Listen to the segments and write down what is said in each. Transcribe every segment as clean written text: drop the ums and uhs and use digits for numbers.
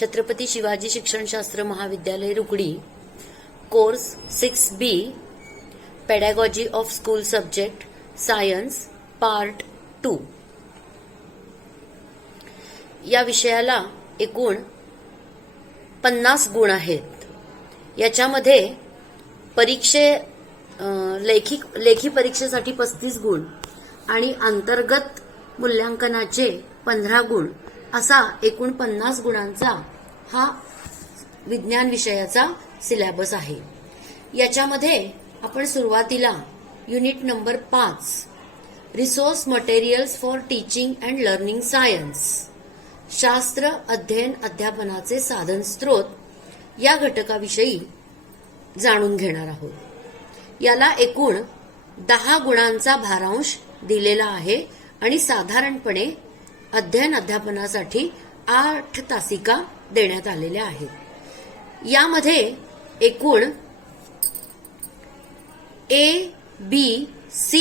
छत्रपती शिवाजी शिक्षणशास्त्र महाविद्यालय Rukdi, course 6B, pedagogy of school subject science part 2. या विषयाला एकूण 50 गुण आहेत. याच्यामध्ये लेखी परीक्षेसाठी 35 गुण आणि अंतर्गत मूल्यांकनाचे 15 गुण असा एकूण 50 गुणांचा हा विज्ञान विषयाचा सिलेबस आहे. याच्यामध्ये आपण सुरुवातीला unit number 5 resource materials for teaching and learning science, शास्त्र अध्ययन अध्यापनाचे साधन स्रोत या घटकाविषयी जाणून घेणार आहोत. याला एकूण 10 गुणांचा भारांश दिलेला आहे आणि साधारणपणे अध्ययन अध्यापनासाठी 8 तासिका देण्यात आलेल्या आहेत. यामध्ये एकूण A, B, C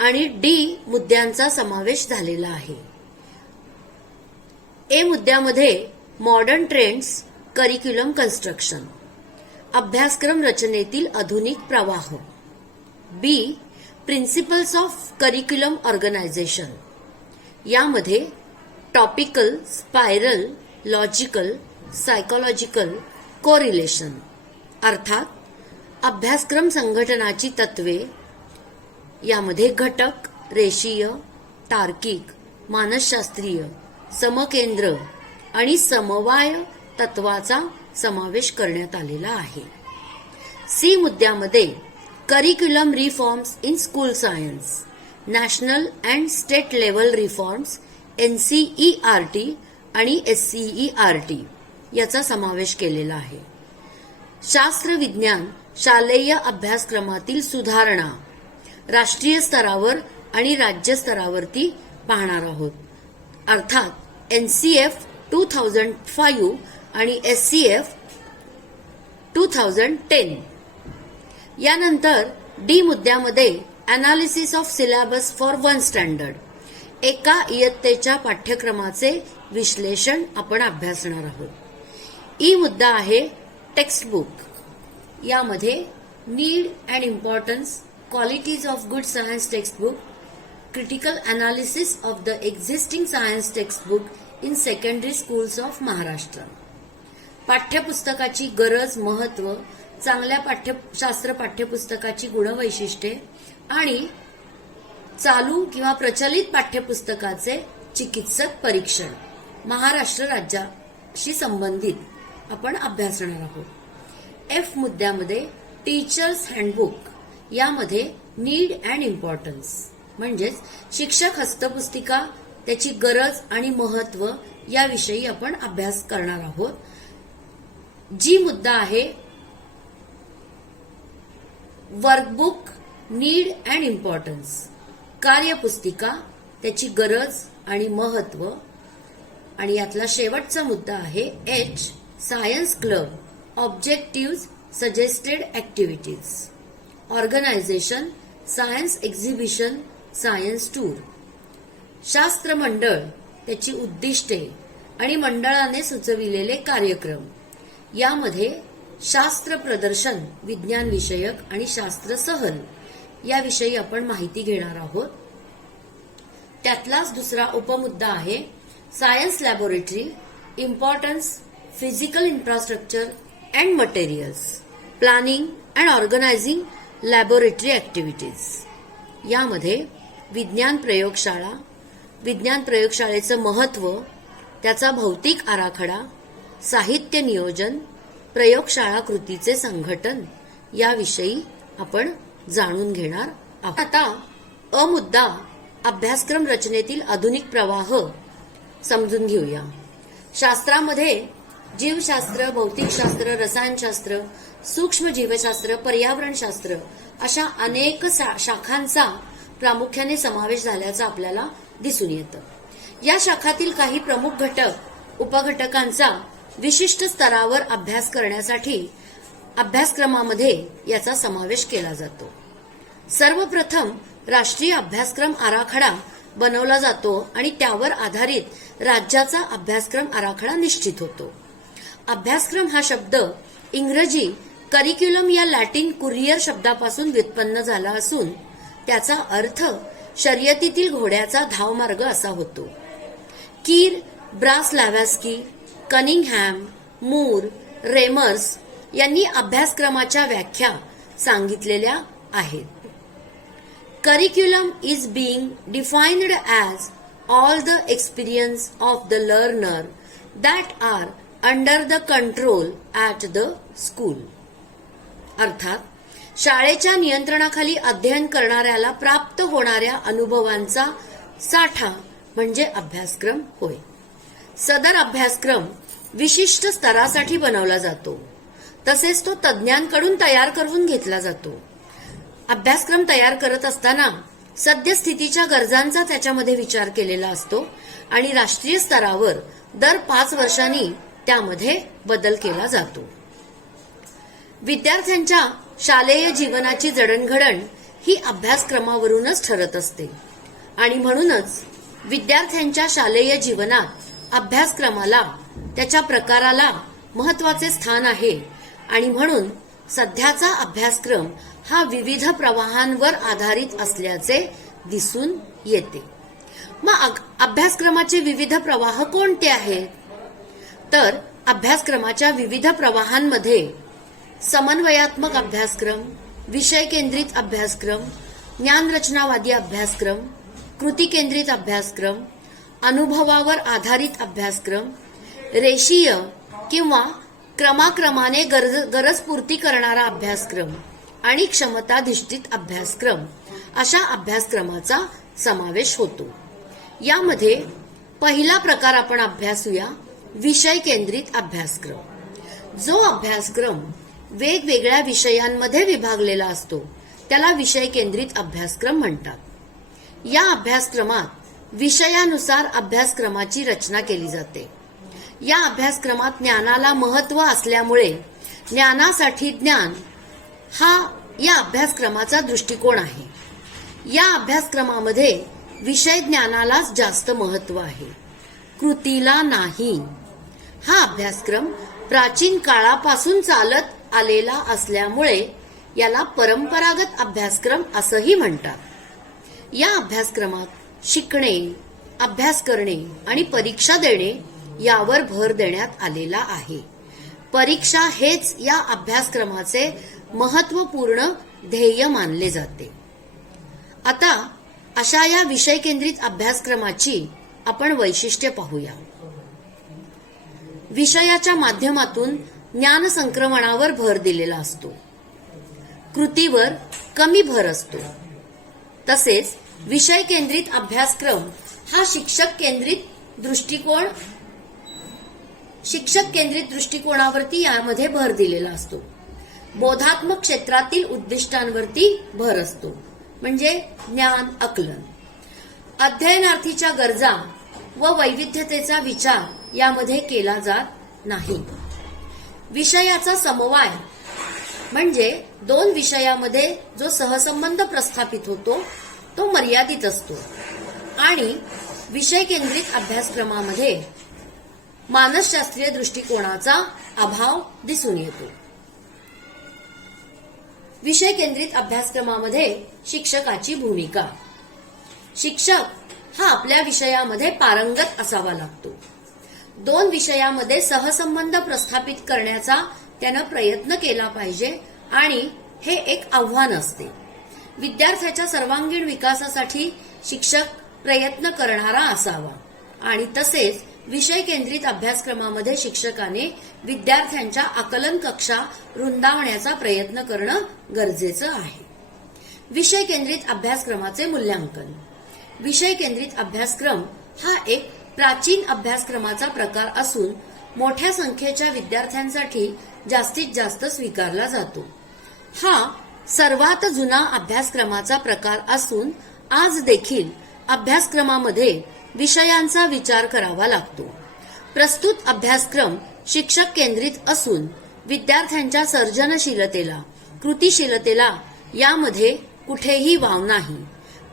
आणि D मुद्द्यांचा समावेश झालेला आहे. A मुद्द्यामध्ये मॉडर्न ट्रेंड्स करिक्युलम कन्स्ट्रक्शन, अभ्यासक्रम रचनेतील आधुनिक प्रवाह. B principles of curriculum organisation, यामध्ये topical, spiral, logical, psychological correlation अर्थात अभ्यासक्रम संघटनाची तत्वे. यामध्ये घटक, रेषीय, तार्किक, मानसशास्त्रीय, समकेंद्र आणि समवाय तत्वाचा समावेश करण्यात आलेला आहे. C मुद्द्यामध्ये curriculum reforms in school science, national and state level reforms NCERT आणि SCERT याचा समावेश केलेला आहे. शास्त्र विज्ञान शालेय अभ्यासक्रमातील सुधारणा राष्ट्रीय स्तरावर आणि राज्य स्तरावरती पाहणार आहोत. अर्थात NCF 2005 आणि SCF 2010. यानंतर D मुद्द्यामध्ये analysis of syllabus for 1 standard, एका इयत्तेच्या पाठ्यक्रमाचे विश्लेषण आपण अभ्यासणार आहोत. E मुद्दा आहे टेक्स्टबुक. यामध्ये need and importance, qualities of good science textbook, critical analysis of the existing science textbook in secondary schools of Maharashtra. पाठ्यपुस्तकाची गरज, महत्व, चांगल्या शास्त्र पाठ्यपुस्तकाची गुणवैशिष्ट्ये आणि चालू किंवा प्रचलित पाठ्यपुस्तकाचे चिकित्सक परीक्षण महाराष्ट्र राज्याशी संबंधित आपण अभ्यासणार आहोत. F मुद्द्यामध्ये टीचर्स हँडबुक, यामध्ये नीड अँड इम्पॉर्टन्स म्हणजेच शिक्षक हस्तपुस्तिका, त्याची गरज आणि महत्व याविषयी आपण अभ्यास करणार आहोत. G मुद्दा आहे वर्कबुक, नीड अँड इम्पॉर्टन्स, कार्यपुस्तिका, त्याची गरज आणि महत्व. आणि यातला शेवटचा मुद्दा आहे H science club, objective suggested activities, organisation, science exhibition, science tour. शास्त्र मंडळ, त्याची उद्दिष्टे आणि मंडळाने सुचविलेले कार्यक्रम. यामध्ये शास्त्र प्रदर्शन, विज्ञान विषयक आणि शास्त्र सहल याविषयी आपण माहिती घेणार आहोत. त्यातलाच दुसरा उपमुद्दा आहे science laboratory, importance, physical infrastructure and materials, planning and organising laboratory activities. यामध्ये विज्ञान प्रयोगशाळा, विज्ञान प्रयोगशाळेचं महत्व, त्याचा भौतिक आराखडा, साहित्य नियोजन, प्रयोगशाळा कृतीचे संघटन याविषयी आपण जाणून घेणार आहोत. आता अ मुद्दा अभ्यासक्रम रचनेतील आधुनिक प्रवाह समजून घेऊया. शास्त्रामध्ये जीवशास्त्र, भौतिकशास्त्र, रसायनशास्त्र, सूक्ष्म जीवशास्त्र, पर्यावरणशास्त्र अशा अनेक शाखांचा प्रामुख्याने समावेश झाल्याचा आपल्याला दिसून येतं. या शाखातील काही प्रमुख घटक, उपघटकांचा विशिष्ट स्तरावर अभ्यास करण्यासाठी अभ्यासक्रमामध्ये याचा समावेश केला जातो. सर्वप्रथम राष्ट्रीय अभ्यासक्रम आराखडा बनवला जातो आणि त्यावर आधारित राज्याचा अभ्यासक्रम आराखडा निश्चित होतो. अभ्यासक्रम हा शब्द इंग्रजी करिक्युलम या लॅटिन कुरियर शब्दापासून व्युत्पन्न झाला असून त्याचा अर्थ शर्यतीतील घोड्याचा धावमार्ग असा होतो. कीर, ब्रासलाव्स्की, कनिंगहॅम, मूर, रेमर्स यांनी अभ्यासक्रमाच्या व्याख्या सांगितलेल्या आहेत. Curriculum is being defined as all the experience of the learner that are under the control at the school. अर्थात शाळेच्या नियंत्रणाखाली अध्ययन करणाऱ्याला प्राप्त होणाऱ्या अनुभवांचा साठा म्हणजे अभ्यासक्रम होय. सदर अभ्यासक्रम विशिष्ट स्तरासाठी बनवला जातो. तसेच तो तज्ज्ञांकडून तयार करून घेतला जातो. अभ्यासक्रम तयार करत असताना सद्यस्थितीच्या गरजांचा त्याच्यामध्ये विचार केलेला असतो आणि राष्ट्रीय स्तरावर दर 5 वर्षांनी त्यामध्ये बदल केला जातो. विद्यार्थ्यांच्या शालेय जीवनाची जडणघडण ही अभ्यासक्रमावरूनच ठरत असते आणि म्हणूनच विद्यार्थ्यांच्या शालेय जीवनात अभ्यासक्रमाला, त्याच्या प्रकाराला महत्वाचे स्थान आहे आणि म्हणून सध्याचा अभ्यासक्रम हा विविध प्रवाहांवर आधारित असल्याचे दिसून येते. मग अभ्यासक्रमाचे विविध प्रवाह कोणते आहेत? तर अभ्यासक्रमाच्या विविध प्रवाहांमध्ये समन्वयात्मक अभ्यासक्रम, विषय केंद्रित अभ्यासक्रम, ज्ञानरचनावादी अभ्यासक्रम, कृती केंद्रित अभ्यासक्रम, अनुभवावर आधारित अभ्यासक्रम, रेषीय किंवा क्रमाक्रमाने गरजपूर्ती करणारा अभ्यासक्रम आणि क्षमताधिष्ठित अभ्यासक्रम अशा अभ्यासक्रमाचा समावेश होतो. यामध्ये पहिला प्रकार आपण अभ्यासूया, विषय केंद्रित अभ्यासक्रम. जो अभ्यासक्रम वेगवेगळ्या विषयांमध्ये विभागलेला असतो त्याला विषय केंद्रित अभ्यासक्रम म्हणतात. या अभ्यासक्रमात विषयानुसार अभ्यासक्रमाची रचना केली जाते. या अभ्यासक्रमात ज्ञानाला महत्व असल्यामुळे ज्ञानासाठी ज्ञान हा या अभ्यासक्रमाचा दृष्टिकोन आहे. या अभ्यासक्रमामध्ये विषय ज्ञानालाच जास्त महत्व आहे, कृतीला नाही. हा अभ्यासक्रम प्राचीन काळापासून चालत आलेला असल्यामुळे याला परंपरागत अभ्यासक्रम असंही म्हणतात. या अभ्यासक्रमात शिकणे, अभ्यास करणे आणि परीक्षा देणे यावर भर देण्यात आलेला आहे. परीक्षा हेच या अभ्यासक्रमाचे महत्वपूर्ण ध्येय मानले जाते. आता अशा या विषय केंद्रित अभ्यासक्रमाची आपण वैशिष्ट्ये पाहूया. विषयाच्या माध्यमातून ज्ञान संक्रमणावर भर दिलेला असतो. कृतीवर कमी भर असतो. तसेच विषय केंद्रित अभ्यासक्रम हा शिक्षक केंद्रित दृष्टिकोनावरती यामध्ये भर दिलेला असतो. बोधात्मक क्षेत्रातील उद्दिष्टांवरती भर असतो, म्हणजे ज्ञान आकलन. अध्ययनार्थीच्या गरजा व वैविध्यतेचा विचार यामध्ये केला जात नाही. विषयाचा समवाय म्हणजे 2 विषयामध्ये जो सहसंबंध प्रस्थापित होतो तो मर्यादित असतो आणि विषय केंद्रित अभ्यासक्रमामध्ये मानसशास्त्रीय दृष्टिकोनाचा अभाव दिसून येतो. विषय केंद्रित अभ्यासक्रमामध्ये शिक्षकाची भूमिका. शिक्षक हा आपल्या विषयामध्ये पारंगत असावा लागतो. 2 विषयामध्ये सहसंबंध प्रस्थापित करण्याचा त्यानं प्रयत्न केला पाहिजे आणि हे एक आव्हान असते. विद्यार्थ्याच्या सर्वांगीण विकासासाठी शिक्षक प्रयत्न करणारा असावा आणि तसेच विषय केंद्रित अभ्यासक्रमामध्ये शिक्षकाने विद्यार्थ्यांच्या आकलन कक्षा रुंदावण्याचा प्रयत्न करणं गरजेचं आहे. विषय केंद्रित अभ्यासक्रमाचे मूल्यांकन. विषय केंद्रित अभ्यासक्रम हा एक प्राचीन अभ्यासक्रमाचा प्रकार असून मोठ्या संख्येच्या विद्यार्थ्यांसाठी जास्तीत जास्त स्वीकारला जातो. हा सर्वात जुना अभ्यासक्रमाचा प्रकार असून आज देखील अभ्यासक्रमामध्ये विषयांचा विचार करावा लागतो. प्रस्तुत अभ्यासक्रम शिक्षक केंद्रित असून विद्यार्थ्यांच्या सर्जनशीलतेला, कृतीशीलतेला यामध्ये कुठेही वाव नाही.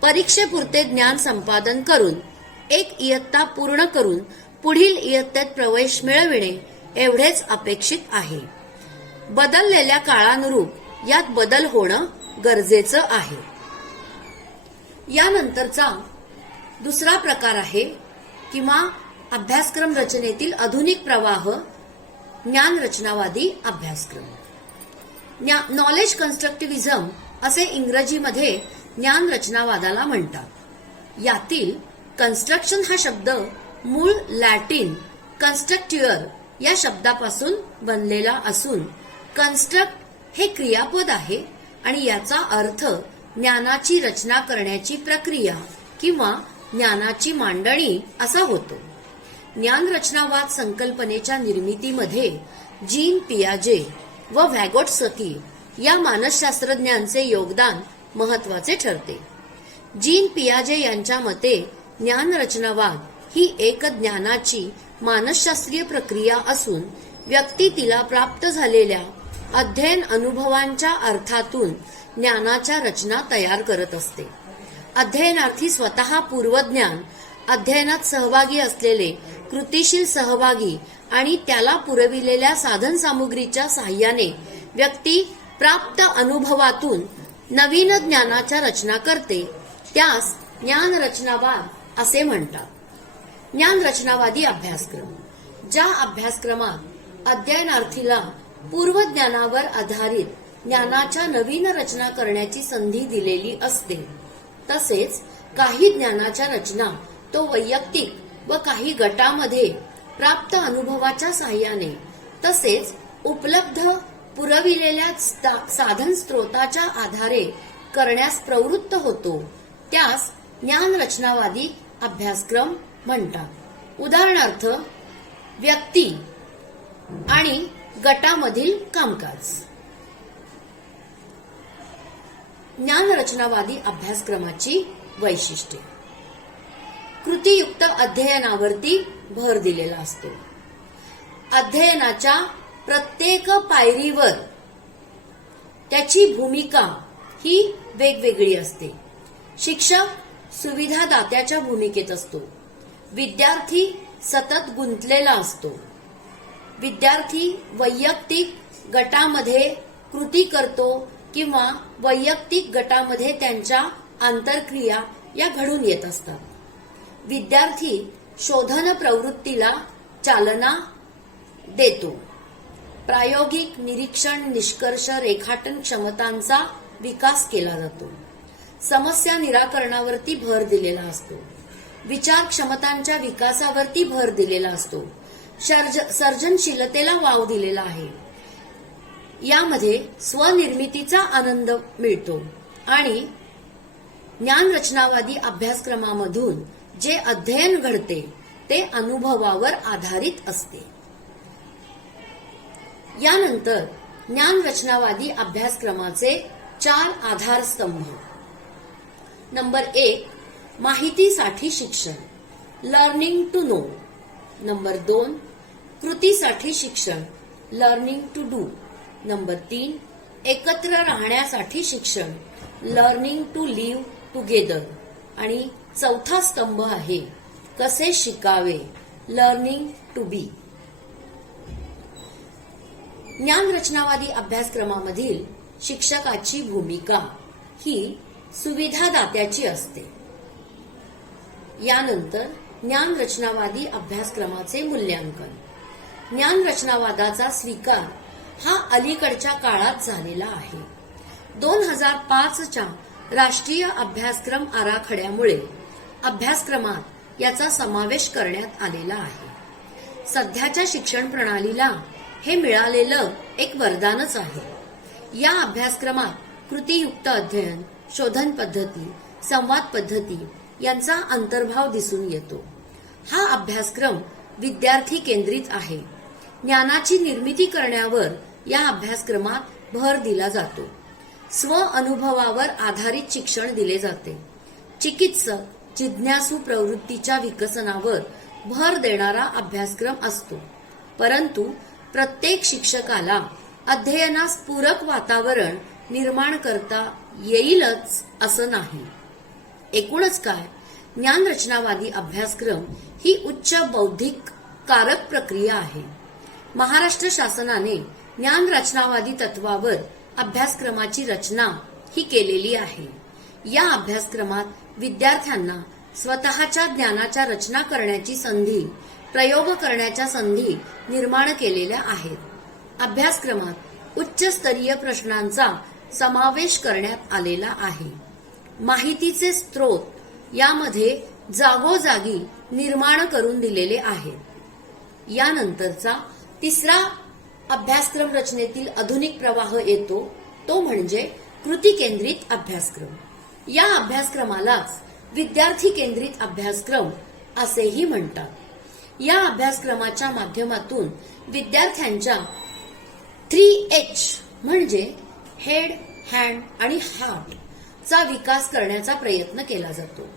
परीक्षेपुरते ज्ञान संपादन करून एक इयत्ता पूर्ण करून पुढील इयत्तेत प्रवेश मिळविणे एवढेच अपेक्षित आहे. बदललेल्या काळानुरूप यात बदल होणं गरजेचं आहे. यानंतरचा दुसरा प्रकार आहे किंवा अभ्यासक्रम रचनेतील आधुनिक प्रवाह ज्ञान रचनावादी अभ्यासक्रम. नॉलेज कन्स्ट्रक्टिव्हिझम असे इंग्रजीमध्ये ज्ञान रचनावादाला म्हणतात. यातील कन्स्ट्रक्शन हा शब्द मूळ लॅटिन कन्स्ट्रक्ट्युअर या शब्दापासून बनलेला असून कन्स्ट्रक्ट हे क्रियापद आहे आणि याचा अर्थ ज्ञानाची रचना करण्याची प्रक्रिया किंवा ज्ञानाची मांडणी असा होतो. ज्ञान रचनावाद संकल्पनेच्या निर्मितीमध्ये जीन पियाजे व व्हॅगोट्स्की या मानसशास्त्रज्ञांचे योगदान महत्वाचे ठरते. जीन पियाजे यांच्या मते ज्ञान रचनावाद ही एक ज्ञानाची मानसशास्त्रीय प्रक्रिया असून व्यक्ती तिला प्राप्त झालेल्या अध्ययन अनुभवांच्या अर्थातून ज्ञानाच्या रचना तयार करत असते. अध्ययनार्थी स्वतः पूर्वज्ञान, अध्ययनात सहभागी असलेले कृतीशील सहभागी आणि त्याला पुरविलेल्या साधन सामुग्रीच्या साहाय्याने व्यक्ती प्राप्त अनुभवातून नवीन ज्ञानाच्या रचना करते. त्यास ज्ञान रचनावाद असे म्हणतात. ज्ञान रचनावादी अभ्यासक्रम. ज्या अभ्यासक्रमात अध्ययनार्थीला पूर्वज्ञानावर आधारित ज्ञानाच्या नवीन रचना करण्याची संधी दिलेली असते, तसेच काही ज्ञानाच्या रचना तो वैयक्तिक व काही गटामध्ये प्राप्त अनुभवाच्या साहाय्याने तसेच उपलब्ध पुरविलेल्या साधन स्त्रोताच्या आधारे करण्यास प्रवृत्त होतो, त्यास ज्ञान रचनावादी अभ्यासक्रम म्हणतात. उदाहरणार्थ व्यक्ती आणि गटामधील कामकाज. ज्ञान रचनावादी अभ्यासक्रमाची वैशिष्ट्ये. कृतीयुक्त अध्ययनावरती भर दिलेला असतो. अध्ययनाच्या प्रत्येक पायरीवर त्याची भूमिका ही वेगवेगळी असते. शिक्षक सुविधादात्याच्या भूमिकेत असतो. विद्यार्थी सतत गुंतलेला असतो. विद्यार्थी वैयक्तिक गटामध्ये कृती करतो किंवा वैयक्तिक गटामध्ये त्यांच्या आंतरक्रिया या घडून येत असतात. विद्यार्थी शोधन प्रवृत्तीला चालना देतो. प्रायोगिक निरीक्षण, निष्कर्ष, रेखाटन क्षमतांचा विकास केला जातो. समस्या निराकरणावरती भर दिलेला असतो. विचार क्षमतांच्या विकासावरती भर दिलेला असतो. सर्जनशीलतेला वाव दिलेला आहे. यामध्ये स्वनिर्मितीचा आनंद मिळतो आणि ज्ञान रचनावादी अभ्यासक्रमामधून जे अध्ययन घडते ते अनुभवावर आधारित असते. यानंतर ज्ञान रचनावादी अभ्यासक्रमाचे 4 आधारस्तंभ. नंबर 1 माहितीसाठी शिक्षण, लर्निंग टू नो. नंबर 2 कृतीसाठी शिक्षण, लर्निंग टू डू. नंबर 3 एकत्र राहण्यासाठी शिक्षण, लर्निंग टू लिव्ह टुगेदर. आणि चौथा स्तंभ आहे कसे शिकावे, लर्निंग टू बी. ज्ञान रचनावादी अभ्यासक्रमामधील शिक्षकाची भूमिका ही सुविधादात्याची असते. यानंतर ज्ञान रचनावादी अभ्यासक्रमाचे मूल्यांकन. ज्ञान रचनावादाचा स्वीकार हा अलीकडच्या काळात झालेला आहे. 2005च्या राष्ट्रीय अभ्यासक्रम आराखड्यामुळे अभ्यासक्रमात याचा समावेश करण्यात आलेला आहे. सध्याच्या शिक्षण प्रणालीला हे मिळालेलं एक वरदानच आहे. या अभ्यासक्रमात कृतीयुक्त अध्ययन, शोधन पद्धती, संवाद पद्धती यांचा अंतर्भाव दिसून येतो. हा अभ्यासक्रम विद्यार्थी केंद्रित आहे. ज्ञानाची निर्मिती करण्यावर या अभ्यासक्रमात भर दिला जातो. स्व अनुभवावर आधारित शिक्षण दिले जाते. चिकित्सक जिज्ञासू प्रवृत्तीच्या विकसनावर भर देणारा अभ्यासक्रम असतो. परंतु प्रत्येक शिक्षकाला अध्ययनास पूरक वातावरण निर्माण करता येईलच असं नाही. एकूणच काय, ज्ञान रचनावादी अभ्यासक्रम ही उच्च बौद्धिक कारक प्रक्रिया आहे. महाराष्ट्र शासनाने ज्ञान रचनावादी तत्वावर अभ्यासक्रमाची रचना ही केलेली आहे. या अभ्यासक्रमात विद्यार्थ्यांना स्वतःच्या ज्ञानाच्या रचना करण्याची संधी, प्रयोग करण्याच्या संधी निर्माण केलेल्या आहेत. अभ्यासक्रमात उच्चस्तरीय प्रश्नांचा समावेश करण्यात आलेला आहे. माहितीचे स्रोत यामध्ये जागोजागी निर्माण करून दिलेले आहेत. यानंतरचा तिसरा अभ्यासक्रम रचनेतील आधुनिक प्रवाह येतो तो म्हणजे कृती केंद्रित अभ्यासक्रम. या अभ्यासक्रमालाच विद्यार्थी केंद्रित अभ्यासक्रम असेही म्हणतात. या अभ्यासक्रमाच्या माध्यमातून विद्यार्थ्यांच्या 3H म्हणजे हेड, हँड आणि हार्ट चा विकास करण्याचा प्रयत्न केला जातो.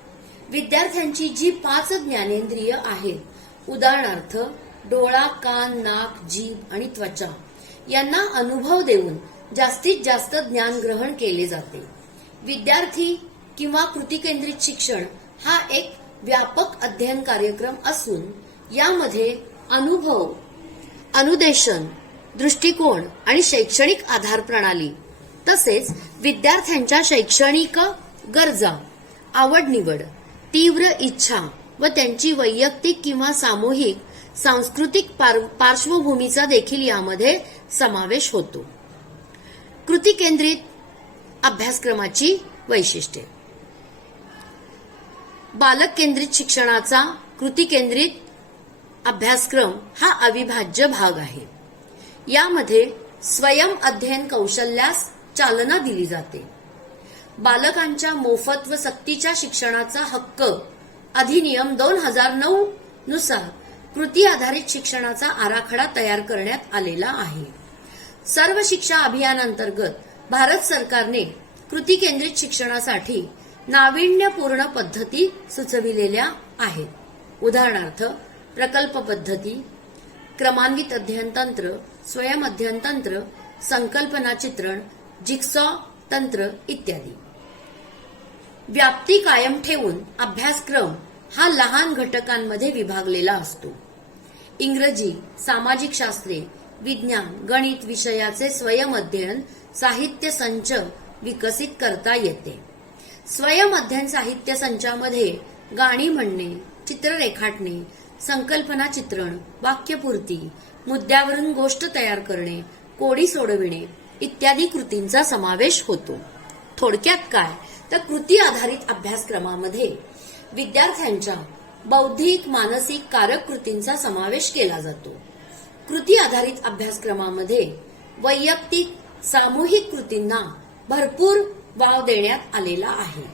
विद्यार्थ्यांची जी 5 ज्ञानेंद्रिय आहेत, उदाहरणार्थ डोळा, कान, नाक, जीभ आणि त्वचा, यांना अनुभव देऊन जास्तीत जास्त ज्ञान ग्रहण केले जाते. विद्यार्थी किंवा कृती केंद्रित शिक्षण हा एक व्यापक अध्ययन कार्यक्रम असून यामध्ये अनुभव, अनुदेशन, दृष्टिकोन आणि शैक्षणिक आधार प्रणाली तसेच विद्यार्थ्यांच्या शैक्षणिक गरजा, आवड निवड, तीव्र इच्छा व त्यांची वैयक्तिक किंवा सामूहिक सांस्कृतिक पार्श्वभूमीचा देखील यामध्ये समावेश होतो. कृती केंद्रित अभ्यासक्रमाची वैशिष्ट्ये. बालक केंद्रित शिक्षणाचा कृती केंद्रित अभ्यासक्रम हा अविभाज्य भाग आहे. यामध्ये स्वयं अध्ययन कौशल्यास चालना दिली जाते. बालकांच्या मोफत व सक्तीच्या शिक्षणाचा हक्क अधिनियम 2009 नुसार कृती आधारित शिक्षणाचा आराखडा तयार करण्यात आलेला आहे. सर्व शिक्षा अभियानांतर्गत भारत सरकारने कृती केंद्रित शिक्षणासाठी नाविन्यपूर्ण पद्धती सुचविलेल्या आहेत. उदाहरणार्थ प्रकल्प पद्धती, क्रमान्वित अध्ययन तंत्र, स्वयं अध्ययन तंत्र, संकल्पना चित्रण, जिगसॉ तंत्र इत्यादी. व्याप्ती कायम ठेवून अभ्यासक्रम हा लहान घटकांमध्ये विभागलेला असतो. इंग्रजी, सामाजिक शास्त्रे, विज्ञान, गणित विषयाचे स्वयं अध्ययन साहित्य संच विकसित करता येते. स्वयं अध्ययन साहित्य संचामध्ये गाणी म्हणणे, चित्र रेखाटणे, संकल्पना चित्रण, वाक्यपूर्ती, मुद्द्यावरून गोष्ट तयार करणे, कोडी सोडविणे इत्यादी कृतींचा समावेश होतो. थोडक्यात काय तर कृती आधारित अभ्यासक्रमामध्ये विद्यार्थ्यांच्या बौद्धिक, मानसिक, कारक कृतींचा समावेश केला जातो. कृती आधारित अभ्यासक्रमामध्ये वैयक्तिक, सामूहिक कृतींना भरपूर वाव देण्यात आलेला आहे.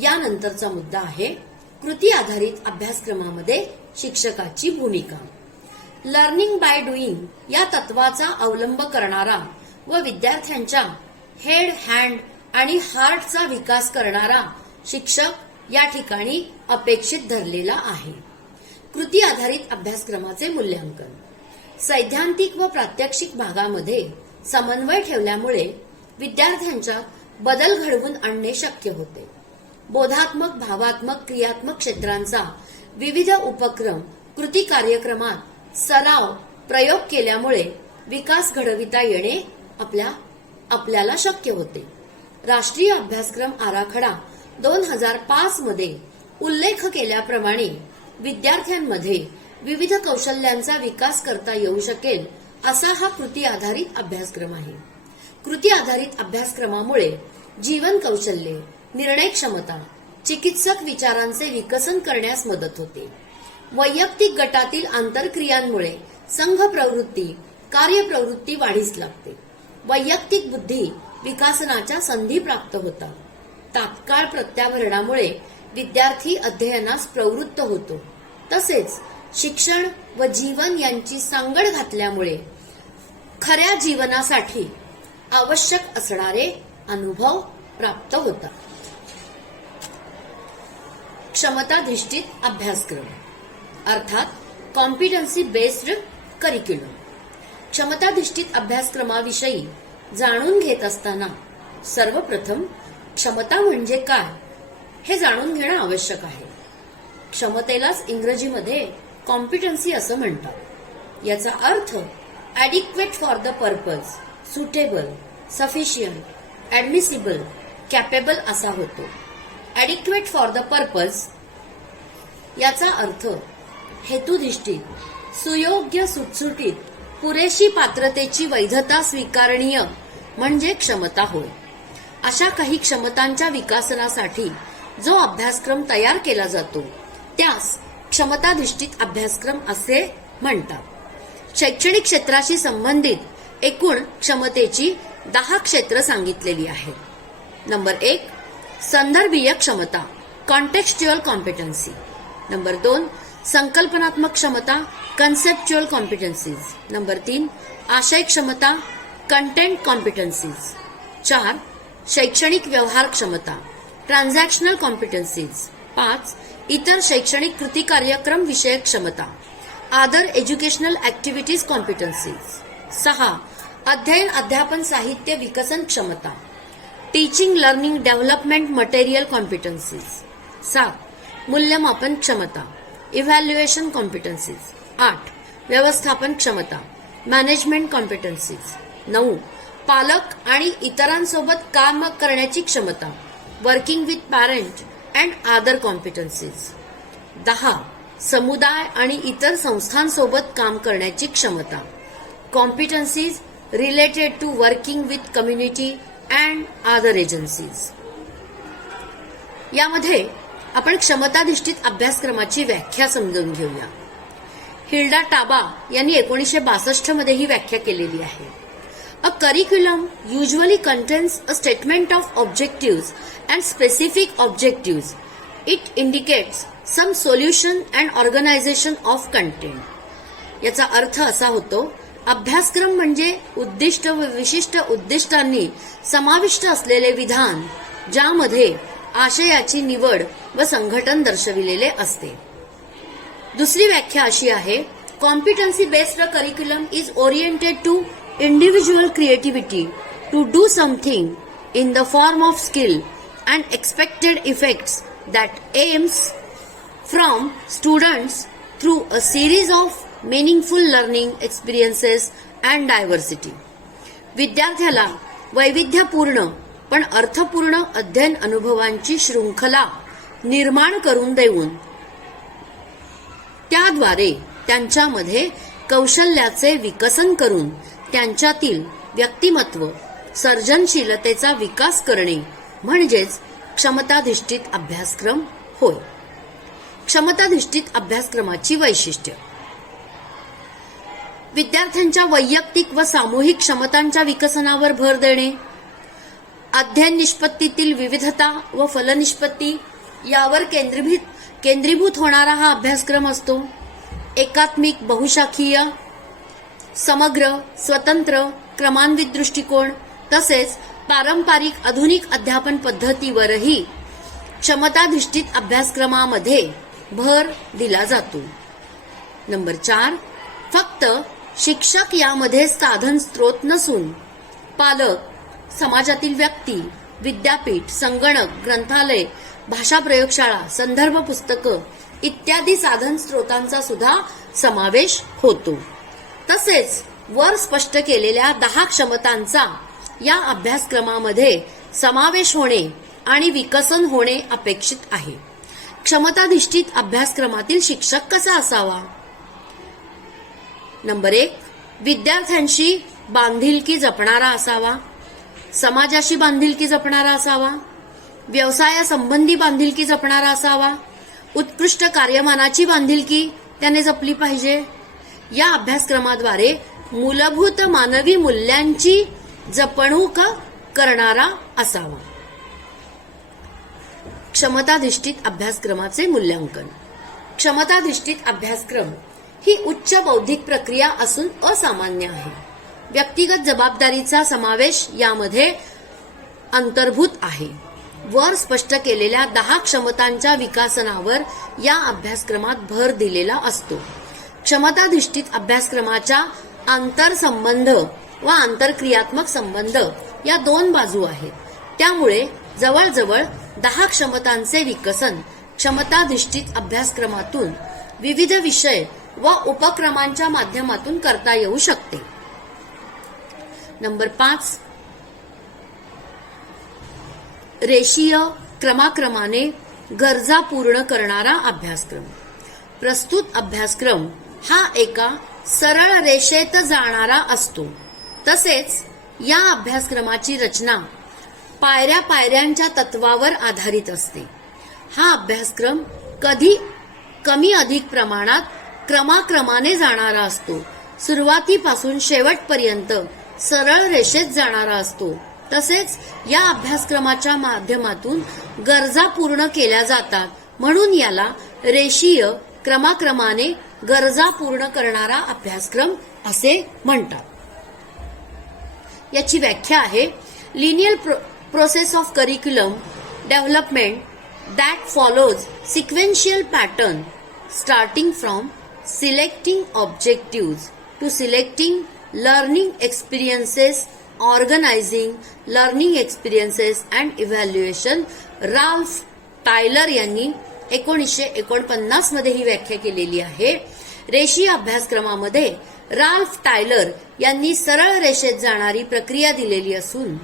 यानंतरचा मुद्दा आहे कृती आधारित अभ्यासक्रमामध्ये शिक्षकाची भूमिका. लर्निंग बाय डुईंग या तत्वाचा अवलंब करणारा व विद्यार्थ्यांच्या हेड, हँड आणि हार्टचा विकास करणारा शिक्षक या ठिकाणी अपेक्षित धरलेला आहे. कृती आधारित अभ्यासक्रमाचे मूल्यांकन. सैद्धांतिक व प्रात्यक्षिक भागामध्ये समन्वय ठेवल्यामुळे विद्यार्थ्यांच्या बदल घडवून आणणे शक्य होते. बोधात्मक, भावात्मक, क्रियात्मक क्षेत्रांचा विविध उपक्रम कृती कार्यक्रमात सराव, प्रयोग केल्यामुळे विकास घडविता येणे आपल्याला शक्य होते. राष्ट्रीय अभ्यासक्रम आराखडा 2005 मध्ये उल्लेख केल्याप्रमाणे विद्यार्थ्यांमध्ये विविध कौशल्यांचा विकास करता येऊ शकेल असा हा कृती आधारित अभ्यासक्रम आहे. कृती आधारित अभ्यासक्रमामुळे जीवन कौशल्ये, निर्णय क्षमता, चिकित्सक विचारांचे विकसन करण्यास मदत होते. वैयक्तिक गटातील आंतरक्रियांमुळे संघ प्रवृत्ती, कार्यप्रवृत्ती वाढीस लागते. वैयक्तिक बुद्धी विकासनाच्या संधी प्राप्त होतात. तात्काळ प्रत्याभरणामुळे विद्यार्थी अध्ययनास प्रवृत्त होतो. तसेच शिक्षण व जीवन यांची सांगड घातल्यामुळे खऱ्या जीवनासाठी आवश्यक असणारे अनुभव प्राप्त होतात. क्षमताधिष्ठित अभ्यासक्रम अर्थात कॉम्पिटन्सी बेस्ड करिक्युलम. क्षमताधिष्ठित अभ्यासक्रमाविषयी जाणून घेत असताना सर्वप्रथम क्षमता म्हणजे काय हे जाणून घेणं आवश्यक आहे. क्षमतेलाच इंग्रजीमध्ये कॉम्पिटन्सी असं म्हणतात. याचा अर्थ adequate for the purpose, suitable, sufficient, admissible, capable असा होतो. ॲडिक्वेट फॉर द पर्पज याचा अर्थ हेतुधिष्ठित, सुयोग्य, सुटसुटीत, पुरेशी पात्रतेची वैधता स्वीकारणीय म्हणजे क्षमता होय. अशा काही क्षमतांच्या विकासनासाठी जो अभ्यासक्रम तयार केला जातो त्यास क्षमताधिष्ठित अभ्यासक्रम असे म्हणतात. शैक्षणिक क्षेत्राशी संबंधित एकूण क्षमतेची 10 क्षेत्र सांगितलेली आहेत. नंबर 1 संदर्भीय क्षमता, कॉन्टेक्स्च्युअल कॉम्पिटन्सी. नंबर 2 संकल्पनात्मक क्षमता, कन्सेप्च्युअल कॉम्पिटन्सीज. नंबर 3 आशय क्षमता, कंटेंट कॉम्पिटन्सीज. 4 शैक्षणिक व्यवहार क्षमता, ट्रान्झॅक्शनल कॉम्पिटन्सीज. 5 इतर शैक्षणिक कृती कार्यक्रम विषयक क्षमता, अदर एज्युकेशनल ऍक्टिव्हिटीज कॉम्पिटन्सीज. 6 अध्ययन अध्यापन साहित्य विकसन क्षमता, टीचिंग लर्निंग डेव्हलपमेंट मटेरियल कॉम्पिटन्सीज. 7 मूल्यमापन क्षमता, इव्हॅल्युएशन कॉम्पिटन्सीज. 8 व्यवस्थापन क्षमता, मॅनेजमेंट कॉम्पिटन्सीज. 9 पालक आणि इतरांसोबत काम करण्याची क्षमता, working with parent and other competencies. 10 समुदाय आणि इतर संस्थांसोबत काम करण्याची क्षमता, competencies related to working with community and other agencies. यामध्ये आपण क्षमताधिष्ठित अभ्यासक्रमाची व्याख्या समजून घेऊया. हिल्डा टाबा यांनी 1962 मध्ये ही व्याख्या केलेली आहे. A curriculum usually contains a statement of objectives and specific objectives. It indicates some solution and organization of content. याचा अर्थ असा होतो, अभ्यासक्रम म्हणजे उद्दिष्ट व विशिष्ट उद्दिष्टांनी समाविष्ट असलेले विधान ज्यामध्ये आशयाची निवड व संघटन दर्शविलेले असते. दुसरी व्याख्या अशी आहे, competency based curriculum is oriented to individual creativity to do something in the form of skill and expected effects that aims from students through a series of meaningful learning experiences and diversity. विद्यार्थ्याला वैविध्यपूर्ण पण अर्थपूर्ण अध्ययन अनुभवांची शृंखला निर्माण करून देऊन त्याद्वारे त्यांच्यामध्ये कौशल्याचे विकसन करून त्यांच्यातील व्यक्तिमत्व, सर्जनशीलतेचा विकास करणे म्हणजेच क्षमताधिष्ठित अभ्यासक्रम होय. क्षमताधिष्ठित अभ्यासक्रमाची वैशिष्ट्ये, विद्यार्थ्यांच्या वैयक्तिक व सामूहिक क्षमतांच्या विकसनावर भर देणे, अध्ययन निष्पत्तीतील विविधता व फलनिष्पत्ती यावर केंद्रीभूत होणारा हा अभ्यासक्रम असतो. एकात्मिक, बहुशाखीय, समग्र, स्वतंत्र, क्रमान्वित दृष्टिकोन तसेच पारंपरिक आधुनिक अध्यापन पद्धतीवरही क्षमताधिष्ठित अभ्यासक्रमामध्ये भर दिला जातो. नंबर 4 फक्त शिक्षक यामध्ये साधन स्रोत नसून पालक, समाजातील व्यक्ती, विद्यापीठ, संगणक, ग्रंथालय, भाषा प्रयोगशाळा, संदर्भ पुस्तकं इत्यादी साधन स्रोतांचा सुद्धा समावेश होतो. तसेच वर स्पष्ट केलेल्या 10 क्षमतांचा या अभ्यासक्रमामध्ये समावेश होणे आणि विकसन होणे अपेक्षित आहे. क्षमताधिष्ठित अभ्यासक्रमातील शिक्षक कसा असावा? नंबर 1 विद्यार्थ्यांशी बांधिलकी जपणारा असावा, समाजाशी बांधिलकी जपणारा असावा, व्यवसायासंबंधी बांधिलकी जपणारा असावा, उत्कृष्ट कार्यमानाची बांधिलकी त्याने जपली पाहिजे. या अभ्यासक्रमाद्वारे मूलभूत मानवी मूल्यांची जपणूक करणारा असावा. क्षमताधिष्ठित अभ्यासक्रमाचे मूल्यांकन. क्षमताधिष्ठित अभ्यासक्रम ही उच्च बौद्धिक प्रक्रिया असून असामान्य आहे. व्यक्तिगत जबाबदारीचा समावेश यामध्ये अंतर्भूत आहे. वर स्पष्ट केलेल्या 10 क्षमतांच्या विकासनावर या अभ्यासक्रमात भर दिलेला असतो. क्षमताधिष्ठित अभ्यासक्रमाच्या आंतरसंबंध व आंतरक्रियात्मक संबंध या 2 बाजू आहेत. त्यामुळे जवळजवळ 10 क्षमतांचे विकसन क्षमताधिष्ठित अभ्यासक्रमातून विविध विषय व उपक्रमांच्या माध्यमातून करता येऊ शकते. नंबर 5, रेषीय क्रमाक्रमाने गरजा पूर्ण करणारा अभ्यासक्रम. प्रस्तुत अभ्यासक्रम हा एका सरळ रेषेत जाणारा असतो. तसेच या अभ्यासक्रमाची रचना पायऱ्या पायऱ्यांच्या तत्वावर आधारित असते. हा अभ्यासक्रम कधी कमी अधिक प्रमाणात क्रमाक्रमाने जाणारा असतो. सुरुवातीपासून शेवटपर्यंत सरळ रेषेत जाणारा असतो. तसेच या अभ्यासक्रमाच्या माध्यमातून गरजा पूर्ण केल्या जातात, म्हणून याला रेषीय क्रमाक्रमाने गरजा पूर्ण करणारा अभ्यासक्रम असे म्हणतात. याची व्याख्या आहे, linear process of curriculum development that follows sequential pattern starting from selecting objectives to selecting learning experiences, organizing learning experiences and evaluation. Ralph Taylor यांनी 1949 मध्ये ही व्याख्या केलेली आहे. रेषीय अभ्यासक्रमामध्ये राल्फ टायलर यांनी सरळ रेषेत जाणारी प्रक्रिया दिलेली असून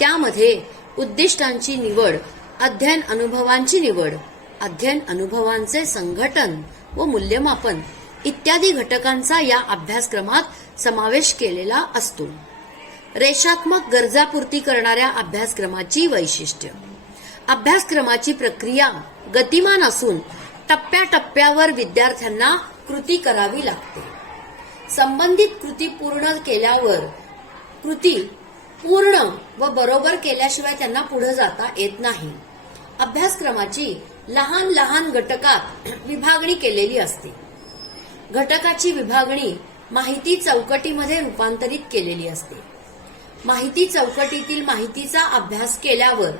त्यामध्ये उद्दिष्टांची निवड, अध्ययन अनुभवांची निवड, अध्ययन अनुभवांचे संघटन व मूल्यमापन इत्यादी घटकांचा या अभ्यासक्रमात समावेश केलेला असतो. रेषात्मक गरजापूर्ती करणाऱ्या अभ्यासक्रमाची वैशिष्ट्य. अभ्यासक्रमाची प्रक्रिया गतिमान असून टप्प्याटप्प्यावर विद्यार्थ्यांना कृती करावी लागते. संबंधित कृती पूर्ण केल्यावर कृती पूर्ण व बरोबर केल्याशिवाय त्यांना पुढे जाता येत नाही. अभ्यासक्रमाची लहान लहान घटकात विभागणी केलेली असते. घटकाची विभागणी माहिती चौकटीमध्ये रूपांतरित केलेली असते. माहिती चौकटीतील माहितीचा अभ्यास केल्यावर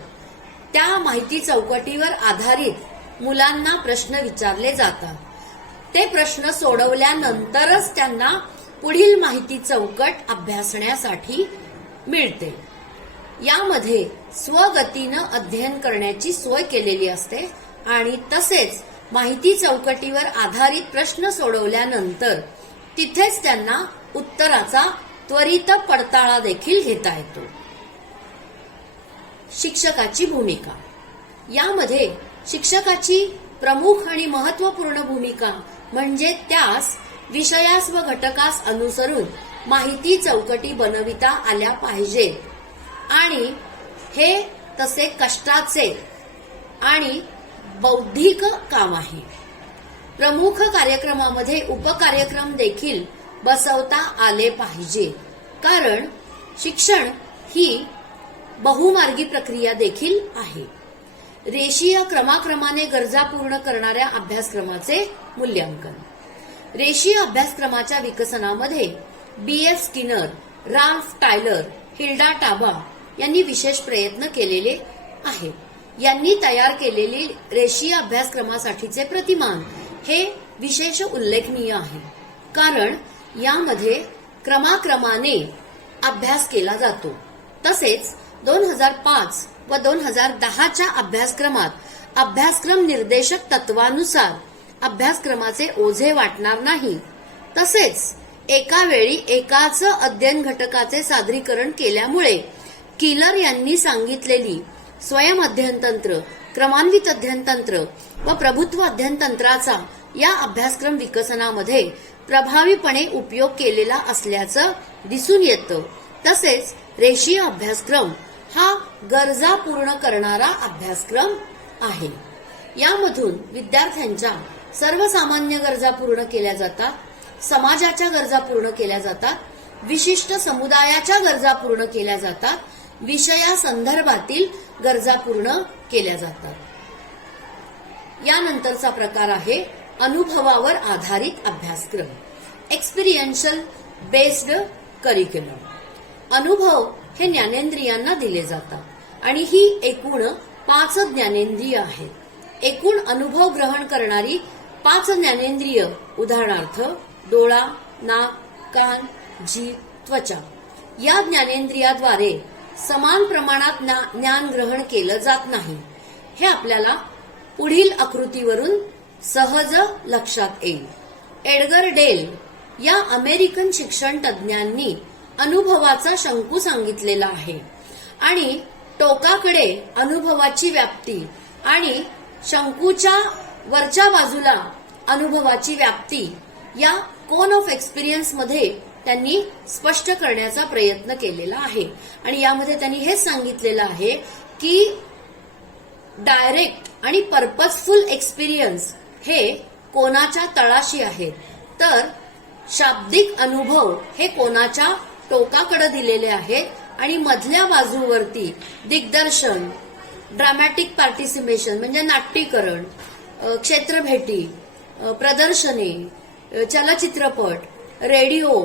त्या माहिती चौकटीवर आधारित मुलांना प्रश्न विचारले जातात. ते प्रश्न सोडवल्यानंतरच त्यांना पुढील माहिती चौकट अभ्यासण्यासाठी मिळते. यामध्ये स्वगतीनं अध्ययन करण्याची सोय केलेली असते आणि तसेच माहिती चौकटीवर आधारित प्रश्न सोडवल्यानंतर तिथेच त्यांना उत्तराचा त्वरित पडताळा देखील घेता येतो. शिक्षकाची भूमिका. यामध्ये शिक्षकाची प्रमुख आणि महत्वपूर्ण भूमिका म्हणजे त्यास विषयास व घटकास अनुसरून माहिती चौकटी बनविता आल्या पाहिजेत आणि हे तसे कष्टाचे आणि बौद्धिक काम आहे. प्रमुख कार्यक्रमामध्ये उपकार्यक्रम देखील बसवता आले पाहिजे, कारण शिक्षण ही बहुमार्गी प्रक्रिया देखील आहे. रेषीय क्रमाक्रमाने गरजा पूर्ण करणाऱ्या अभ्यासक्रमाचे मूल्यांकन. रेषीय अभ्यासक्रमाच्या विकसनामध्ये B.F. Skinner, Ralph Taylor, Hilda Taba यांनी विशेष प्रयत्न केलेले आहेत. यांनी तयार केलेली रेषीय अभ्यासक्रमासाठीचे प्रतिमान हे विशेष उल्लेखनीय आहे, कारण यामध्ये क्रमाक्रमाने अभ्यास केला जातो. तसेच 2005 व 2010च्या अभ्यासक्रमात अभ्यासक्रम निर्देशक तत्वानुसार अभ्यासक्रमाचे ओझे वाटणार नाही. तसेच एका वेळी एकाच अध्ययन घटकाचे सादरीकरण केल्यामुळे किलर यांनी सांगितलेली स्वयं अध्ययन तंत्र, क्रमान्वित अध्ययन तंत्र व प्रभुत्व अध्ययन तंत्राचा या अभ्यासक्रम विकसनामध्ये प्रभावीपणे उपयोग केलेला असल्याचं दिसून येतं. तसेच रेषीय अभ्यासक्रम हा गरजा पूर्ण करणारा अभ्यासक्रम आहे. यामधून विद्यार्थ्यांच्या सर्वसामान्य गरजा पूर्ण केल्या जातात, समाजाच्या गरजा पूर्ण केल्या जातात, विशिष्ट समुदायाच्या गरजा पूर्ण केल्या जातात, विषया संदर्भातील गरजा पूर्ण केल्या जातात. यानंतरचा प्रकार आहे अनुभवावर आधारित अभ्यासक्रम, एक्सपिरियन्शियल बेस्ड करिक्युलम. अनुभव हे ज्ञानेंद्रियांना दिले जातात आणि ही एकूण 5 ज्ञानेंद्रिय आहेत. एकूण अनुभव ग्रहण करणारी 5 ज्ञानेंद्रिय, उदाहरणार्थ डोळा, नाक, कान, जीभ, त्वचा, या ज्ञानेंद्रियाद्वारे समान प्रमाणात ज्ञान ग्रहण केलं जात नाही. हे आपल्याला पुढील आकृतीवरून सहज लक्षात येईल. एडगर डेल या अमेरिकन शिक्षण तज्ज्ञांनी अनुभवाचा शंकू सांगितलेला आहे आणि टोकाकडे अनुभवाची व्याप्ती आणि शंकूच्या वरच्या बाजूला अनुभवाची व्याप्ती या कोन ऑफ एक्सपिरियन्स मध्ये त्यांनी स्पष्ट करण्याचा प्रयत्न केलेला आहे. आणि यामध्ये त्यांनी हेच सांगितलेलं आहे की डायरेक्ट आणि पर्पजफुल एक्सपिरियन्स हे कोनाच्या तळाशी आहेत, तर शाब्दिक अनुभव हे कोनाच्या टोकाकडे दिलेले आहेत आणि मधल्या बाजूवरती दिग्दर्शन, ड्रामॅटिक पार्टिसिपेशन म्हणजे नाट्यीकरण, क्षेत्रभेटी, प्रदर्शने, चलचित्रपट, रेडिओ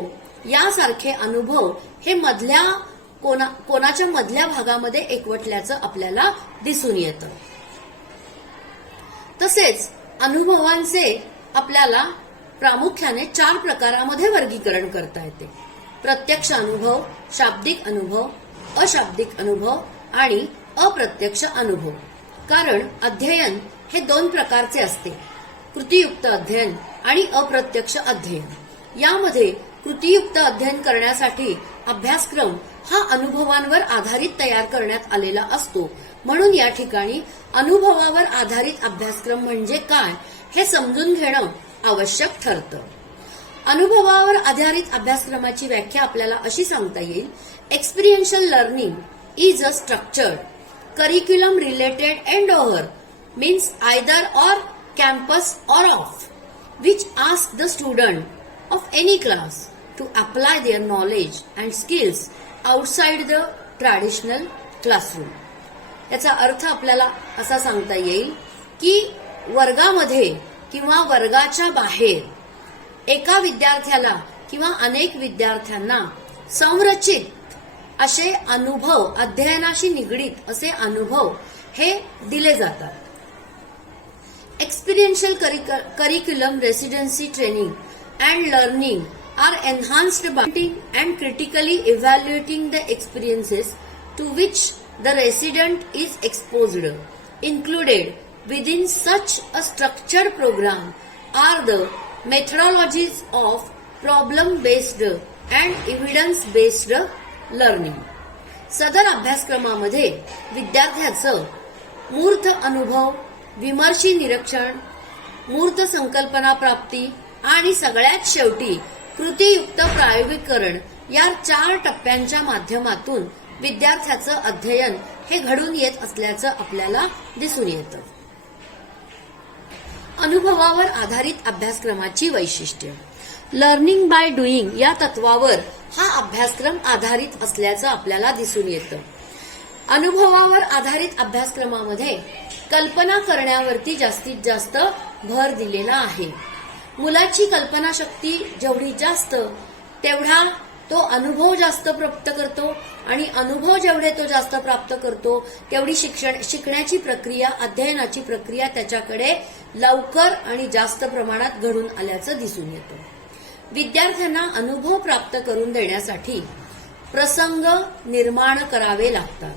यासारखे अनुभव हे कोनाच्या मधल्या भागामध्ये एकवटल्याचं आपल्याला दिसून येतं. तसेच अनुभवांचे आपल्याला प्रामुख्याने 4 प्रकारामध्ये वर्गीकरण करता येते. प्रत्यक्ष अनुभव, शाब्दिक अनुभव, अशाब्दिक अनुभव आणि अप्रत्यक्ष अनुभव. कारण अध्ययन हे 2 प्रकारचे असते, कृतीयुक्त अध्ययन आणि अप्रत्यक्ष अध्ययन. यामध्ये कृतीयुक्त अध्ययन करण्यासाठी अभ्यासक्रम हा अनुभवांवर आधारित तयार करण्यात आलेला असतो. म्हणून या ठिकाणी अनुभवावर आधारित अभ्यासक्रम म्हणजे काय हे समजून घेणं आवश्यक ठरतं. अनुभवावर आधारित अभ्यासक्रमाची व्याख्या आपल्याला अशी सांगता येईल: experiential learning is a structured curriculum related endeavor, means either or campus or off, which asks the student of any class to apply their knowledge and skills outside the traditional classroom. याचा अर्थ आपल्याला असा सांगता येईल की वर्गामध्ये किंवा वर्गाच्या बाहेर एका विद्यार्थ्याला किंवा अनेक विद्यार्थ्यांना संरचित असे अनुभव, अध्ययनाशी निगडीत असे अनुभव हे दिले जातात. Experiential curriculum, residency training and learning are enhanced by and critically evaluating the experiences to which the resident is exposed. Included within such a structured program are the methodologies of problem-based and evidence-based learning. सदर अभ्यासक्रमामध्ये विद्यार्थ्याचं मूर्त अनुभव, विमर्शी निरीक्षण, मूर्त संकल्पना प्राप्ती आणि सगळ्यात शेवटी कृतीयुक्त प्रायोगिकरण या 4 टप्प्यांच्या माध्यमातून विद्यार्थ्याचं अध्ययन हे घडून येत असल्याचं आपल्याला दिसून येतं. अनुभवावर आधारित अभ्यासक्रमाची वैशिष्ट्ये. लर्निंग बाय डुईंग या तत्वावर हा अभ्यासक्रम आधारित असल्याचं आपल्याला दिसून येतं. अनुभवावर आधारित अभ्यासक्रमामध्ये कल्पना करण्यावरती जास्तीत जास्त भर दिलेला आहे. मुलाची कल्पनाशक्ती जेवढी जास्त तेवढा तो अनुभव जास्त प्राप्त करतो आणि अनुभव जेवढे तो जास्त प्राप्त करतो तेवढी शिकण्याची प्रक्रिया, अध्ययनाची प्रक्रिया त्याच्याकडे लवकर आणि जास्त प्रमाणात घडून आल्याचं दिसून येतं. विद्यार्थ्यांना अनुभव प्राप्त करून देण्यासाठी प्रसंग निर्माण करावे लागतात.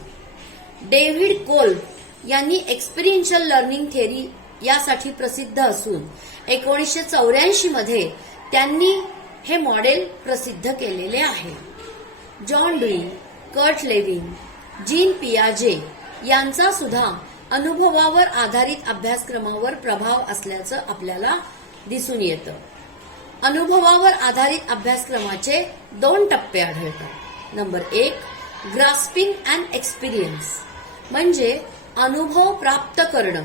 डेव्हिड कोल्ब यांनी एक्सपिरियन्शियल लर्निंग थेअरी यासाठी प्रसिद्ध असून 1984 मध्ये त्यांनी हे मॉडेल प्रसिद्ध केलेले आहे. John Dewey, Kurt Lewin, Jean पियाजे यांचा सुद्धा अनुभवावर आधारित अभ्यासक्रमावर प्रभाव असल्याचं आपल्याला दिसून येतं. अनुभवावर आधारित अभ्यासक्रमाचे 2 टप्पे आढळतात. नंबर 1 ग्रास्पिंग अँड एक्सपिरियन्स म्हणजे अनुभव प्राप्त करणं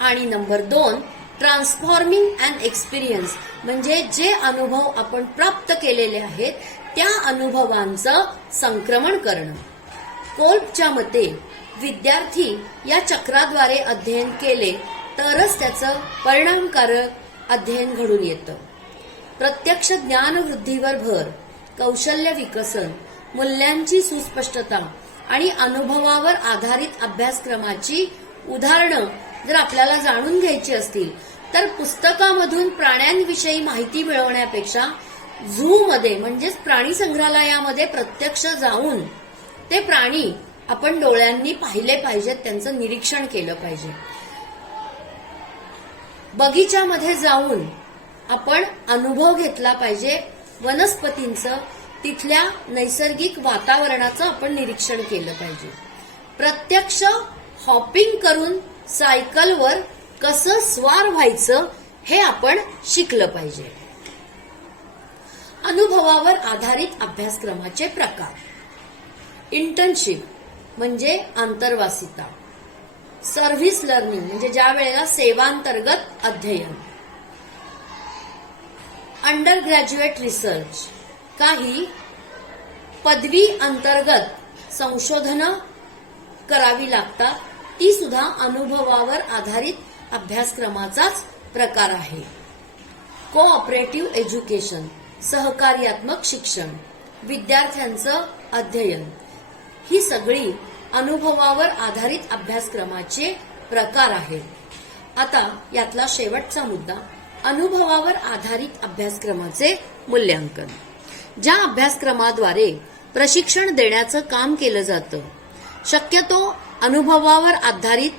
आणि नंबर 2 ट्रान्सफॉर्मिंग अँड एक्सपिरियन्स म्हणजे जे अनुभव आपण प्राप्त केलेले आहेत त्या अनुभवांचं संक्रमण करणं. कोल्बच्या मते विद्यार्थी या चक्राद्वारे अध्ययन केले तरच त्याचं परिणामकारक अध्ययन घडून येतं. प्रत्यक्ष ज्ञानवृद्धीवर भर, कौशल्य विकसन, मूल्यांची सुस्पष्टता आणि अनुभवावर आधारित अभ्यासक्रमाची उदाहरणं जर आपल्याला जाणून घ्यायची असतील तर पुस्तकामधून प्राण्यांविषयी माहिती मिळवण्यापेक्षा झू मध्ये म्हणजेच प्राणी संग्रहालयामध्ये प्रत्यक्ष जाऊन ते प्राणी आपण डोळ्यांनी पाहिले पाहिजेत, त्यांचं निरीक्षण केलं पाहिजे. बगीच्यामध्ये जाऊन आपण अनुभव घेतला पाहिजे. वनस्पतींचं, तिथल्या नैसर्गिक वातावरणाचं आपण निरीक्षण केलं पाहिजे. प्रत्यक्ष हॉपिंग करून सायकलवर कसं स्वार व्हायचं हे आपण शिकलं पाहिजे. अनुभवावर आधारित अभ्यासक्रमाचे प्रकार. इंटर्नशिप म्हणजे आंतरवासिता. सर्व्हिस लर्निंग म्हणजे ज्या वेळेला सेवांतर्गत अध्ययन. अंडर ग्रॅज्युएट रिसर्च, काही पदवी अंतर्गत संशोधनं करावी लागतात, ती सुद्धा अनुभवावर आधारित अभ्यासक्रमाचाच प्रकार आहे. कोऑपरेटिव्ह एज्युकेशन, सहकार्यात्मक शिक्षण, विद्यार्थ्यांचं अध्ययन, ही सगळी अनुभवावर आधारित अभ्यासक्रमाचे प्रकार आहेत. आता यातला शेवटचा मुद्दा, अनुभवावर आधारित अभ्यासक्रमाचे मूल्यांकन. ज्या अभ्यासक्रमाद्वारे प्रशिक्षण देण्याचं काम केलं जातं, शक्यतो अनुभवावर आधारित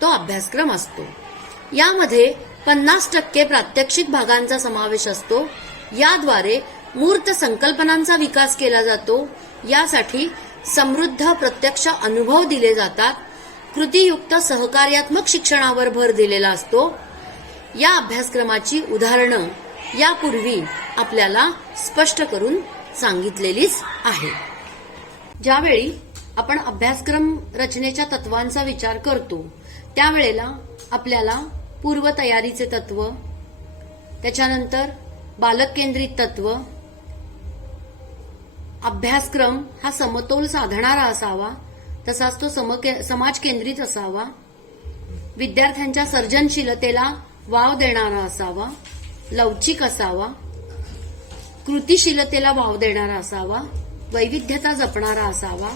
तो अभ्यासक्रम असतो. यामध्ये 50% प्रात्यक्षिक भागांचा समावेश असतो. याद्वारे मूर्त संकल्पनांचा विकास केला जातो. यासाठी समृद्ध प्रत्यक्ष अनुभव दिले जातात. कृतीयुक्त सहकार्यात्मक शिक्षणावर भर दिलेला असतो. या अभ्यासक्रमाची उदाहरणं यापूर्वी आपल्याला स्पष्ट करून सांगितलेलीच आहे. ज्यावेळी आपण अभ्यासक्रम रचनेच्या तत्वांचा विचार करतो, त्यावेळेला आपल्याला पूर्वतयारीचे तत्व, त्याच्यानंतर बालक केंद्रित तत्व, अभ्यासक्रम हा समतोल साधणारा असावा, तसाच तो समाज केंद्रित असावा, विद्यार्थ्यांच्या सर्जनशीलतेला वाव देणारा असावा, लवचिक असावा, कृतिशीलतेला वाव देणारा असावा, वैविध्यता जपणारा असावा,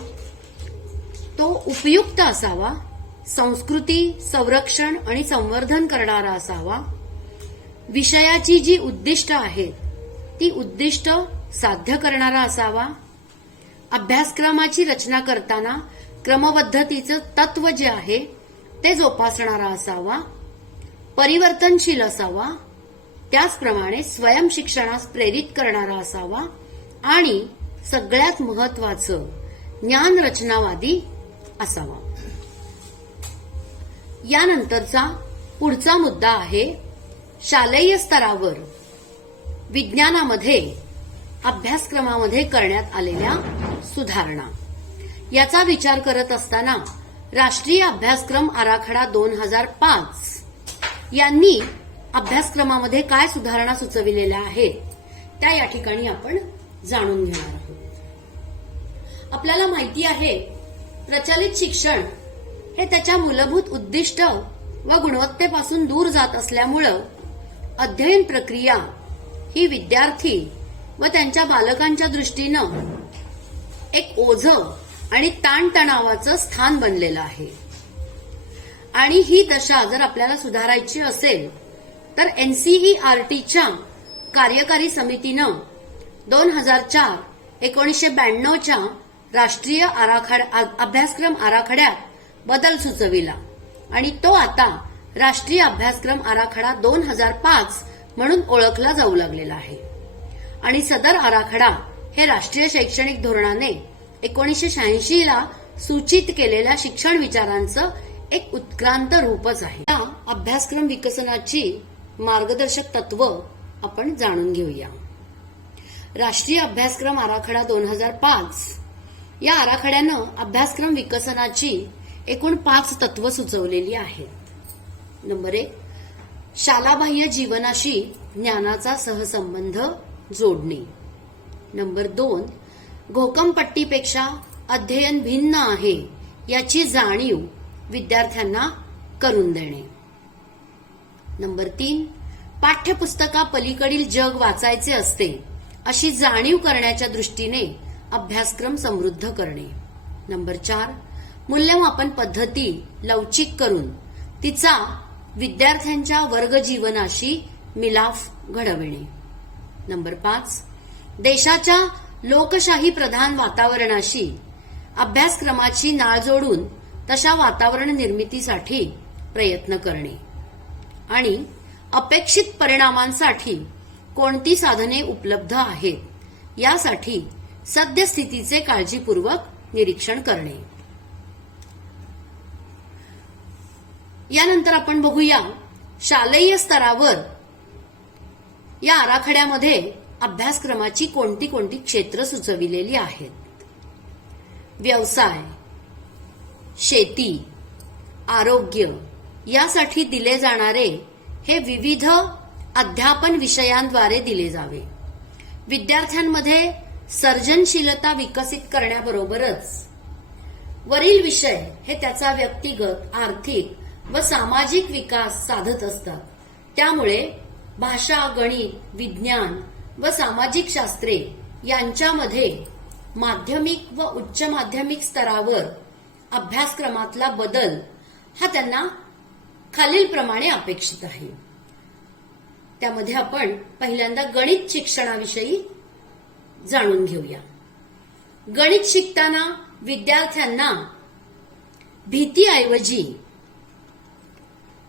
तो उपयुक्त असावा, संस्कृती संरक्षण आणि संवर्धन करणारा असावा, विषयाची जी उद्दिष्ट आहेत ती उद्दिष्ट साध्य करणारा असावा, अभ्यासक्रमाची रचना करताना क्रमबद्धतीचं तत्व जे आहे ते जोपासणारा असावा, परिवर्तनशील असावा, त्याचप्रमाणे स्वयंशिक्षणास प्रेरित करणारा असावा आणि सगळ्यात महत्वाचं ज्ञान रचनावादी असावा. यानंतरचा पुढचा मुद्दा आहे शालेय स्तरावर विज्ञानामध्ये अभ्यासक्रमामध्ये करण्यात आलेल्या सुधारणा. याचा विचार करत असताना राष्ट्रीय अभ्यासक्रम आराखडा 2005 यांनी अभ्यासक्रमामध्ये काय सुधारणा सुचविलेल्या आहेत त्या या ठिकाणी आपण जाणून घेणार आहोत. आपल्याला माहिती आहे, प्रचलित शिक्षण हे त्याच्या मूलभूत उद्दिष्ट व गुणवत्तेपासून दूर जात असल्यामुळं अध्ययन प्रक्रिया ही विद्यार्थी व त्यांच्या पालकांच्या दृष्टीनं एक ओझं आणि ताणतणावाचं स्थान बनलेलं आहे. आणि ही दशा जर आपल्याला सुधारायची असेल तर एनसीईआरटीच्या कार्यकारी समितीनं 1992च्या राष्ट्रीय अभ्यासक्रम आराखड्यात बदल सुचविला आणि तो आता राष्ट्रीय अभ्यासक्रम आराखडा 2005 म्हणून ओळखला जाऊ लागलेला आहे. आणि सदर आराखडा हे राष्ट्रीय शैक्षणिक धोरणाने 1986ला सूचित केलेल्या शिक्षण विचारांचं एक उत्क्रांत रूपच आहे. या अभ्यासक्रम विकसनाची मार्गदर्शक तत्व आपण जाणून घेऊया. राष्ट्रीय अभ्यासक्रम आराखडा 2005 या आराखड्यानं अभ्यासक्रम विकसनाची एकूण 5 तत्व सुचवलेली आहेत. नंबर 1, शालाबाह्य जीवनाशी ज्ञानाचा सहसंबंध जोडणे. नंबर 2, घोकंपट्टीपेक्षा अध्ययन भिन्न आहे याची जाणीव विद्यार्थ्यांना करून देणे. नंबर 3, पाठ्यपुस्तकापलीकडील जग वाचायचे असते अशी जाणीव करण्याच्या दृष्टीने अभ्यासक्रम समृद्ध करणे. नंबर 4, मूल्यमापन पद्धती लवचिक करून तिचा विद्यार्थ्यांच्या वर्ग जीवनाशी मिलाफ घडविणे. नंबर 5, देशाच्या लोकशाही प्रधान वातावरणाशी अभ्यासक्रमाची नाळ जोडून तशा वातावरण निर्मितीसाठी प्रयत्न करणे. आणि अपेक्षित परिणामांसाठी कोणती साधने उपलब्ध आहेत यासाठी सद्यस्थितीचे काळजीपूर्वक निरीक्षण करणे. यानंतर आपण बघूया शालेय स्तरावर या आराखड्यामध्ये अभ्यासक्रमाची कोणती कोणती क्षेत्र सुचविलेली आहेत. व्यवसाय, शेती, आरोग्य यासाठी दिले जाणारे हे विविध अध्यापन विषयांद्वारे दिले जावे. विद्यार्थ्यांमध्ये सर्जनशीलता विकसित करण्याबरोबरच वरील विषय हे त्याचा व्यक्तिगत, आर्थिक व सामाजिक विकास साधत असतात. त्यामुळे भाषा, गणित, विज्ञान व सामाजिक शास्त्रे यांच्यामध्ये माध्यमिक व उच्च माध्यमिक स्तरावर अभ्यासक्रमातला बदल हा त्यांना खालीलप्रमाणे अपेक्षित आहे. त्यामध्ये आपण पहिल्यांदा गणित शिक्षणाविषयी जाणून घेऊया. गणित शिकताना विद्यार्थ्यांना भीतीऐवजी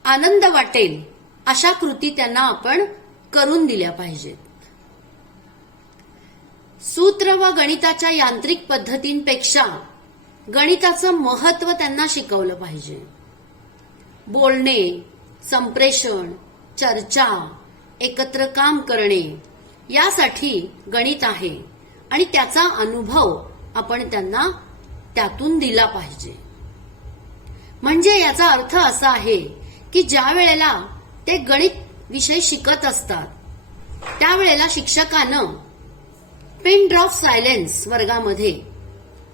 आनंद वाटेल अशा कृती त्यांना आपण करून दिल्या पाहिजेत. सूत्र व गणिताच्या यांत्रिक पद्धतींपेक्षा गणिताचं महत्व त्यांना शिकवलं पाहिजे. बोलणे, संप्रेषण, चर्चा, एकत्र काम करणे यासाठी गणित आहे आणि त्याचा अनुभव आपण त्यांना त्यातून दिला पाहिजे. म्हणजे याचा अर्थ असा आहे की ज्या वेळेला ते गणित विषय शिकत असतात त्यावेळेला शिक्षकानं पिन ड्रॉप सायलेन्स वर्गामध्ये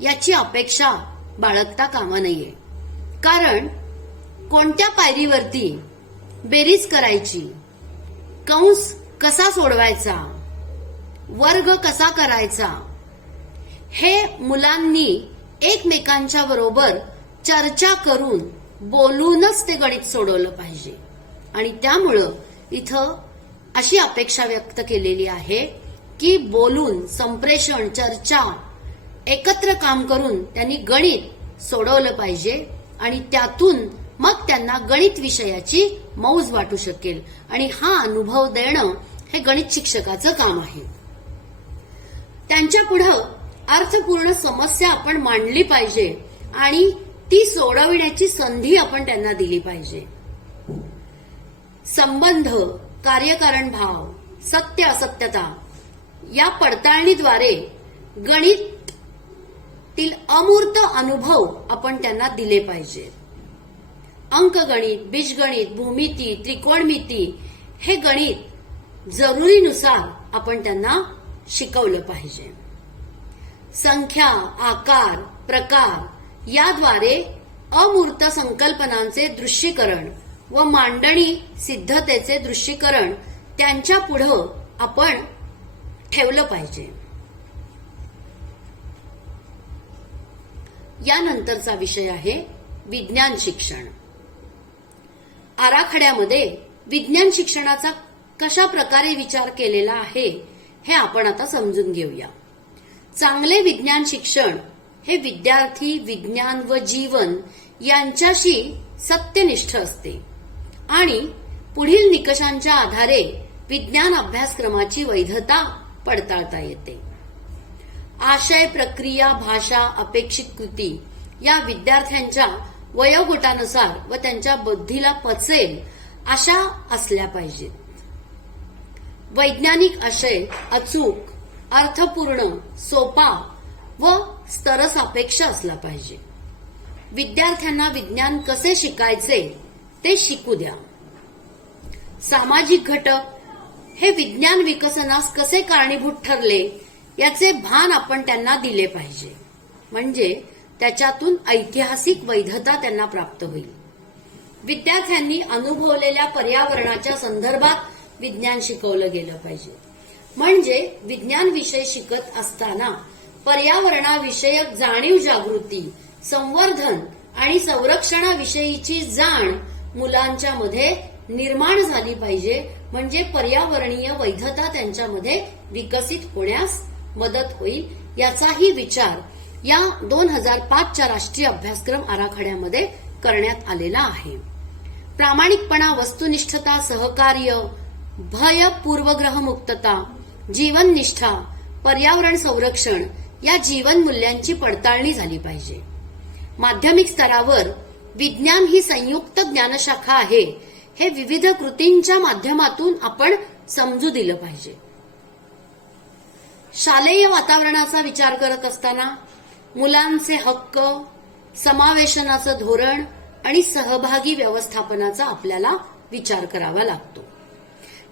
याची अपेक्षा बाळगता कामा नये. कारण कोणत्या पायरीवरती बेरीज करायची, कंस कसा सोडवायचा, वर्ग कसा करायचा हे मुलांनी एकमेकांच्या बरोबर चर्चा करून बोलूनच ते गणित सोडवलं पाहिजे. आणि त्यामुळं इथं अशी अपेक्षा व्यक्त केलेली आहे की बोलून, संप्रेषण, चर्चा, एकत्र काम करून त्यांनी गणित सोडवलं पाहिजे आणि त्यातून मग त्यांना गणित विषयाची मौज वाटू शकेल. आणि हा अनुभव देणं हे गणित शिक्षकाचं काम आहे. त्यांच्या पुढं अर्थपूर्ण समस्या आपण मांडली पाहिजे आणि ती सोडविण्याची संधी आपण त्यांना दिली पाहिजे. संबंध, कार्यकारण भाव, सत्य असत्यता या पडताळणीद्वारे गणितातील अमूर्त अनुभव आपण त्यांना दिले पाहिजे. अंकगणित, बीजगणित, भूमिती, त्रिकोणमिती हे गणित जरुरीनुसार आपण त्यांना शिकवलं पाहिजे. संख्या, आकार, प्रकार याद्वारे अमूर्त संकल्पनांचे दृश्यीकरण व मांडणी सिद्धतेचे दृश्यीकरण त्यांच्या पुढं आपण ठेवलं पाहिजे. यानंतरचा विषय आहे विज्ञान शिक्षण. आराखड्यामध्ये विज्ञान शिक्षणाचा कशा प्रकारे विचार केलेला आहे हे आपण आता समजून घेऊया. चांगले विज्ञान शिक्षण हे विद्यार्थी, विज्ञान व जीवन यांच्याशी सत्यनिष्ठ असते आणि पुढील निकषांच्या आधारे विज्ञान अभ्यासक्रमाची वैधता पडताळता येते. आशय, प्रक्रिया, भाषा, अपेक्षित कृती या विद्यार्थ्यांच्या वयोगटानुसार व त्यांच्या बुद्धीला पचेल अशा असल्या पाहिजेत. वैज्ञानिक आशय अचूक, अर्थपूर्ण, सोपा व स्तरसापेक्ष असला पाहिजे. विद्यार्थ्यांना विज्ञान कसे शिकायचे ते शिकू द्या. सामाजिक घटक हे विज्ञान विकसनास कसे कारणीभूत ठरले याचे भान आपण त्यांना दिले पाहिजे. म्हणजे त्याच्यातून ऐतिहासिक वैधता त्यांना प्राप्त होईल. विद्यार्थ्यांनी अनुभवलेल्या पर्यावरणाच्या संदर्भात विज्ञान शिकवलं गेलं पाहिजे. म्हणजे विज्ञान विषय शिकत असताना पर्यावरणाविषयक जाणीव, जागृती, संवर्धन आणि संरक्षणाविषयीची जाण मुलांच्या मध्ये निर्माण झाली पाहिजे. म्हणजे पर्यावरणीय वैधता त्यांच्यामध्ये विकसित होण्यास मदत होईल. याचाही विचार या 2005च्या राष्ट्रीय अभ्यासक्रम आराखड्यामध्ये करण्यात आलेला आहे. प्रामाणिकपणा, वस्तुनिष्ठता, सहकार्य, भय, पूर्वग्रह मुक्तता, जीवननिष्ठा, पर्यावरण संरक्षण या जीवन मूल्यांची पडताळणी झाली पाहिजे. माध्यमिक स्तरावर विज्ञान ही संयुक्त ज्ञानशाखा आहे हे विविध कृतींच्या माध्यमातून आपण समजू दिलं पाहिजे. शालेय वातावरणाचा विचार करत असताना मुलांचे हक्क, समावेशनाचं धोरण आणि सहभागी व्यवस्थापनाचा आपल्याला विचार करावा लागतो.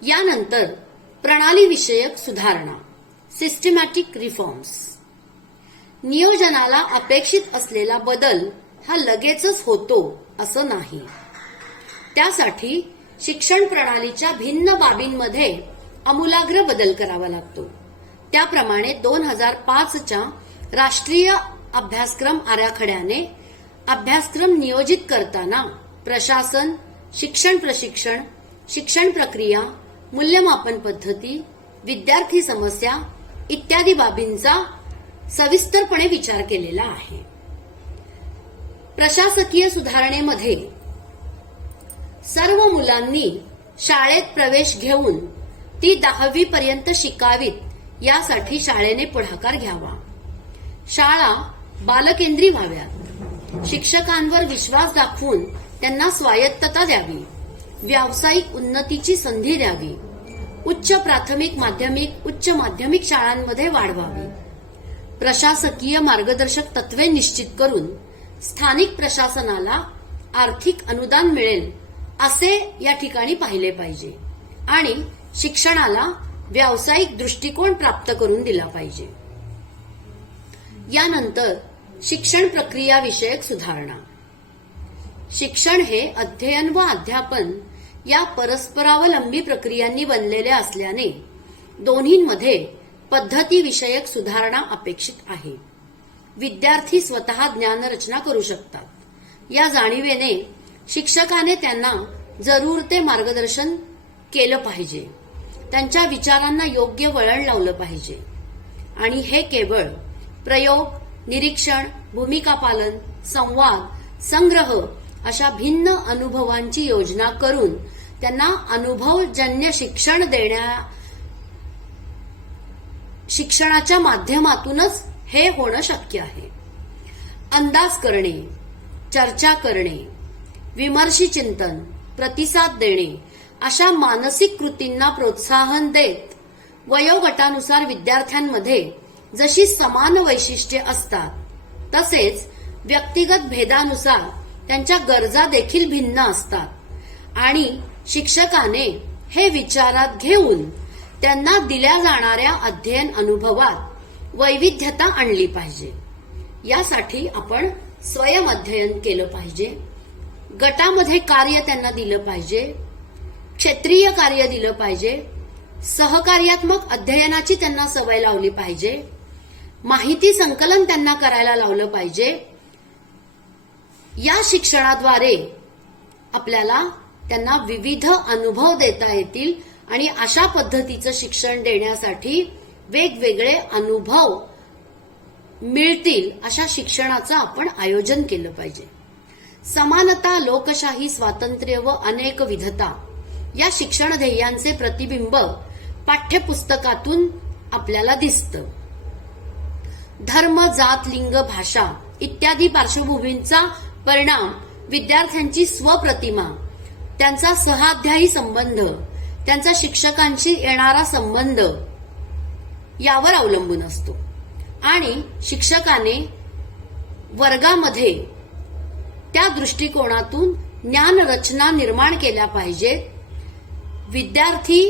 यानंतर प्रणाली विषयक सुधारणा, सिस्टमॅटिक रिफॉर्म्स. नियोजनाला अपेक्षित असलेला बदल हा लगेचच होतो असं नाही. त्यासाठी शिक्षण प्रणालीच्या भिन्न बाबींमध्ये आमूलाग्र बदल करावा लागतो. त्याप्रमाणे 2005च्या राष्ट्रीय अभ्यासक्रम आराखड्याने अभ्यासक्रम नियोजित करताना प्रशासन, शिक्षण प्रशिक्षण, शिक्षण प्रक्रिया, मूल्यमापन पद्धती, विद्यार्थी समस्या इत्यादी बाबींचा सविस्तरपणे विचार केलेला आहे. प्रशासकीय सुधारणेमध्ये सर्व मुलांनी शाळेत प्रवेश घेऊन ती 10वी पर्यंत शिकावीत यासाठी शाळेने पुढाकार घ्यावा. शाळा बालकेंद्री व्हाव्यात. शिक्षकांवर विश्वास दाखवून त्यांना स्वायत्तता द्यावी. व्यावसायिक उन्नतीची संधी द्यावी. उच्च प्राथमिक, माध्यमिक, उच्च माध्यमिक शाळांमध्ये वाढवावी. प्रशासकीय मार्गदर्शक तत्वे निश्चित करून स्थानिक प्रशासनाला आर्थिक अनुदान मिळेल असे या ठिकाणी पाहिले पाहिजे आणि शिक्षणाला व्यावसायिक दृष्टिकोन प्राप्त करून दिला पाहिजे. यानंतर शिक्षण प्रक्रिया विषयक सुधारणा. शिक्षण हे अध्ययन व अध्यापन या परस्परावलंबी प्रक्रियांनी बनलेले असल्याने दोन्हींमध्ये पद्धती विषयक सुधारणा अपेक्षित आहे. विद्यार्थी स्वतः ज्ञानरचना करू शकतात. या जाणीवेने शिक्षकाने त्यांना जरूर ते मार्गदर्शन केलं पाहिजे. त्यांच्या विचारांना योग्य वळण लावलं पाहिजे आणि हे केवळ प्रयोग, निरीक्षण, भूमिका पालन, संवाद, संग्रह अशा भिन्न अनुभवांची योजना करून त्यांना अनुभवजन्य शिक्षणाच्या माध्यमातूनच हे होणं शक्य आहे. अंदाज करणे, चर्चा करणे, विमर्शी चिंतन, प्रतिसाद देणे अशा मानसिक कृतींना प्रोत्साहन देत वयोगटानुसार विद्यार्थ्यांमध्ये जशी समान वैशिष्ट्ये असतात तसेच व्यक्तिगत भेदानुसार त्यांच्या गरजा देखील भिन्न असतात आणि शिक्षकाने हे विचारात घेऊन त्यांना दिल्या जाणाऱ्या अध्ययन अनुभवात वैविध्यता आणली पाहिजे. यासाठी आपण स्वयं अध्ययन केलं पाहिजे. गटामध्ये कार्य त्यांना दिलं पाहिजे. क्षेत्रीय कार्य दिलं पाहिजे. सहकार्यात्मक अध्ययनाची त्यांना सवय लावली पाहिजे. माहिती संकलन त्यांना करायला लावलं पाहिजे. या शिक्षणाद्वारे आपल्याला त्यांना विविध अनुभव देता येतील आणि अशा पद्धतीचं शिक्षण देण्यासाठी वेगवेगळे अनुभव मिळतील अशा शिक्षणाचं आपण आयोजन केलं पाहिजे. समानता, लोकशाही, स्वातंत्र्य व अनेक विधता या शिक्षण ध्येयांचे प्रतिबिंब पाठ्यपुस्तकातून आपल्याला दिसतं. धर्म, जात, लिंग, भाषा इत्यादी पार्श्वभूमींचा परिणाम विद्यार्थ्यांची स्वप्रतिमा, त्यांचा सहाध्यायी संबंध, त्यांचा शिक्षकांशी येणारा संबंध यावर अवलंबून असतो आणि शिक्षकाने वर्गामध्ये त्या दृष्टिकोनातून ज्ञान रचना निर्माण केल्या पाहिजेत. विद्यार्थी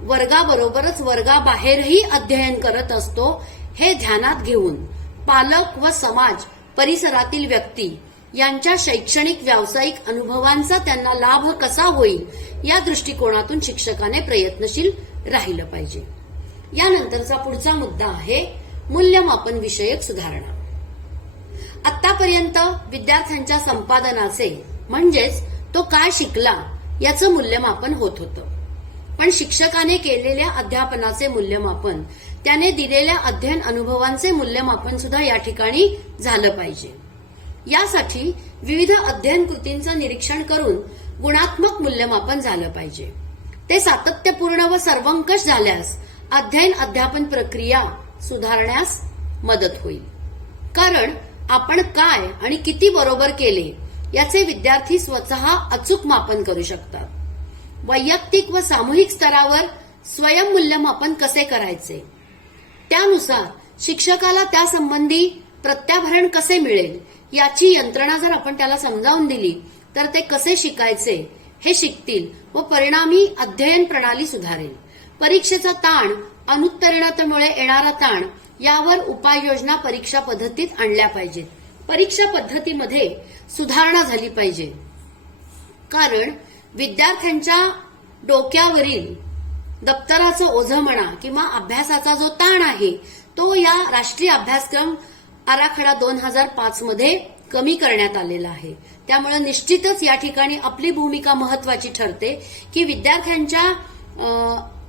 वर्गाबरोबरच वर्गाबाहेरही अध्ययन करत असतो हे ध्यानात घेऊन पालक व समाज, परिसरातील व्यक्ती यांच्या शैक्षणिक, व्यावसायिक अनुभवांचा त्यांना लाभ कसा होईल या दृष्टिकोनातून शिक्षकाने प्रयत्नशील राहिलं पाहिजे. यानंतरचा पुढचा मुद्दा आहे मूल्यमापन विषयक सुधारणा. आतापर्यंत विद्यार्थ्यांच्या संपादनाचे म्हणजेच तो काय शिकला याचं मूल्यमापन होत होतं. पण शिक्षकाने केलेल्या अध्यापनाचे मूल्यमापन, त्याने दिलेल्या अध्ययन अनुभवांचे मूल्यमापन सुद्धा या ठिकाणी झालं पाहिजे. यासाठी विविध अध्ययन कृतींचं निरीक्षण करून गुणात्मक मूल्यमापन झालं पाहिजे. ते सातत्यपूर्ण व सर्वंकष झाल्यास अध्ययन अध्यापन प्रक्रिया सुधारण्यास मदत होईल. कारण आपण काय आणि किती बरोबर केले याचे विद्यार्थी स्वतः अचूक मापन करू शकतात. वैयक्तिक व सामूहिक स्तरावर स्वयंमूल्यमापन कसे करायचे, त्यानुसार शिक्षकाला त्यासंबंधी प्रत्याभरण कसे मिळेल याची यंत्रणा जर आपण त्याला समजावून दिली तर ते कसे शिकायचे हे शिकतील व परिणामी अध्ययन प्रणाली सुधारेल. परीक्षेचा ताण, अनुत्तीर्णतेमुळे येणारा ताण यावर उपाययोजना परीक्षा पद्धतीत आणल्या पाहिजेत. परीक्षा पद्धतीमध्ये सुधारणा झाली पाहिजे. कारण विद्यार्थ्यांच्या डोक्यावरील दप्तराचं ओझं म्हणा किंवा अभ्यासाचा जो ताण आहे तो या राष्ट्रीय अभ्यासक्रम आराखडा 2005 मध्ये कमी करण्यात आलेला आहे. त्यामुळे निश्चितच या ठिकाणी आपली भूमिका महत्वाची ठरते की विद्यार्थ्यांच्या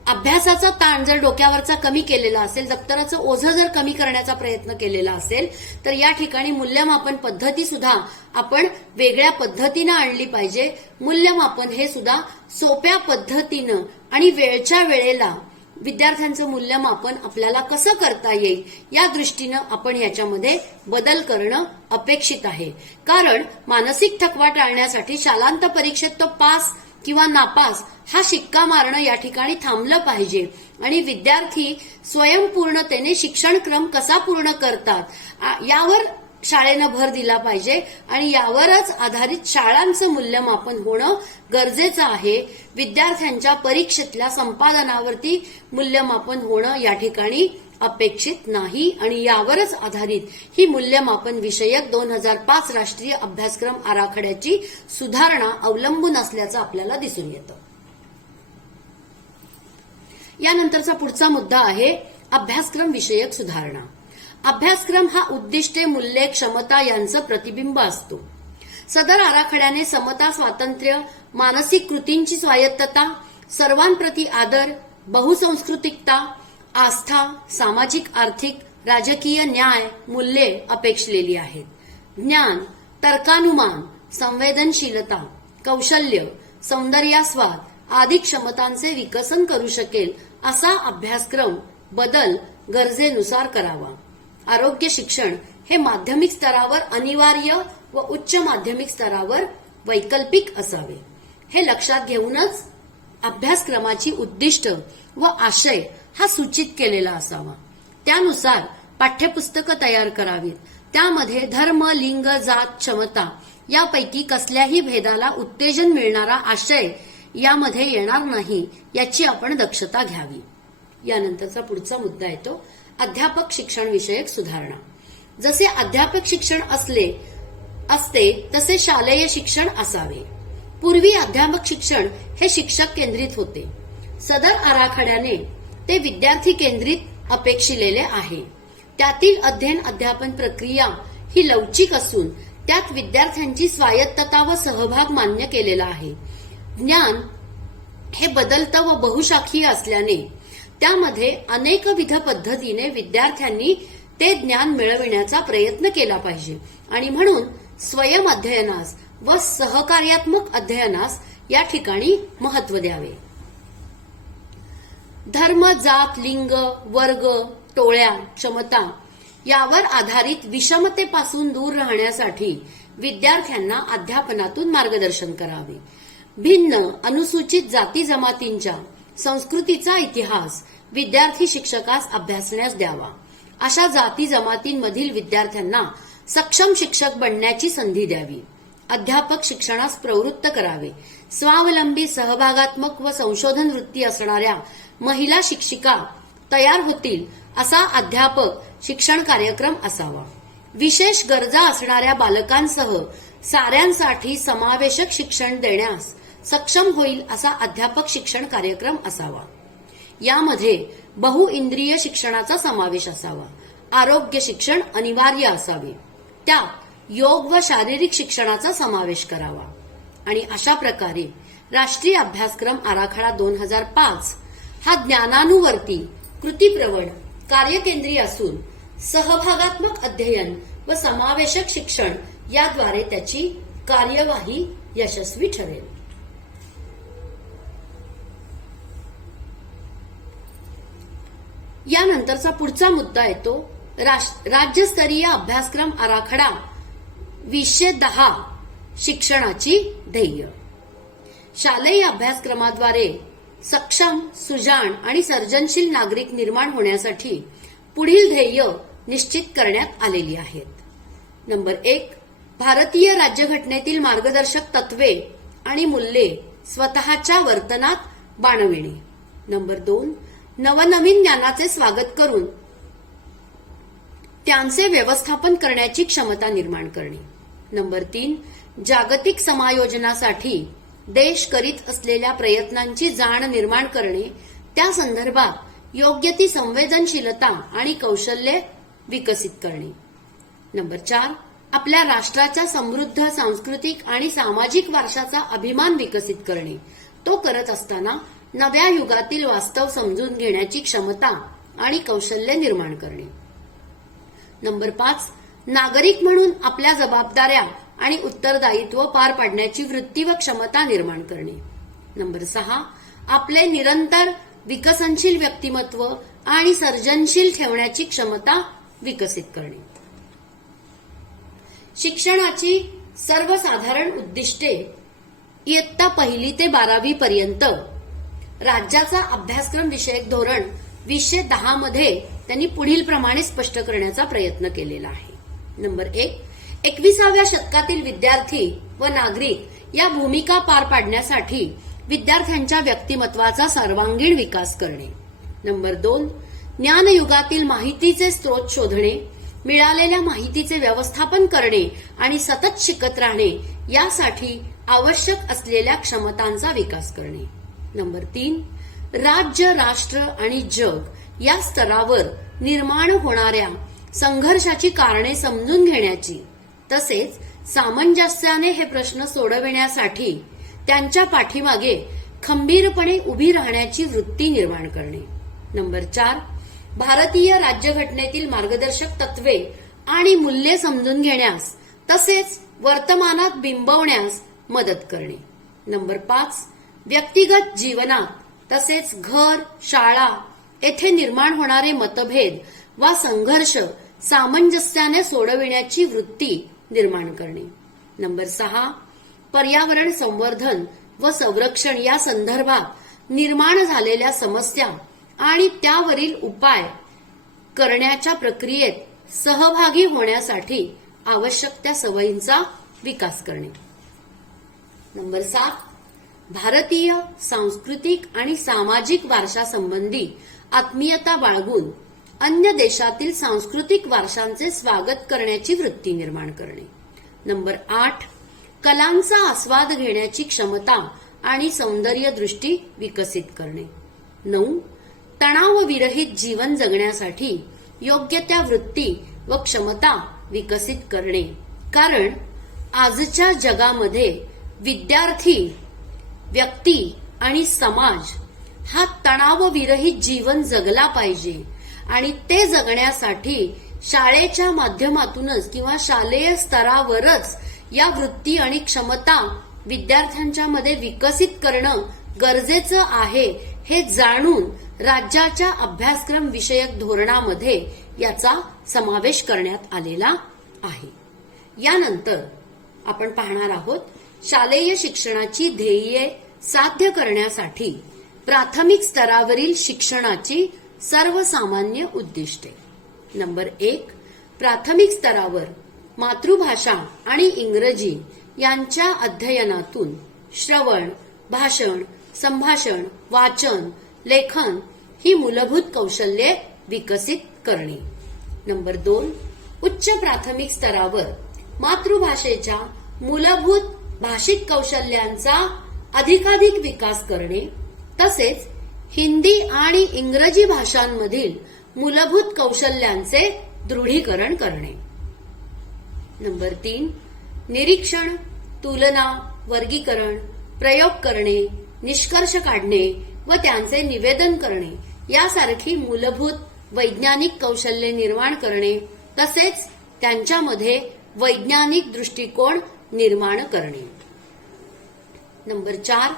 अभ्यासाचा ताण जर डोक्यावरचा कमी केलेला असेल, दप्तराचं ओझं जर कमी करण्याचा प्रयत्न केलेला असेल तर या ठिकाणी मूल्यमापन पद्धती सुद्धा आपण वेगळ्या पद्धतीनं आणली पाहिजे. मूल्यमापन हे सुद्धा सोप्या पद्धतीनं आणि वेळच्या वेळेला विद्यार्थ्यांचं मूल्यमापन आपल्याला कसं करता येईल या दृष्टीनं आपण याच्यामध्ये बदल करणं अपेक्षित आहे. कारण मानसिक थकवा टाळण्यासाठी शालांत परीक्षेत तो पास किंवा नापास हा शिक्का मारणं या ठिकाणी थांबलं पाहिजे आणि विद्यार्थी स्वयंपूर्णतेने शिक्षणक्रम कसा पूर्ण करतात यावर शाळेनं भर दिला पाहिजे आणि यावरच आधारित शाळांचं मूल्यमापन होणं गरजेचं आहे. विद्यार्थ्यांच्या परीक्षेतल्या संपादनावरती मूल्यमापन होणं या ठिकाणी अपेक्षित नाही आणि यावरच आधारित ही मूल्यमापन विषयक 2005 राष्ट्रीय अभ्यासक्रम आराखड्याची सुधारणा अवलंबून असल्याचं आपल्याला दिसून येतं. यानंतरचा पुढचा मुद्दा आहे अभ्यासक्रम विषयक सुधारणा. अभ्यासक्रम हा उद्दिष्टे, मूल्ये, क्षमता यांचं प्रतिबिंब असतो. सदर आराखड्याने समता, स्वातंत्र्य, मानसिक कृतींची स्वायत्तता, सर्वांप्रती आदर, बहुसांस्कृतिकता, आस्था, सामाजिक, आर्थिक, राजकीय न्याय, मूल्ये अपेक्षलेली आहेत. ज्ञान, तर्कानुमान, संवेदनशीलता, कौशल्य, सौंदर्यास्वाद आदी क्षमतांचे विकसन करू शकेल असा अभ्यासक्रम बदल गरजेनुसार करावा. आरोग्य शिक्षण हे माध्यमिक स्तरावर अनिवार्य व उच्च माध्यमिक स्तरावर वैकल्पिक असावे. हे लक्षात घेऊनच अभ्यासक्रमाची उद्दिष्ट व आशय हा सूचित केलेला असावा. त्यानुसार पाठ्यपुस्तकं तयार करावीत. त्यामध्ये धर्म, लिंग, जात, क्षमता यापैकी कसल्याही भेदाला उत्तेजन मिळणारा आशय यामध्ये येणार नाही याची आपण दक्षता घ्यावी. यानंतरचा पुढचा मुद्दा येतो अध्यापक शिक्षण विषयक सुधारणा. जसे अध्यापक शिक्षण असते तसे शालेय शिक्षण असावे. पूर्वी अध्यापक शिक्षण हे शिक्षक केंद्रित होते. सदर आराखड्याने ते विद्यार्थी केंद्रित अपेक्षिलेले आहे. त्यातील अध्ययन अध्यापन प्रक्रिया ही लवचिक असून त्यात विद्यार्थ्यांची स्वायत्तता व सहभाग मान्य केलेला आहे. ज्ञान हे बदलतं व बहुशाखीय असल्याने त्यामध्ये अनेकविध पद्धतीने विद्यार्थ्यांनी ते ज्ञान मिळविण्याचा प्रयत्न केला पाहिजे आणि म्हणून स्वयं अध्ययनास व सहकार्यात्मक अध्ययनास या ठिकाणी महत्व द्यावे. धर्म, जात, लिंग, वर्ग, टोळ्या, क्षमता यावर आधारित विषमतेपासून दूर राहण्यासाठी विद्यार्थ्यांना अध्यापनातून मार्गदर्शन करावे. भिन्न अनुसूचित जाती जमातींच्या संस्कृतीचा इतिहास विद्यार्थी शिक्षकास अभ्यासण्यास द्यावा. अशा जाती जमातींमधील विद्यार्थ्यांना सक्षम शिक्षक बनण्याची संधी द्यावी. अध्यापक शिक्षणास प्रवृत्त करावे. स्वावलंबी, सहभागात्मक व संशोधन वृत्ती असणाऱ्या महिला शिक्षिका तयार होतील असा अध्यापक शिक्षण कार्यक्रम असावा. विशेष गरजा असणाऱ्या बालकांसह साऱ्यांसाठी समावेशक शिक्षण देण्यास सक्षम होईल असा अध्यापक शिक्षण कार्यक्रम असावा. यामध्ये बहुइंद्रिय शिक्षणाचा समावेश असावा. आरोग्य शिक्षण अनिवार्य असावे. त्यात योग व शारीरिक शिक्षणाचा समावेश करावा. आणि अशा प्रकारे राष्ट्रीय अभ्यासक्रम आराखडा 2005 हा ज्ञानानुवर्ती, कृतीप्रवण, कार्यकेंद्री असून सहभागात्मक अध्ययन व समावेशक शिक्षण याद्वारे त्याची कार्यवाही यशस्वी ठरेल. यानंतरचा पुढचा मुद्दा येतो राज्यस्तरीय अभ्यासक्रम आराखडा 2010 शिक्षणाची ध्येय. शालेय अभ्यासक्रमाद्वारे सक्षम, सुजाण आणि सर्जनशील नागरिक निर्माण होण्यासाठी पुढील ध्येय निश्चित करण्यात आलेली आहेत. नंबर 1, भारतीय राज्यघटनेतील मार्गदर्शक तत्वे आणि मूल्ये स्वतःच्या वर्तनात बाणविणे. नंबर 2, नवनवीन ज्ञानाचे स्वागत करून त्यांचे व्यवस्थापन करण्याची क्षमता निर्माण करणे. नंबर 3, जागतिक समायोजनासाठी देश करीत असलेल्या प्रयत्नांची जाण निर्माण करणे, त्या संदर्भात योग्य ती संवेदनशीलता आणि कौशल्ये विकसित करणे. नंबर 4, आपल्या राष्ट्राच्या समृद्ध सांस्कृतिक आणि सामाजिक वारशाचा अभिमान विकसित करणे, तो करत असताना नव्या युगातील वास्तव समजून घेण्याची क्षमता आणि कौशल्य निर्माण करणे. नंबर 5, नागरिक म्हणून आपल्या जबाबदाऱ्या आणि उत्तरदायित्व पार पाडण्याची वृत्ती व क्षमता निर्माण करणे. नंबर 6, आपले निरंतर विकसनशील व्यक्तिमत्व आणि सर्जनशील ठेवण्याची क्षमता विकसित करणे. शिक्षणाची सर्वसाधारण उद्दिष्टे इयत्ता 1ली ते 12वी पर्यंत राज्याचा अभ्यासक्रम विषयक धोरण 2010 मध्ये त्यांनी पुढील प्रमाणे स्पष्ट करण्याचा प्रयत्न केलेला आहे. नंबर 1, 21व्या शतकातील विद्यार्थी व नागरिक या भूमिका पार पाडण्यासाठी विद्यार्थ्यांच्या व्यक्तिमत्वाचा सर्वांगीण विकास करणे. नंबर 2, ज्ञानयुगातील माहितीचे स्रोत शोधणे, मिळालेल्या माहितीचे व्यवस्थापन करणे आणि सतत शिकत राहणे यासाठी आवश्यक असलेल्या क्षमतांचा विकास करणे. नंबर 3, राज्य, राष्ट्र आणि जग या स्तरावर निर्माण होणाऱ्या संघर्षाची कारणे समजून घेण्याची तसेच सामंजस्याने हे प्रश्न सोडविण्यासाठी त्यांच्या पाठीमागे खंबीरपणे उभी राहण्याची वृत्ती निर्माण करणे. नंबर 4, भारतीय राज्यघटनेतील मार्गदर्शक तत्वे आणि मूल्ये समजून घेण्यास तसेच वर्तमानात बिंबवण्यास मदत करणे. नंबर 5, व्यक्तिगत जीवनात तसेच घर, शाळा येथे निर्माण होणारे मतभेद वा संघर्ष सामंजस्याने सोडविण्याची वृत्ती निर्माण करणे. नंबर 6, पर्यावरण संवर्धन व संरक्षण या संदर्भात निर्माण झालेल्या समस्या आणि त्यावरील उपाय करण्याच्या प्रक्रियेत सहभागी होण्यासाठी आवश्यक त्या सवयींचा विकास करणे. नंबर 7, भारतीय सांस्कृतिक आणि सामाजिक वारशासंबंधी आत्मीयता बाळगून अन्य देशातील सांस्कृतिक वारशांचे स्वागत करण्याची वृत्ती निर्माण करणे. नंबर 8, कलांचा आस्वाद घेण्याची क्षमता आणि सौंदर्य दृष्टी विकसित करणे. 9, तणावविरहित जीवन जगण्यासाठी योग्य त्या वृत्ती व क्षमता विकसित करणे, कारण आजच्या जगामध्ये विद्यार्थी, व्यक्ती आणि समाज हा तणावविरहित जीवन जगला पाहिजे आणि ते जगण्यासाठी शाळेच्या माध्यमातूनच किंवा शालेय स्तरावरच या वृत्ती आणि क्षमता विद्यार्थ्यांच्या मध्ये विकसित करणं गरजेचं आहे हे जाणून राज्याच्या अभ्यासक्रम विषयक धोरणामध्ये याचा समावेश करण्यात आलेला आहे. यानंतर आपण पाहणार आहोत शालेय शिक्षणाची ध्येये साध्य करण्यासाठी प्राथमिक स्तरावरील शिक्षणाची सर्वसामान्य उद्दिष्टे. नंबर 1, प्राथमिक स्तरावर मातृभाषा आणि इंग्रजी यांच्या अध्ययनातून श्रवण, भाषण, संभाषण, वाचन, लेखन ही मूलभूत कौशल्ये विकसित करणे. नंबर 2, उच्च प्राथमिक स्तरावर मातृभाषेच्या मूलभूत भाषिक कौशल्यांचा अधिकाधिक विकास करणे तसेच हिंदी आणि इंग्रजी भाषांमधील मूलभूत कौशल्यांचे दृढीकरण करणे. नंबर 3, निरीक्षण, तुलना, वर्गीकरण, प्रयोग करणे, निष्कर्ष काढणे व त्यांचे निवेदन करणे यासारखी मूलभूत वैज्ञानिक कौशल्ये निर्माण करणे तसेच त्यांच्यामध्ये वैज्ञानिक दृष्टिकोन निर्माण करणे. नंबर 4,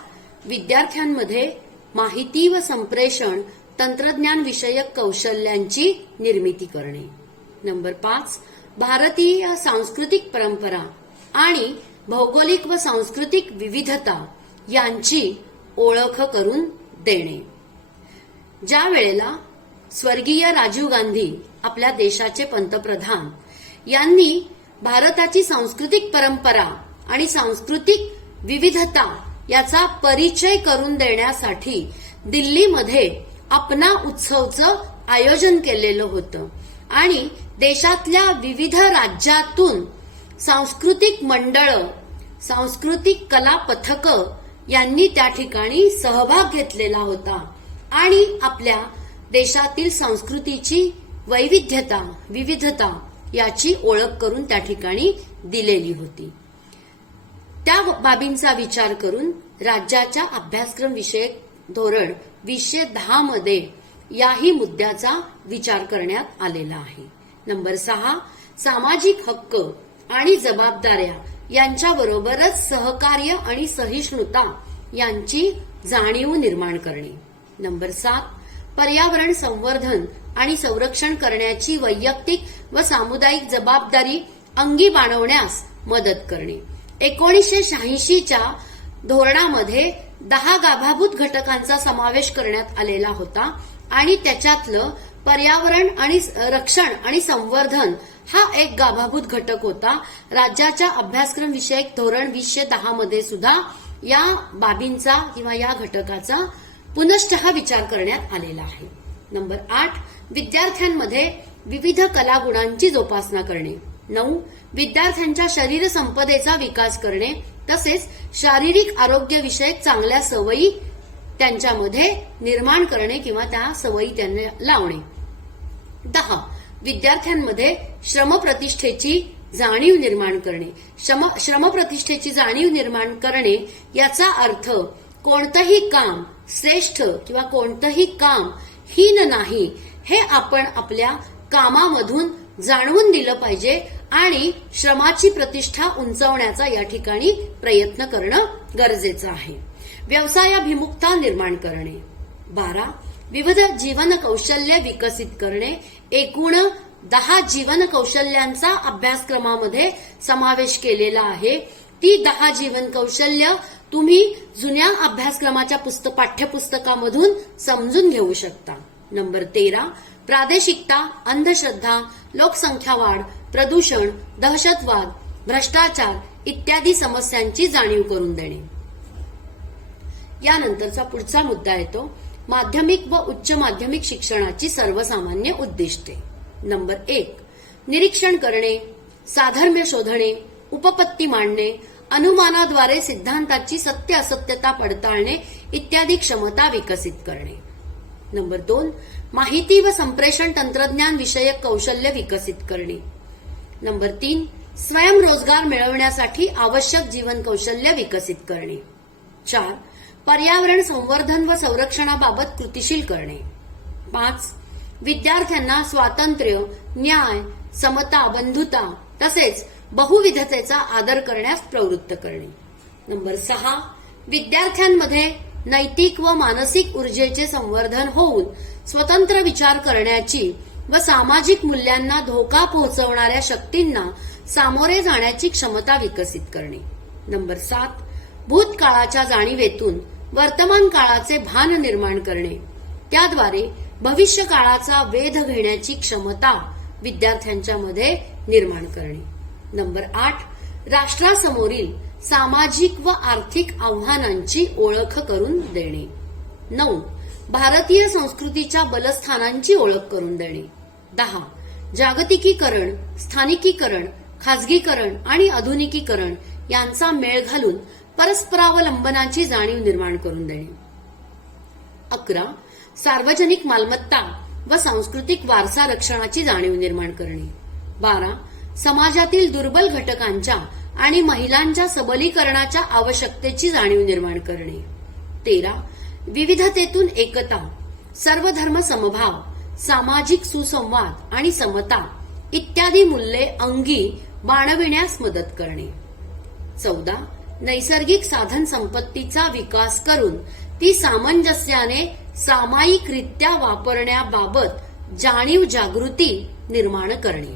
विद्यार्थ्यांमध्ये माहिती व संप्रेषण तंत्रज्ञान विषयक कौशल्यांची निर्मिती करणे. नंबर 5, भारतीय सांस्कृतिक परंपरा आणि भौगोलिक व सांस्कृतिक विविधता यांची ओळख करून देणे. ज्या वेळेला स्वर्गीय राजीव गांधी आपल्या देशाचे पंतप्रधान यांनी भारताची सांस्कृतिक परंपरा आणि सांस्कृतिक विविधता याचा परिचय करून देण्यासाठी दिल्लीमध्ये अपना उत्सवचं आयोजन केलेलं होतं आणि देशातल्या विविध राज्यातून सांस्कृतिक मंडळं, सांस्कृतिक कला पथकं यांनी त्या ठिकाणी सहभाग घेतलेला होता आणि आपल्या देशातील संस्कृतीची वैविध्यता, विविधता याची ओळख करून त्या ठिकाणी दिलेली होती. त्या बाबींचा विचार करून राज्याच्या अभ्यासक्रम विषयक धोरण 2010 मध्ये याही मुद्द्याचा विचार करण्यात आलेला आहे. नंबर 6, सामाजिक हक्क आणि जबाबदाऱ्या यांच्याबरोबरच सहकार्य आणि सहिष्णुता यांची जाणीव निर्माण करणे. नंबर 7, पर्यावरण संवर्धन आणि संरक्षण करण्याची वैयक्तिक व सामुदायिक जबाबदारी अंगी बाणवण्यास मदत करणे. 1986च्या धोरणामध्ये 10 गाभाभूत घटकांचा समावेश करण्यात आलेला होता आणि त्याच्यातलं पर्यावरण आणि रक्षण आणि संवर्धन हा एक गाभाभूत घटक होता. राज्याच्या अभ्यासक्रम विषयक धोरण 2010 मध्ये सुद्धा या बाबींचा किंवा या घटकाचा पुनश्च विचार करण्यात आलेला आहे. नंबर 8, विद्यार्थ्यांमध्ये विविध कलागुणांची जोपासना करणे. 9, विद्यार्थ्यांच्या शरीर संपदेचा विकास करणे तसेच शारीरिक आरोग्य विषयक चांगल्या सवयी त्यांच्यामध्ये निर्माण करणे किंवा त्या सवयी त्यांना लावणे. 10, विद्यार्थ्यांमध्ये श्रमप्रतिष्ठेची जाणीव निर्माण करणे. श्रमप्रतिष्ठेची जाणीव निर्माण करणे याचा अर्थ कोणतंही काम श्रेष्ठ किंवा कोणतंही काम हीन नाही हे आपण आपल्या कामामधून जाणवून दिलं पाहिजे आणि श्रमाची प्रतिष्ठा उंचावण्याचा या ठिकाणी प्रयत्न करणं गरजेचं आहे. व्यवसायाभिमुखता निर्माण करणे. 12, विविध जीवन कौशल्य विकसित करणे. एकूण 10 जीवन कौशल्यांचा अभ्यासक्रमामध्ये समावेश केलेला आहे. ती 10 जीवन कौशल्य तुम्ही जुन्या अभ्यासक्रमाच्या पाठ्यपुस्तकामधून समजून घेऊ शकता. नंबर 13, प्रादेशिकता, अंधश्रद्धा, लोकसंख्या वाढ, प्रदूषण, दहशतवाद, भ्रष्टाचार इत्यादी समस्यांची जाणीव करून देणे. यानंतरचा पुढचा मुद्दा येतो माध्यमिक व उच्च माध्यमिक शिक्षणाची सर्वसामान्य उद्दिष्टे. नंबर 1, निरीक्षण करणे, साधर्म्य शोधणे, उपपत्ती मांडणे, अनुमानाद्वारे सिद्धांताची सत्य असत्यता पडताळणे इत्यादी क्षमता विकसित करणे. नंबर 2, माहिती व संप्रेषण तंत्रज्ञान विषयक कौशल्य विकसित करणे. नंबर 3, स्वयंरोजगार मिळवण्यासाठी आवश्यक जीवन कौशल्य विकसित करणे. 4, पर्यावरण संवर्धन व संरक्षणाबाबत कृतिशील करणे. 5, विद्यार्थ्यांना स्वातंत्र्य, न्याय, समता, बंधुता तसेच बहुविधतेचा आदर करण्यास प्रवृत्त करणे. नंबर 6, विद्यार्थ्यांमध्ये नैतिक व मानसिक ऊर्जेचे संवर्धन होऊन स्वतंत्र विचार करण्याची व सामाजिक मूल्यांना धोका पोहोचवणाऱ्या शक्तींना सामोरे जाण्याची क्षमता विकसित करणे. नंबर 7, भूतकाळाच्या जाणीवेतून वर्तमान काळाचे भान निर्माण करणे. त्याद्वारे भविष्य काळाचा वेध घेण्याची क्षमता विद्यार्थ्यांच्या मध्ये निर्माण करणे. नंबर 8, राष्ट्रासमोरील सामाजिक व आर्थिक आव्हानांची ओळख करून देणे. 9, भारतीय संस्कृतीच्या बलस्थानांची ओळख करून देणे. 10, जागतिकीकरण, स्थानिकीकरण, खाजगीकरण आणि आधुनिकीकरण यांचा मेळ घालून परस्परावलंबनाची जाणीव निर्माण करून देणे. 11, सार्वजनिक मालमत्ता व सांस्कृतिक वारसा रक्षणाची जाणीव निर्माण करणे. 12, समाजातील दुर्बल घटकांच्या आणि महिलांच्या सबलीकरणाच्या आवश्यकतेची जाणीव निर्माण करणे. 13, विविधतेतून एकता, सर्वधर्म समभाव, सामाजिक सुसंवाद आणि समता इत्यादी मूल्ये अंगी बाणविण्यास मदत करणे. 14, नैसर्गिक साधन संपत्तीचा विकास करून ती सामंजस्याने सामायिकरित्या वापरण्याबाबत जाणीव जागृती निर्माण करणे.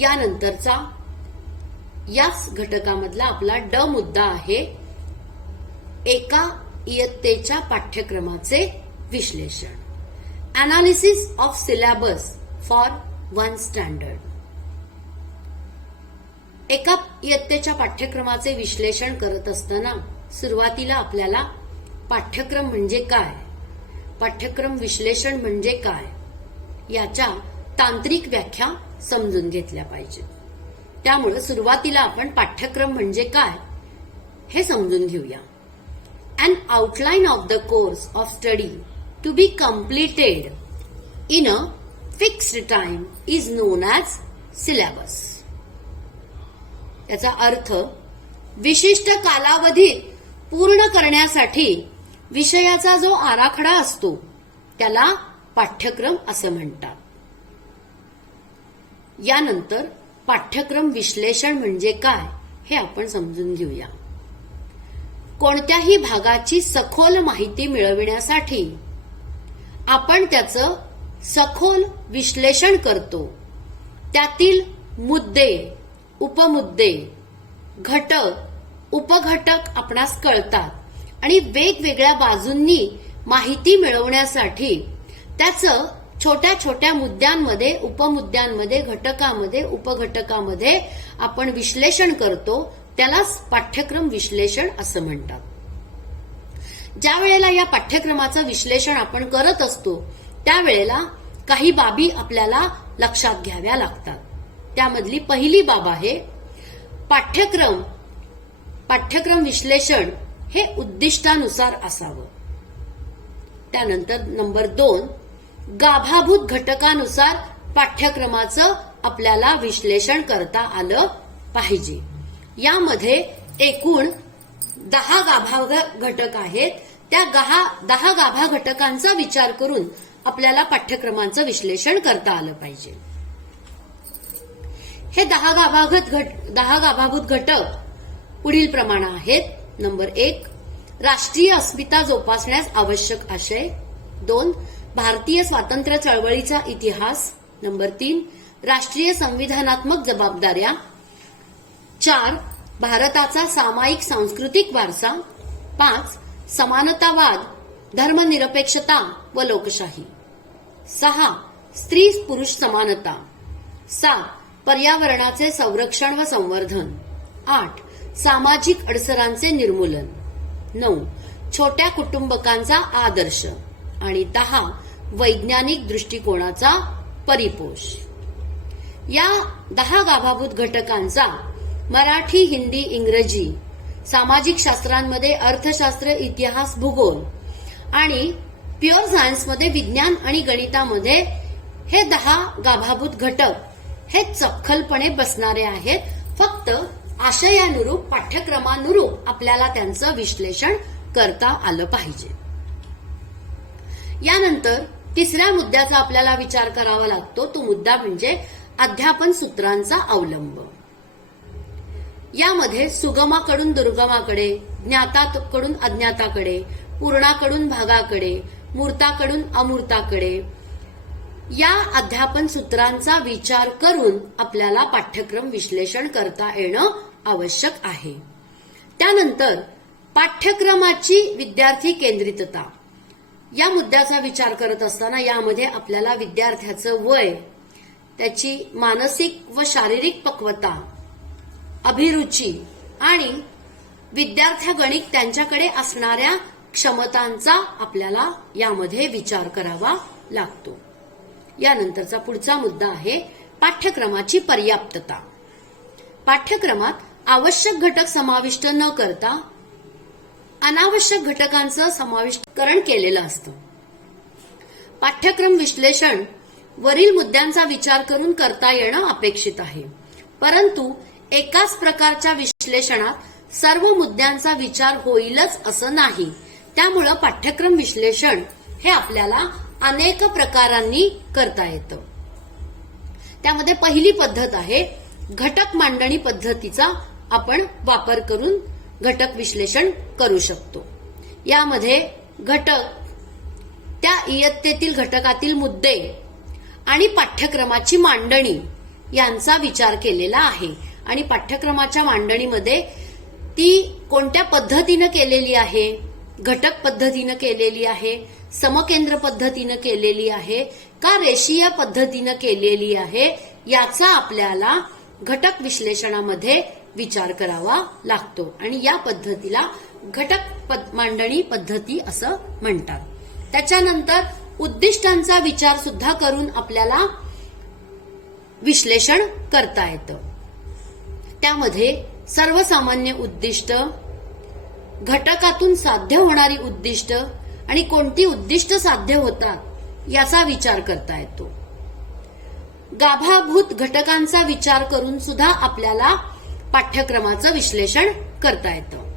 यानंतरचा याच घटकामधला आपला ड मुद्दा आहे एका इयत्तेच्या पाठ्यक्रमाचे विश्लेषण. Analysis of syllabus for 1 standard. एका इयत्तेच्या पाठ्यक्रमाचे विश्लेषण करत असताना सुरुवातीला आपल्याला पाठ्यक्रम म्हणजे काय, पाठ्यक्रम विश्लेषण म्हणजे काय याच्या तांत्रिक व्याख्या समजून घेतल्या पाहिजेत. त्यामुळे सुरुवातीला आपण पाठ्यक्रम म्हणजे काय हे समजून घेऊया. An outline of the course of study to be completed in a fixed time is known as syllabus. याचा अर्थ विशिष्ट कालावधीत पूर्ण करण्यासाठी विषयाचा जो आराखडा असतो त्याला पाठ्यक्रम असं म्हणतात. यानंतर पाठ्यक्रम विश्लेषण म्हणजे काय हे आपण समजून घेऊया. कोणत्याही भागाची सखोल माहिती मिळविण्यासाठी आपण त्याचं सखोल विश्लेषण करतो. त्यातील मुद्दे, उपमुद्दे, घटक, उपघटक आपणास कळतात आणि वेगवेगळ्या बाजूंनी माहिती मिळवण्यासाठी त्याचं छोट्या छोट्या मुद्द्यांमध्ये, उपमुद्द्यांमध्ये, घटकामध्ये, उपघटकामध्ये आपण विश्लेषण करतो. त्यालाच पाठ्यक्रम विश्लेषण असं म्हणतात. ज्या वेळेला या पाठ्यक्रमाचं विश्लेषण आपण करत असतो त्यावेळेला काही बाबी आपल्याला लक्षात घ्याव्या लागतात. त्यामधली पहिली बाब आहे पाठ्यक्रम विश्लेषण हे उद्दिष्टानुसार असावं. त्यानंतर नंबर 2, गाभाभूत घटकानुसार पाठ्यक्रमाचं आपल्याला विश्लेषण करता आलं पाहिजे. यामध्ये एकूण 10 गाभा घटक आहेत. त्या 10 गाभा घटकांचा विचार करून आपल्याला पाठ्यक्रमांचं विश्लेषण करता आलं पाहिजे. हे 10 गाभाभूत घटक पुढील प्रमाणे आहेत. नंबर 1, राष्ट्रीय अस्मिता जोपासण्यास आवश्यक आशय. 2, भारतीय स्वातंत्र्य चळवळीचा इतिहास. नंबर 3, राष्ट्रीय संविधानात्मक जबाबदाऱ्या. 4, भारताचा सामायिक सांस्कृतिक वारसा. 5, समानतावाद, धर्मनिरपेक्षता व लोकशाही. 6, स्त्री पुरुष समानता. 7, पर्यावरणाचे संरक्षण व संवर्धन. 8, सामाजिक अडसरांचे निर्मूलन. 9, छोट्या कुटुंबकांचा आदर्श. आणि 10, वैज्ञानिक दृष्टिकोनाचा परिपोष. या 10 गाभाभूत घटकांचा मराठी, हिंदी, इंग्रजी, सामाजिक शास्त्रांमध्ये अर्थशास्त्र, इतिहास, भूगोल आणि प्युअर सायन्समध्ये विज्ञान आणि गणितामध्ये हे 10 गाभाभूत घटक हे चपखलपणे बसणारे आहेत. फक्त आशयानुरूप, पाठ्यक्रमानुरूप आपल्याला त्यांचं विश्लेषण करता आलं पाहिजे. यानंतर तिसऱ्या मुद्द्याचा आपल्याला विचार करावा लागतो. तो मुद्दा म्हणजे अध्यापन सूत्रांचा अवलंब. यामध्ये सुगमाकडून दुर्गमाकडे, ज्ञाताकडून अज्ञाताकडे, पूर्णाकडून भागाकडे, मूर्ताकडून अमूर्ताकडे या अध्यापन सूत्रांचा विचार करून आपल्याला पाठ्यक्रम विश्लेषण करता येणं आवश्यक आहे. त्यानंतर पाठ्यक्रमाची विद्यार्थी केंद्रितता या मुद्द्याचा विचार करत असताना यामध्ये आपल्याला विद्यार्थ्याचं वय, त्याची मानसिक व शारीरिक पक्वता, अभिरुची आणि विद्यार्थ्यागणिक त्यांच्याकडे असणाऱ्या क्षमतांचा आपल्याला यामध्ये विचार करावा लागतो. यानंतरचा पुढचा मुद्दा आहे पाठ्यक्रमाची पर्याप्तता. पाठ्यक्रमात आवश्यक घटक समाविष्ट न करता अनावश्यक घटकांचं समाविष्टकरण केलेलं असतं. पाठ्यक्रम विश्लेषण वरील मुद्द्यांचा विचार करून करता येणं अपेक्षित आहे. परंतु एकाच प्रकारच्या विश्लेषणात सर्व मुद्द्यांचा विचार होईलच असं नाही. त्यामुळं पाठ्यक्रम विश्लेषण हे आपल्याला अनेक प्रकारांनी करता येतं. त्यामध्ये पहिली पद्धत आहे घटक मांडणी पद्धतीचा आपण वापर करून घटक विश्लेषण करू शकतो. यामध्ये घटक, त्या इयत्तेतील घटकातील मुद्दे आणि पाठ्यक्रमाची मांडणी यांचा विचार केलेला आहे. आणि पाठ्यक्रमाच्या मांडणीमध्ये ती कोणत्या पद्धतीनं केलेली आहे, घटक पद्धतीनं केलेली आहे, समकेंद्र पद्धतीनं केलेली आहे का रेषीय पद्धतीनं केलेली आहे, याचा आपल्याला घटक विश्लेषणामध्ये विचार करावा लागतो. आणि या पद्धतीला घटक मांडणी पद्धती असं म्हणतात. त्याच्यानंतर उद्दिष्टांचा विचार सुद्धा करून आपल्याला विश्लेषण करता येतं. त्यामध्ये सर्वसामान्य उद्दिष्ट, घटकातून साध्य होणारी उद्दिष्ट आणि कोणती उद्दिष्ट साध्य होतात याचा विचार करता येतो. गाभाभूत घटकांचा विचार करून सुद्धा आपल्याला पाठ्यक्रमाचं विश्लेषण करता येतं.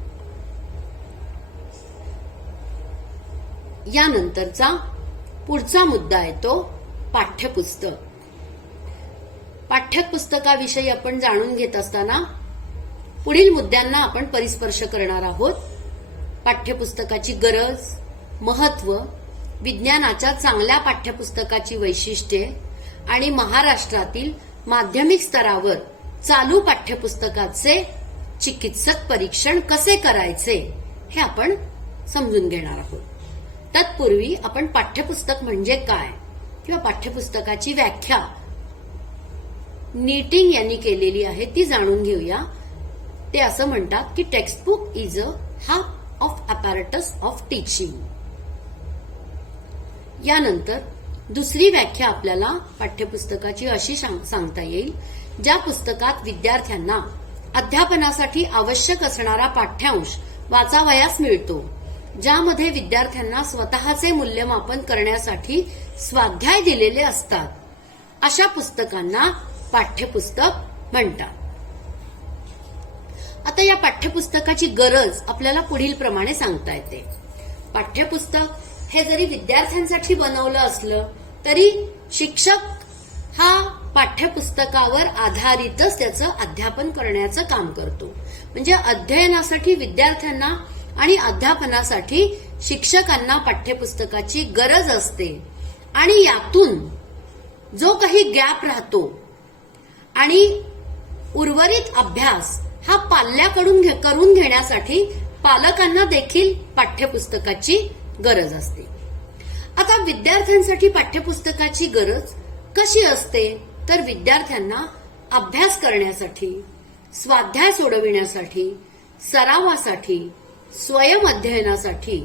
यानंतरचा पुढचा मुद्दा येतो पाठ्यपुस्तक. पाठ्यपुस्तकाविषयी आपण जाणून घेत असताना पुढील मुद्द्यांना आपण परिस्पर्श करणार आहोत. पाठ्यपुस्तकाची गरज, महत्व, विज्ञानाच्या चांगल्या पाठ्यपुस्तकाची वैशिष्ट्ये आणि महाराष्ट्रातील माध्यमिक स्तरावर चालू पाठ्यपुस्तकाचे चिकित्सक परीक्षण कसे करायचे हे आपण समजून घेणार आहोत. तत्पूर्वी आपण पाठ्यपुस्तक म्हणजे काय किंवा पाठ्यपुस्तकाची व्याख्या नीटिंग यांनी केलेली आहे ती जाणून घेऊया. ते असं म्हणतात की textbook is a hub of apparatus of teaching. यानंतर दुसरी व्याख्या आपल्याला पाठ्यपुस्तकाची अशी सांगता येईल, ज्या पुस्तकात विद्यार्थ्यांना अध्यापनासाठी आवश्यक असणारा पाठ्यांश वाचावयास मिळतो, ज्यामध्ये विद्यार्थ्यांना स्वतःचे मूल्यमापन करण्यासाठी स्वाध्याय दिलेले असतात, अशा पुस्तकांना पाठ्यपुस्तक म्हणतात. आता या पाठ्यपुस्तकाची गरज आपल्याला पुढील प्रमाणे सांगता येते. पाठ्यपुस्तक हे जरी विद्यार्थ्यांसाठी बनवलं असलं तरी शिक्षक हा पाठ्यपुस्तकावर आधारितच त्याचं अध्यापन करण्याचं काम करतो. म्हणजे अध्ययनासाठी विद्यार्थ्यांना आणि अध्यापनासाठी शिक्षकांना पाठ्यपुस्तकाची गरज असते. आणि यातून जो काही गॅप राहतो आणि उर्वरित अभ्यास हा पाल्याकडून करून घेण्यासाठी पालकांना देखील पाठ्यपुस्तकाची गरज असते. आता विद्यार्थ्यांसाठी पाठ्यपुस्तकाची गरज कशी असते तर विद्यार्थ्यांना अभ्यास करण्यासाठी, स्वाध्याय सोडविण्यासाठी, सरावासाठी, स्वयं अध्ययनासाठी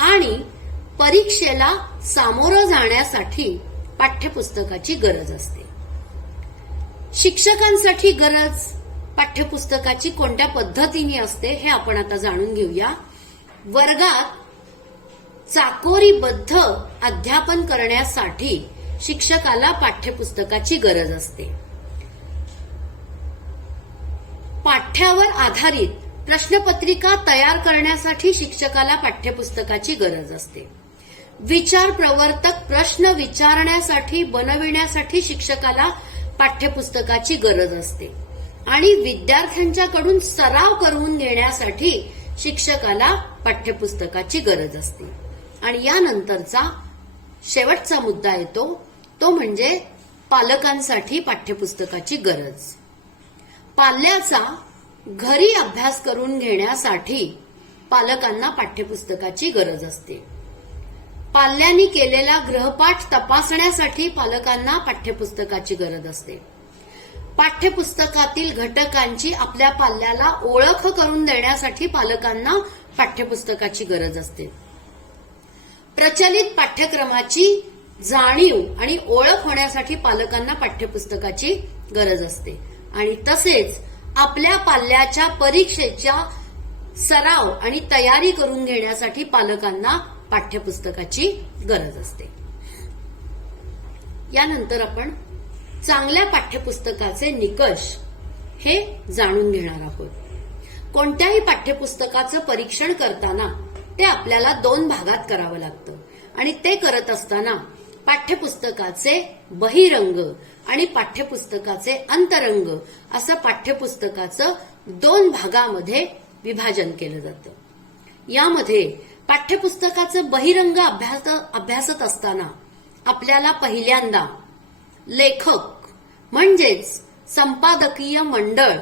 आणि परीक्षेला सामोरं जाण्यासाठी पाठ्यपुस्तकाची गरज असते. शिक्षकांसाठी गरज पाठ्यपुस्तकाची कोणत्या पद्धतीने असते हे आपण आता जाणून घेऊया. वर्गात चाकोरीबद्ध अध्यापन करण्यासाठी शिक्षकाला पाठ्यपुस्तकाची गरज असते. पाठ्यावर आधारित प्रश्नपत्रिका तयार करण्यासाठी शिक्षकाला पाठ्यपुस्तकाची गरज असते. विचार प्रवर्तक प्रश्न विचारण्यासाठी बनविण्यासाठी शिक्षकाला पाठ्यपुस्तकाची गरज असते. आणि विद्यार्थ्यांच्याकडून सराव करून घेण्यासाठी शिक्षकाला पाठ्यपुस्तकाची गरज असते. आणि यानंतरचा शेवटचा मुद्दा येतो तो म्हणजे पालकांसाठी पाठ्यपुस्तकाची गरज. पाल्याचा घरी अभ्यास करून घेण्यासाठी पालकांना पाठ्यपुस्तकाची गरज असते. पाल्यांनी केलेला गृहपाठ तपासण्यासाठी पालकांना पाठ्यपुस्तकाची गरज असते. पाठ्यपुस्तकातील घटकांची आपल्या पाल्याला ओळख करून देण्यासाठी पालकांना पाठ्यपुस्तकाची गरज असते. प्रचलित पाठ्यक्रमाची जाणीव आणि ओळख होण्यासाठी पालकांना पाठ्यपुस्तकाची गरज असते. आणि तसेच आपल्या पाल्याच्या परीक्षेच्या सराव आणि तयारी करून घेण्यासाठी पालकांना पाठ्यपुस्तकाची गरज असते. यानंतर आपण चांगल्या पाठ्यपुस्तकाचे निकष हे जाणून घेणार आहोत. कोणत्याही पाठ्यपुस्तकाचं परीक्षण करताना ते आपल्याला 2 भागात करावं लागतं. आणि ते करत असताना पाठ्यपुस्तकाचे बहिरंग आणि पाठ्यपुस्तकाचे अंतरंग असं पाठ्यपुस्तकाचं 2 भागामध्ये विभाजन केलं जातं. यामध्ये पाठ्यपुस्तकाचं बहिरंग अभ्यासत असताना आपल्याला पहिल्यांदा लेखक म्हणजेच संपादकीय मंडळ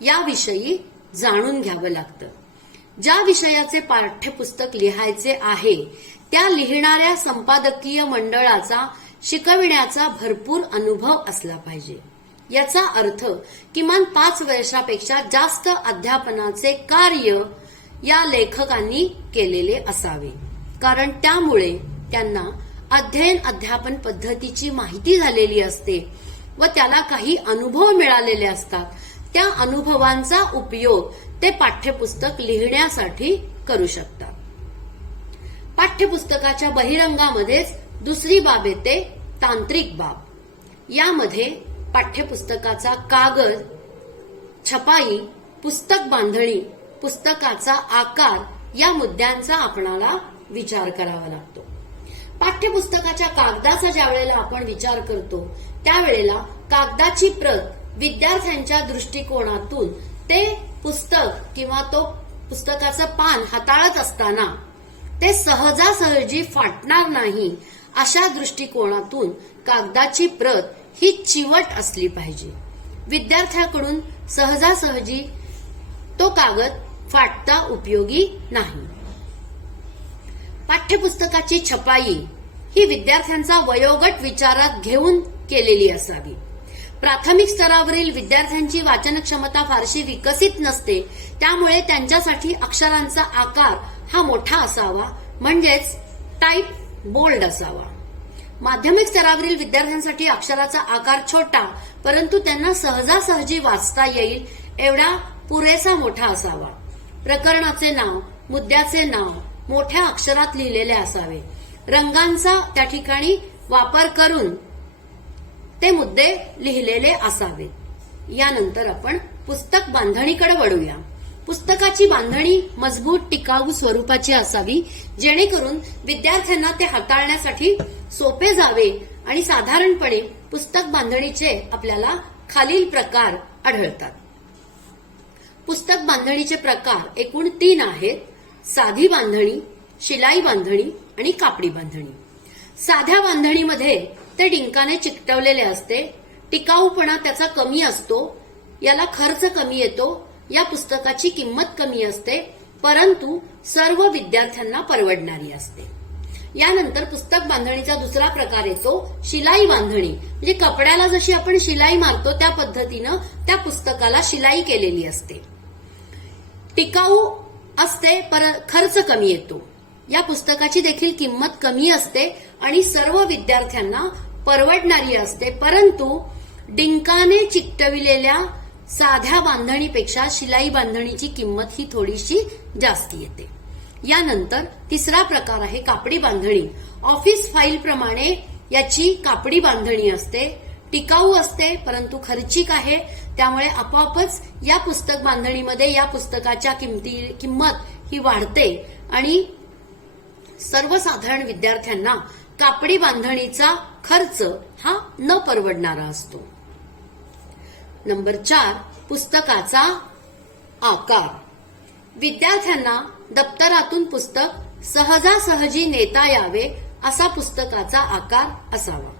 याविषयी जाणून घ्यावं लागतं. ज्या विषयाचे पाठ्यपुस्तक लिहायचे आहे त्या लिहिणाऱ्या संपादकीय मंडळाचा शिकविण्याचा भरपूर अनुभव असला पाहिजे. याचा अर्थ किमान 5 वर्षापेक्षा जास्त अध्यापनाचे कार्य या लेखकांनी केलेले असावे, कारण त्यामुळे त्यांना अध्यापन पद्धतीची माहिती झालेली असते व त्याला काही अनुभव मिळालेले असतात. त्या अनुभवांचा उपयोग ते पाठ्यपुस्तक लिहिण्यासाठी करू शकतात. पाठ्यपुस्तकाच्या बहिरंगामध्येच दुसरी बाब येते तांत्रिक बाब. यामध्ये पाठ्यपुस्तकाचा कागद, छपाई, पुस्तक बांधणी, पुस्तकाचा आकार या मुद्द्यांचा आपणाला विचार करावा लागतो. पाठ्यपुस्तकाच्या कागदाचा ज्या वेळेला आपण विचार करतो त्यावेळेला कागदाची प्रत विद्यार्थ्यांच्या दृष्टिकोनातून ते पुस्तक किंवा तो पुस्तकाचं पान हाताळत असताना ते सहजासहजी फाटणार नाही अशा दृष्टिकोनातून कागदाची प्रत ही चिवट असली पाहिजे. विद्यार्थ्याकडून सहजासहजी तो कागद फाटता उपयोगी नाही. पाठ्यपुस्तकाची छपाई ही विद्यार्थ्यांचा वयोगट विचारात घेऊन केलेली असावी. प्राथमिक स्तरावरील विद्यार्थ्यांची वाचन क्षमता फारशी विकसित नसते, त्यामुळे त्यांच्यासाठी अक्षरांचा आकार हा मोठा असावा, म्हणजेच टाईप बोल्ड असावा. माध्यमिक स्तरावरील विद्यार्थ्यांसाठी अक्षराचा आकार छोटा परंतु त्यांना सहजासहजी वाचता येईल एवढा पुरेसा मोठा असावा. प्रकरणाचे नाव, मुद्द्याचे नाव मोठ्या अक्षरात लिहिलेले असावे. रंगांचा त्या ठिकाणी वापर करून ते मुद्दे लिहिलेले असावेत. यानंतर आपण पुस्तक बांधणीकडे वळूया. पुस्तकाची बांधणी मजबूत टिकाऊ स्वरूपाची असावी, जेणेकरून विद्यार्थ्यांना ते हाताळण्यासाठी सोपे जावे. आणि साधारणपणे पुस्तक बांधणीचे आपल्याला खालील प्रकार आढळतात. पुस्तक बांधणीचे प्रकार एकूण 3 आहेत: साधी बांधणी, शिलाई बांधणी आणि कापडी बांधणी. साध्या बांधणीमध्ये ते डिंकाने चिकटवलेले असते. टिकाऊपणा त्याचा कमी असतो, याला खर्च कमी येतो, या पुस्तकाची किंमत कमी असते, परंतु सर्व विद्यार्थ्यांना परवडणारी असते. यानंतर पुस्तक बांधणीचा दुसरा प्रकार येतो शिलाई बांधणी. म्हणजे कपड्याला जशी आपण शिलाई मारतो त्या पद्धतीनं त्या पुस्तकाला शिलाई केलेली असते. टिकाऊ असते पर खर्च कमी येतो. या पुस्तकाची देखील किंमत कमी असते आणि सर्व विद्यार्थ्यांना परवडणारी असते, परंतु डिंकाने चिकटविलेल्या साध्या बांधणीपेक्षा शिलाई बांधणीची किंमत ही थोडीशी जास्त येते. यानंतर तिसरा प्रकार आहे कापडी बांधणी. ऑफिस फाईल प्रमाणे याची कापडी बांधणी असते. टिकाऊ असते परंतु खर्चिक आहे, त्यामुळे आपोआपच या पुस्तक बांधणीमध्ये या पुस्तकाच्या किंमत ही वाढते आणि सर्वसाधारण विद्यार्थ्यांना कापडी बांधणीचा खर्च हा न परवडणारा असतो. नंबर 4, पुस्तकाचा आकार. विद्यार्थ्यांना दप्तरातून पुस्तक सहजासहजी नेता यावे असा पुस्तकाचा आकार असावा.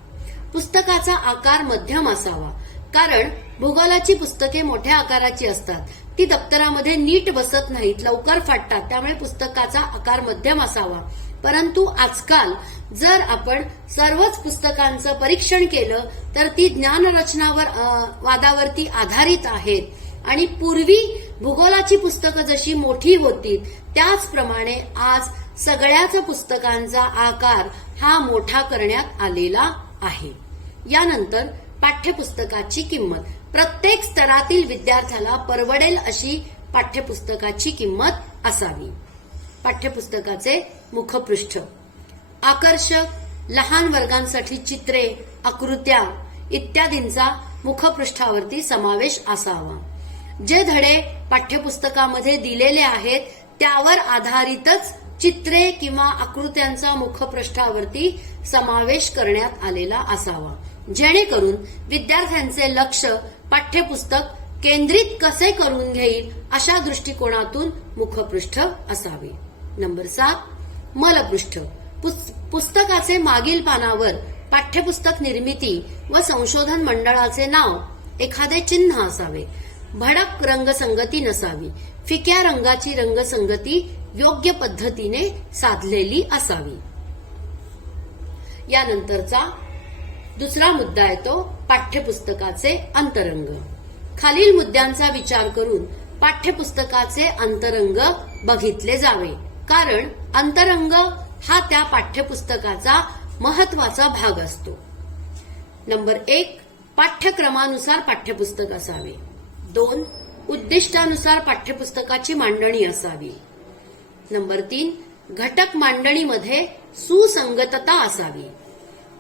पुस्तकाचा आकार मध्यम असावा, कारण भूगोलाची पुस्तके मोठ्या आकाराची असतात. ती दप्तरामध्ये नीट बसत नाहीत, लवकर फाटतात, त्यामुळे पुस्तकाचा आकार मध्यम असावा. परंतु आजकाल जर आपण सर्वच पुस्तकांचं परीक्षण केलं तर ती ज्ञानरचनावर वादावरती आधारित आहेत आणि पूर्वी भूगोलाची पुस्तकं जशी मोठी होती त्याचप्रमाणे आज सगळ्याच पुस्तकांचा आकार हा मोठा करण्यात आलेला आहे. यानंतर पाठ्यपुस्तकाची किंमत. प्रत्येक स्तरातील विद्यार्थ्याला परवडेल अशी पाठ्यपुस्तकाची किंमत असावी. पाठ्यपुस्तकाचे मुखपृष्ठ आकर्षक, लहान वर्गांसाठी चित्रे, आकृत्या इत्यादींचा मुखपृष्ठावरती समावेश असावा. जे धडे पाठ्यपुस्तकामध्ये दिलेले आहेत त्यावर आधारितच चित्रे किंवा आकृत्यांचा मुखपृष्ठावरती समावेश करण्यात आलेला असावा, जेणेकरून विद्यार्थ्यांचे लक्ष पाठ्यपुस्तक केंद्रित कसे करून घेईल अशा दृष्टिकोनातून मुखपृष्ठ असावे. नंबर 7, मलपृष्ठ पुस्तकाचे मागील पानावर पाठ्यपुस्तक निर्मिती व संशोधन मंडळाचे नाव, एखादे चिन्ह असावे. भडक रंगसंगती नसावी. फिक्या रंगाची रंगसंगती योग्य पद्धतीने साधलेली असावी. यानंतरचा दुसरा मुद्दा येतो पाठ्यपुस्तकाचे अंतरंग. खालील मुद्द्यांचा विचार करून पाठ्यपुस्तकाचे अंतरंग बघितले जावे, कारण अंतरंग हा त्या पाठ्यपुस्तकाचा महत्वाचा भाग असतो. नंबर 1, पाठ्यक्रमानुसार पाठ्यपुस्तक असावे. 2, उद्दिष्टानुसार पाठ्यपुस्तकाची मांडणी असावी. नंबर 3, घटक मांडणीमध्ये सुसंगतता असावी.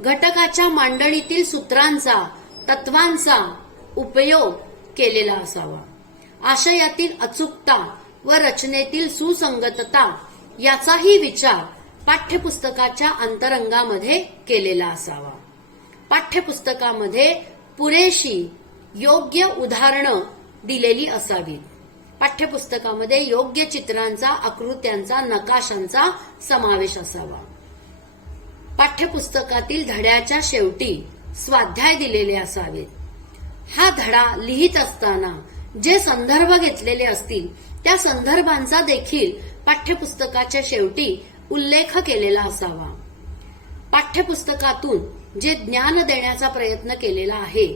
घटकाच्या मांडणीतील सूत्रांचा, तत्वांचा उपयोग केलेला असावा. आशयातील अचूकता व रचनेतील सुसंगतता याचाही विचार पाठ्यपुस्तकाच्या अंतरंगामध्ये केलेला असावा. पाठ्यपुस्तकामध्ये पुरेशी योग्य उदाहरणं दिलेली असावीत. पाठ्यपुस्तकामध्ये योग्य चित्रांचा, आकृत्यांचा, नकाशांचा समावेश असावा. पाठ्यपुस्तकातील धड्याच्या शेवटी स्वाध्याय दिलेले असावेत. हा धडा लिहित असताना जे संदर्भ घेतलेले असतील त्या संदर्भांचा देखील पाठ्यपुस्तकाच्या शेवटी उल्लेख केलेला असावा. पाठ्यपुस्तकातून जे ज्ञान देण्याचा प्रयत्न केलेला आहे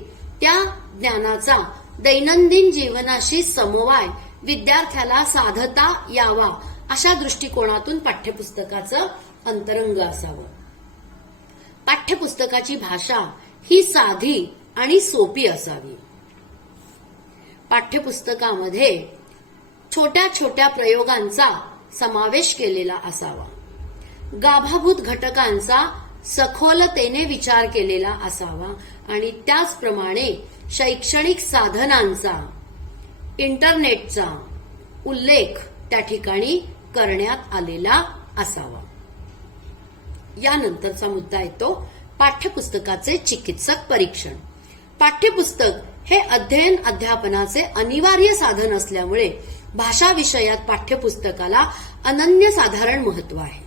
त्या ज्ञानाचा दैनंदिन जीवनाशी समवाय विद्यार्थ्याला साधता यावा अशा दृष्टिकोनातून पाठ्यपुस्तकाचं अंतरंग असावं. पाठ्यपुस्तकाची भाषा ही साधी आणि सोपी असावी. पाठ्यपुस्तकामध्ये छोट्या छोट्या प्रयोगांचा समावेश केलेला असावा. गाभाभूत घटकांचा सखोलतेने विचार केलेला असावा आणि त्याचप्रमाणे शैक्षणिक साधनांचा, इंटरनेटचा उल्लेख त्या ठिकाणी करण्यात आलेला असावा. यानंतरचा मुद्दा येतो पाठ्यपुस्तकाचे चिकित्सक परीक्षण. पाठ्यपुस्तक हे अध्ययन अध्यापनाचे अनिवार्य साधन असल्यामुळे भाषा विषयात पाठ्यपुस्तकाला अनन्यसाधारण महत्व आहे.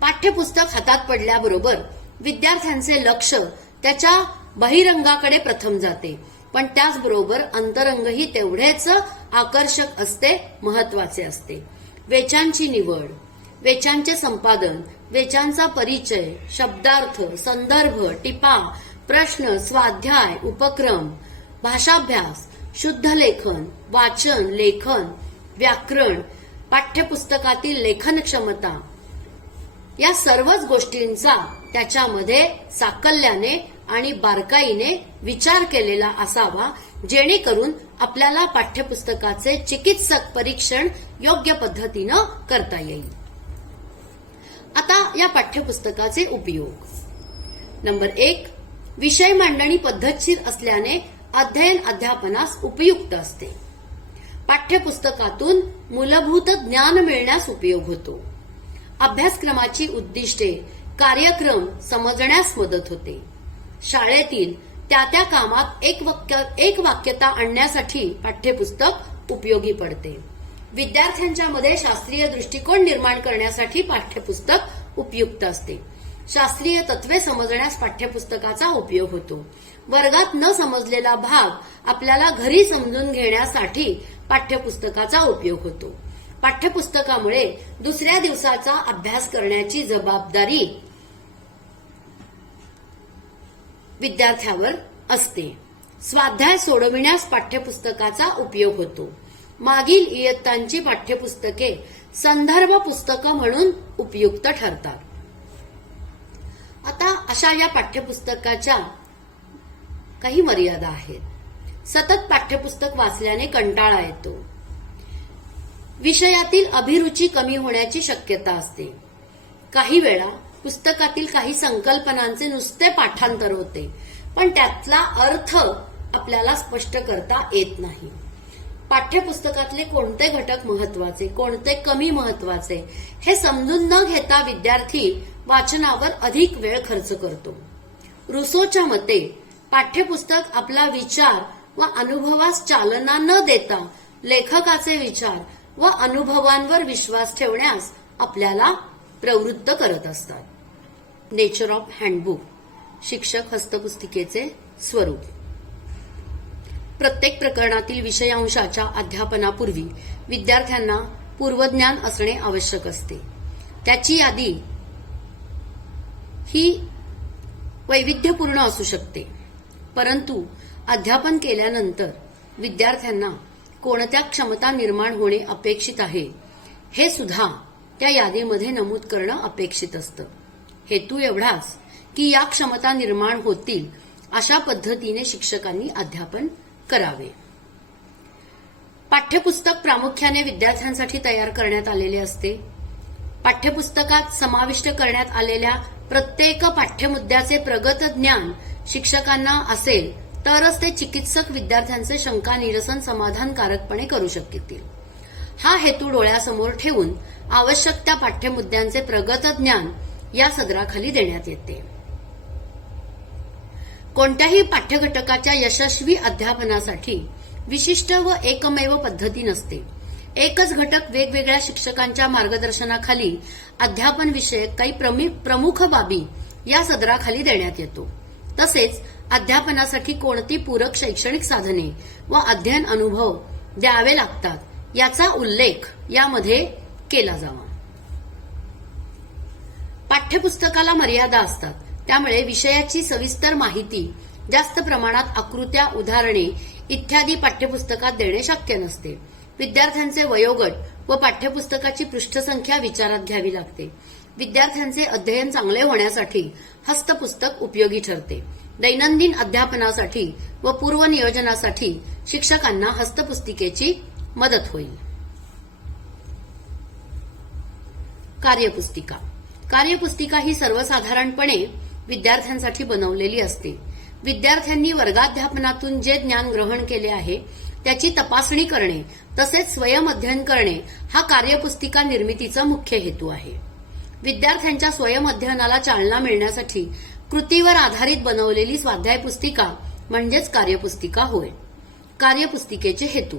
पाठ्यपुस्तक हातात पडल्याबरोबर विद्यार्थ्यांचे लक्ष त्याच्या बहिरंगाकडे प्रथम जाते, पण त्याचबरोबर अंतरंगही तेवढेच आकर्षक असते, महत्वाचे असते. वेचांची निवड, वेचांचे संपादन, वेचांचा परिचय, शब्दार्थ, संदर्भ, टिपा, प्रश्न, स्वाध्याय, उपक्रम, भाषाभ्यास, शुद्ध लेखन, वाचन, लेखन, व्याकरण, पाठ्यपुस्तकातील लेखन क्षमता या सर्वच गोष्टींचा त्याच्यामध्ये साकल्याने आणि बारकाईने विचार केलेला असावा, जेणेकरून आपल्याला पाठ्यपुस्तकाचे चिकित्सक परीक्षण योग्य पद्धतीनं करता येईल. आता या पाठ्यपुस्तकाचे उपयोग. नंबर 1, विषय मांडणी पद्धतशीर असल्याने अध्ययन अध्यापनास उपयुक्त असते. पाठ्यपुस्तकातून मूलभूत ज्ञान मिळण्यास उपयोग होतो. अभ्यासक्रमाची उद्दिष्टे, कार्यक्रम समजण्यास मदत होते. शाळेतील त्या त्या कामात एक वाक्यता आणण्यासाठी पाठ्यपुस्तक उपयोगी पडते. विद्यार्थ्यांच्या मध्ये शास्त्रीय दृष्टिकोन निर्माण करण्यासाठी पाठ्यपुस्तक उपयुक्त असते. शास्त्रीय तत्वे समजण्यास पाठ्यपुस्तकाचा उपयोग होतो. वर्गात न समजलेला भाग आपल्याला घरी समजून घेण्यासाठी पाठ्यपुस्तकाचा उपयोग होतो. पाठ्यपुस्तकामुळे दुसऱ्या दिवसाचा अभ्यास करण्याची जबाबदारी विद्यार्थ्यावर असते. स्वाध्याय सोडविण्यास पाठ्यपुस्तकाचा उपयोग होतो. मागील इयत्तांची पाठ्यपुस्तके संदर्भ पुस्तकं म्हणून उपयुक्त ठरतात. आता अशा या पाठ्यपुस्तकाच्या काही मर्यादा आहेत. सतत पाठ्यपुस्तक वाचल्याने कंटाळा येतो. विषयातील अभिरुची कमी होण्याची शक्यता असते. काही वेळा पुस्तकातील काही संकल्पनांचे नुसते पाठांतर होते, पण त्यातला अर्थ आपल्याला स्पष्ट करता येत नाही. पाठ्यपुस्तकातले कोणते घटक महत्वाचे, कोणते कमी महत्वाचे हे समजून न घेता विद्यार्थी वाचनावर अधिक वेळ खर्च करतो. रुसोच्या मते पाठ्यपुस्तक आपला विचार व अनुभवास चालना न देता लेखकाचे विचार व अनुभवांवर विश्वास ठेवण्यास आपल्याला प्रवृत्त करत असतात. नेचर ऑफ हँडबुक, शिक्षक हस्तपुस्तिकेचे स्वरूप. प्रत्येक प्रकरणातील विषयांशाच्या अध्यापनापूर्वी विद्यार्थ्यांना पूर्वज्ञान असणे आवश्यक असते. त्याची यादी ही वैविध्यपूर्ण असू शकते, परंतु अध्यापन केल्यानंतर विद्यार्थ्यांना कोणत्या क्षमता निर्माण होणे अपेक्षित आहे हे सुद्धा त्या यादीमध्ये नमूद करणं अपेक्षित असतं. हेतू एवढाच की या क्षमता निर्माण होतील अशा पद्धतीने शिक्षकांनी अध्यापन करावे. पाठ्यपुस्तक प्रामुख्याने विद्यार्थ्यांसाठी तयार करण्यात आलेले असते. पाठ्यपुस्तकात समाविष्ट करण्यात आलेल्या प्रत्येक पाठ्यमुद्द्याचे प्रगत ज्ञान शिक्षकांना असेल तरच ते चिकित्सक विद्यार्थ्यांचे शंका निरसन समाधानकारकपणे करू शकतील. हा हेतू डोळ्यासमोर ठेवून आवश्यक त्या पाठ्यमुद्द्यांचे प्रगत ज्ञान या सदराखाली देण्यात येते. कोणत्याही पाठ्यघटकाच्या यशस्वी अध्यापनासाठी विशिष्ट व एकमेव पद्धती नसते. एकच घटक वेगवेगळ्या शिक्षकांच्या मार्गदर्शनाखाली अध्यापन विषयक काही प्रमुख बाबी या सदराखाली देण्यात येतो. तसेच अध्यापनासाठी कोणती पूरक शैक्षणिक साधने व अध्ययन अनुभव द्यावे लागतात याचा उल्लेख यामध्ये केला जावा. पाठ्यपुस्तकाला मर्यादा असतात, त्यामुळे विषयाची सविस्तर माहिती जास्त प्रमाणात आकृत्या, उदाहरणे इत्यादी पाठ्यपुस्तकात देणे शक्य नसते. विद्यार्थ्यांचे वयोगट व पाठ्यपुस्तकाची पृष्ठसंख्या विचारात घ्यावी लागते. विद्यार्थ्यांचे अध्ययन चांगले होण्यासाठी हस्तपुस्तक उपयोगी ठरते. दैनंदिन अध्यापनासाठी व पूर्वनियोजनासाठी शिक्षकांना हस्तपुस्तिकेची मदत होईल. कार्यपुस्तिका. कार्यपुस्तिका ही सर्वसाधारणपणे विद्यार्थ्यांसाठी बनवलेली असते. विद्यार्थ्यांनी वर्गाध्यापनातून जे ज्ञान ग्रहण केले आहे त्याची तपासणी करणे तसेच स्वयं अध्ययन करणे हा कार्यपुस्तिका निर्मितीचा मुख्य हेतू आहे. विद्यार्थ्यांच्या स्वयं अध्ययनाला चालना मिळण्यासाठी कृतीवर आधारित बनवलेली स्वाध्याय पुस्तिका म्हणजेच कार्यपुस्तिका होय. कार्यपुस्तिकेचे हेतू: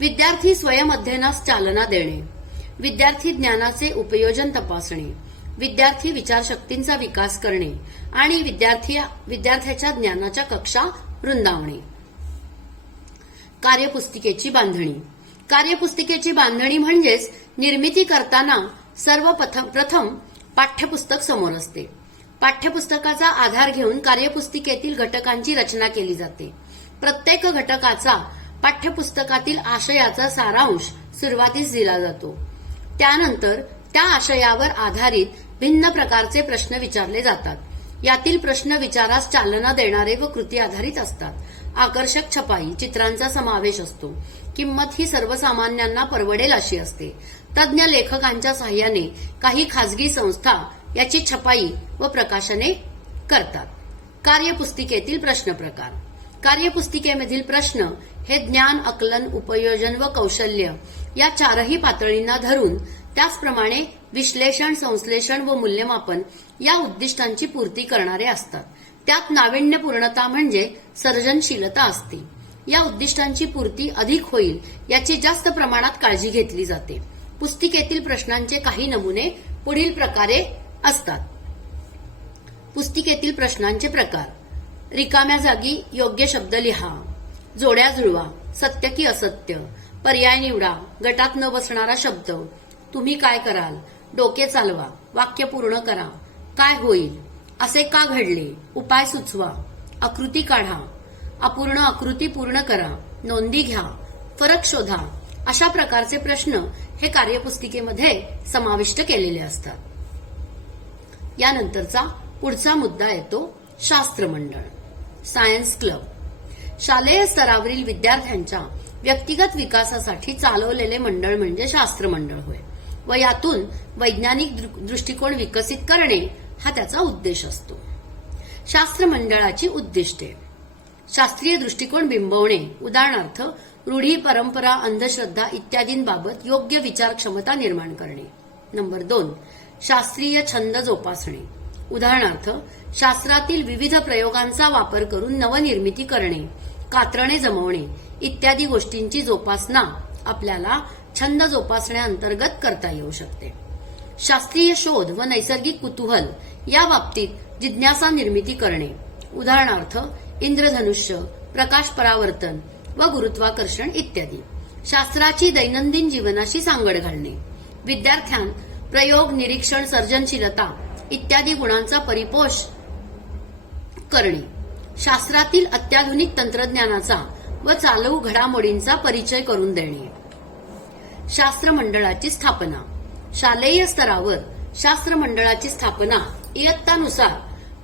विद्यार्थी स्वयं अध्ययनास चालना देणे, विद्यार्थी ज्ञानाचे उपयोजन तपासणे, विद्यार्थी विचारशक्तींचा विकास करणे आणि विद्यार्थ्याच्या ज्ञानाच्या कक्षा रुंदावणे. कार्यपुस्तिकेची बांधणी. कार्यपुस्तिकेची बांधणी म्हणजेच निर्मिती करताना सर्वप्रथम पाठ्यपुस्तक समोर असते. पाठ्यपुस्तकाचा आधार घेऊन कार्यपुस्तिकेतील घटकांची रचना केली जाते. प्रत्येक घटकाचा पाठ्यपुस्तकातील आशयाचा सारांश सुरुवातीस दिला जातो. त्यानंतर त्या आशयावर आधारित भिन्न प्रकारचे प्रश्न विचारले जातात. यातील प्रश्न विचारास चालना देणारे व कृती आधारित असतात. आकर्षक छपाई, चित्रांचा समावेश असतो. किंमत ही सर्वसामान्यांना परवडेल अशी असते. तज्ज्ञ लेखकांच्या साह्याने काही खाजगी संस्था याची छपाई व प्रकाशने करतात. कार्यपुस्तिकेतील प्रश्न प्रकार. कार्यपुस्तिकेमधील प्रश्न हे ज्ञान, आकलन, उपयोजन व कौशल्य या चारही पातळींना धरून त्याचप्रमाणे विश्लेषण, संश्लेषण व मूल्यमापन या उद्दिष्टांची पूर्ती करणारे असतात. त्यात नाविन्यपूर्णता म्हणजे सर्जनशीलता असते. या उद्दिष्टांची पूर्ती अधिक होईल याची जास्त प्रमाणात काळजी घेतली जाते. पुस्तिकेतील प्रश्नांचे काही नमुने पुढील प्रकारे असतात. पुस्तिकेतील प्रश्नांचे प्रकार: रिकाम्या जागी योग्य शब्द लिहा, जोड्या जुळवा, सत्य की असत्य, पर्याय निवडा, गटात न बसणारा शब्द, तुम्ही काय कराल, डोके चालवा, वाक्य पूर्ण करा, काय होईल, असे का घडले, उपाय सुचवा, आकृती काढा, अपूर्ण आकृती पूर्ण करा, नोंदी घ्या, फरक शोधा अशा प्रकारचे प्रश्न हे कार्यपुस्तिकेमध्ये समाविष्ट केलेले असतात. यानंतरचा पुढचा मुद्दा येतो शास्त्र मंडळ, सायन्स क्लब. शालेय स्तरावरील विद्यार्थ्यांच्या व्यक्तिगत विकासासाठी चालवलेले मंडळ म्हणजे शास्त्र मंडळ होय व यातून वैज्ञानिक दृष्टिकोन विकसित करणे हा त्याचा उद्देश असतो. शास्त्र मंडळाची उद्दिष्टे: शास्त्रीय दृष्टिकोन बिंबवणे, उदाहरणार्थ रूढी, परंपरा, अंधश्रद्धा इत्यादींबाबत योग्य विचार क्षमता निर्माण करणे. नंबर 2, शास्त्रीय छंद जोपासणे, उदाहरणार्थ शास्त्रातील विविध प्रयोगांचा वापर करून नवनिर्मिती करणे, कात्रणे जमवणे इत्यादी गोष्टींची जोपासना आपल्याला छंद जोपासण्याअंतर्गत करता येऊ शकते. शास्त्रीय शोध व नैसर्गिक कुतूहल या बाबतीत जिज्ञासा निर्मिती करणे. उदाहरणार्थ इंद्रधनुष्य, प्रकाश परावर्तन व गुरुत्वाकर्षण इत्यादी. शास्त्राची दैनंदिन जीवनाशी सांगड घालणे. विद्यार्थ्यांत प्रयोग, निरीक्षण, सर्जनशीलता इत्यादी गुणांचा परिपोष करणे. शास्त्रातील अत्याधुनिक तंत्रज्ञानाचा व चालू घडामोडींचा परिचय करून देणे. शास्त्र मंडळाची स्थापना. शालेय स्तरावर शास्त्र मंडळाची स्थापना इयत्तानुसार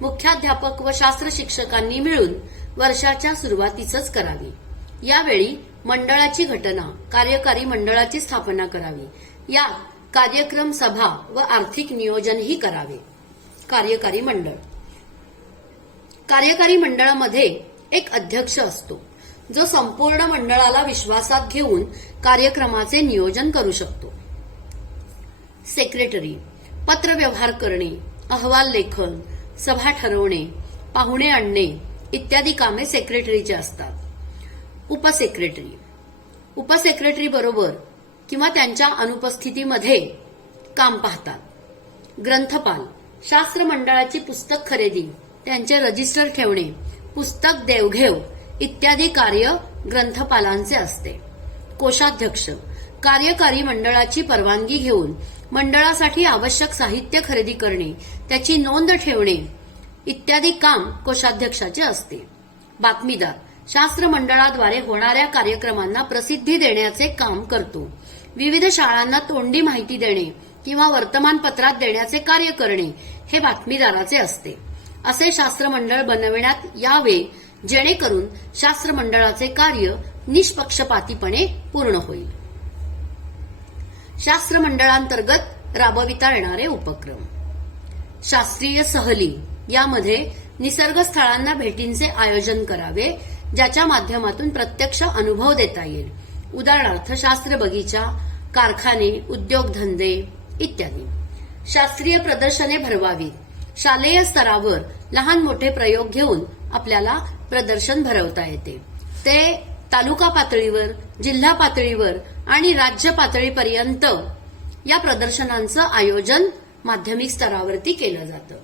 मुख्याध्यापक व शास्त्र शिक्षकांनी मिळून वर्षाच्या सुरुवातीसच करावी. यावेळी मंडळाची घटना, कार्यकारी मंडळाची स्थापना करावी. यात कार्यक्रम, सभा व आर्थिक नियोजनही करावे. कार्यकारी मंडळ. कार्यकारी मंडळामध्ये एक अध्यक्ष असतो, जो संपूर्ण मंडळाला विश्वासात घेऊन कार्यक्रमाचे नियोजन करू शकतो. सेक्रेटरी. पत्रव्यवहार करणे, अहवाल लेखन, सभा ठरवणे, पाहुणे आणणे इत्यादी कामे सेक्रेटरीची असतात. उपसेक्रेटरी. उपसेक्रेटरी बरोबर किंवा त्यांच्या अनुपस्थितीमध्ये काम पाहतात. ग्रंथपाल. शास्त्र मंडळाची पुस्तक खरेदी, त्यांचे रजिस्टर ठेवणे, पुस्तक देवघेव इत्यादी कार्य ग्रंथपालांचे असते. कोषाध्यक्ष. कार्यकारी मंडळाची परवानगी घेऊन मंडळासाठी आवश्यक साहित्य खरेदी करणे, त्याची नोंद ठेवणे इत्यादी काम कोषाध्यक्षाचे असते. बातमीदार. शास्त्र मंडळाद्वारे होणाऱ्या कार्यक्रमांना प्रसिद्धी देण्याचे काम करतो. विविध शाळांना तोंडी माहिती देणे किंवा वर्तमानपत्रात देण्याचे कार्य करणे हे बातमीदाराचे असते. असे शास्त्र मंडळ बनविण्यात यावे जेणेकरून शास्त्र मंडळाचे कार्य निष्पक्षपातीपणे पूर्ण होईल. शास्त्र मंडळांतर्गत राबविता येणारे उपक्रम. शास्त्रीय सहली. यामध्ये निसर्ग स्थळांना भेटींचे आयोजन करावे, ज्याच्या माध्यमातून प्रत्यक्ष अनुभव देता येईल. उदाहरणार्थ शास्त्र बगीचा, कारखाने, उद्योगधंदे इत्यादी. शास्त्रीय प्रदर्शने भरवावीत. शालेय स्तरावर लहान मोठे प्रयोग घेऊन आपल्याला प्रदर्शन भरवता येते. ते तालुका पातळीवर, जिल्हा पातळीवर आणि राज्य पातळीपर्यंत या प्रदर्शनांचं आयोजन माध्यमिक स्तरावरती केलं जातं.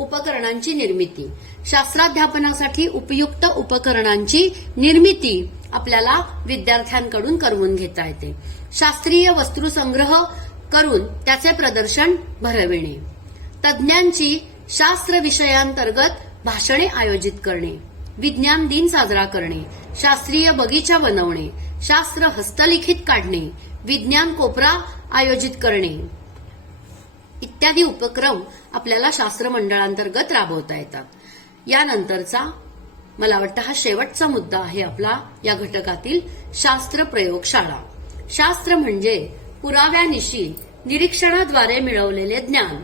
उपकरणांची निर्मिती. शास्त्राध्यापनासाठी उपयुक्त उपकरणांची निर्मिती आपल्याला विद्यार्थ्यांकडून करवून घेता येते. शास्त्रीय वस्तुसंग्रह करून त्याचे प्रदर्शन भरविणे. तज्ज्ञांची शास्त्र विषयांतर्गत भाषणे आयोजित करणे. विज्ञान दिन साजरा करणे. शास्त्रीय बगीचा बनवणे. शास्त्र हस्तलिखित काढणे. विज्ञान कोपरा आयोजित करणे इत्यादी उपक्रम आपल्याला शास्त्र मंडळांतर्गत राबवता येतात. यानंतरचा मला वाटतं हा शेवटचा मुद्दा आहे आपला या घटकातील, शास्त्र प्रयोगशाळा. शास्त्र म्हणजे पुराव्यानिशी निरीक्षणाद्वारे मिळवलेले ज्ञान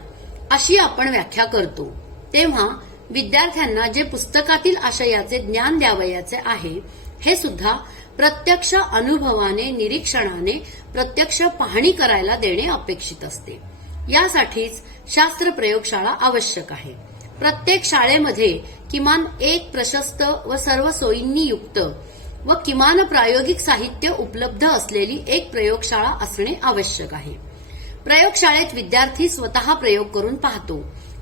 अशी आपण व्याख्या करतो. तेव्हा विद्यार्थ्यांना जे पुस्तकातील आशयाचे ज्ञान द्यावयाचे आहे हे सुद्धा प्रत्यक्ष अनुभवाने, निरीक्षणाने प्रत्यक्ष पाहणी करायला देणे अपेक्षित असते. यासाठीच शास्त्र प्रयोगशाळा आवश्यक आहे. प्रत्येक शाळेमध्ये किमान एक प्रशस्त व सर्व सोयींनी युक्त व किमान प्रायोगिक साहित्य उपलब्ध असलेली एक प्रयोगशाळा असणे आवश्यक आहे. प्रयोगशाळेत विद्यार्थी स्वतः प्रयोग करून पाहतो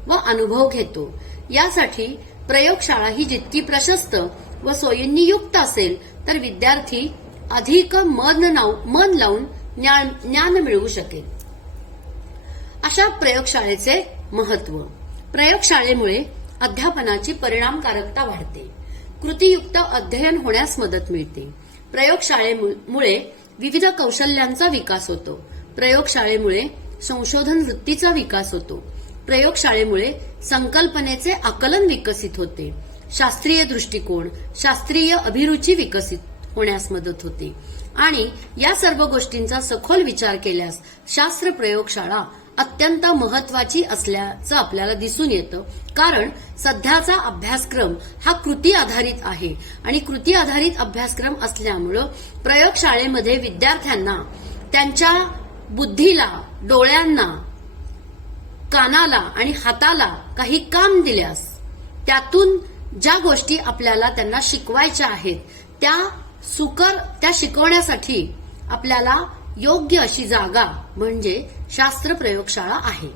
व अनुभव घेतो. यासाठी प्रयोगशाळा ही जितकी प्रशस्त व सोयींनी युक्त असेल तर विद्यार्थी अधिक मन लावून ज्ञान मिळवू शकेल. अशा प्रयोगशाळेचे महत्व. प्रयोगशाळेमुळे अध्यापनाची परिणामकारकता वाढते. कृतीयुक्त अध्ययन होण्यास मदत मिळते. प्रयोगशाळेमुळे विविध कौशल्यांचा विकास होतो. प्रयोगशाळेमुळे संशोधन वृत्तीचा विकास होतो. प्रयोगशाळेमुळे संकल्पनेचे आकलन विकसित होते. शास्त्रीय दृष्टिकोन, शास्त्रीय अभिरुची विकसित होण्यास मदत होते. आणि या सर्व गोष्टींचा सखोल विचार केल्यास शास्त्र प्रयोगशाळा अत्यंत महत्वाची असल्याचं आपल्याला दिसून येतं. कारण सध्याचा अभ्यासक्रम हा कृती आधारित आहे आणि कृती आधारित अभ्यासक्रम असल्यामुळं प्रयोगशाळेमध्ये विद्यार्थ्यांना त्यांच्या बुद्धीला, डोळ्यांना, कानाला आणि हाताला काही काम दिल्यास त्यातून ज्या गोष्टी आपल्याला त्यांना शिकवायच्या आहेत त्या शिकवण्यासाठी आपल्याला योग्य अशी जागा म्हणजे शास्त्र प्रयोगशाळा आहे.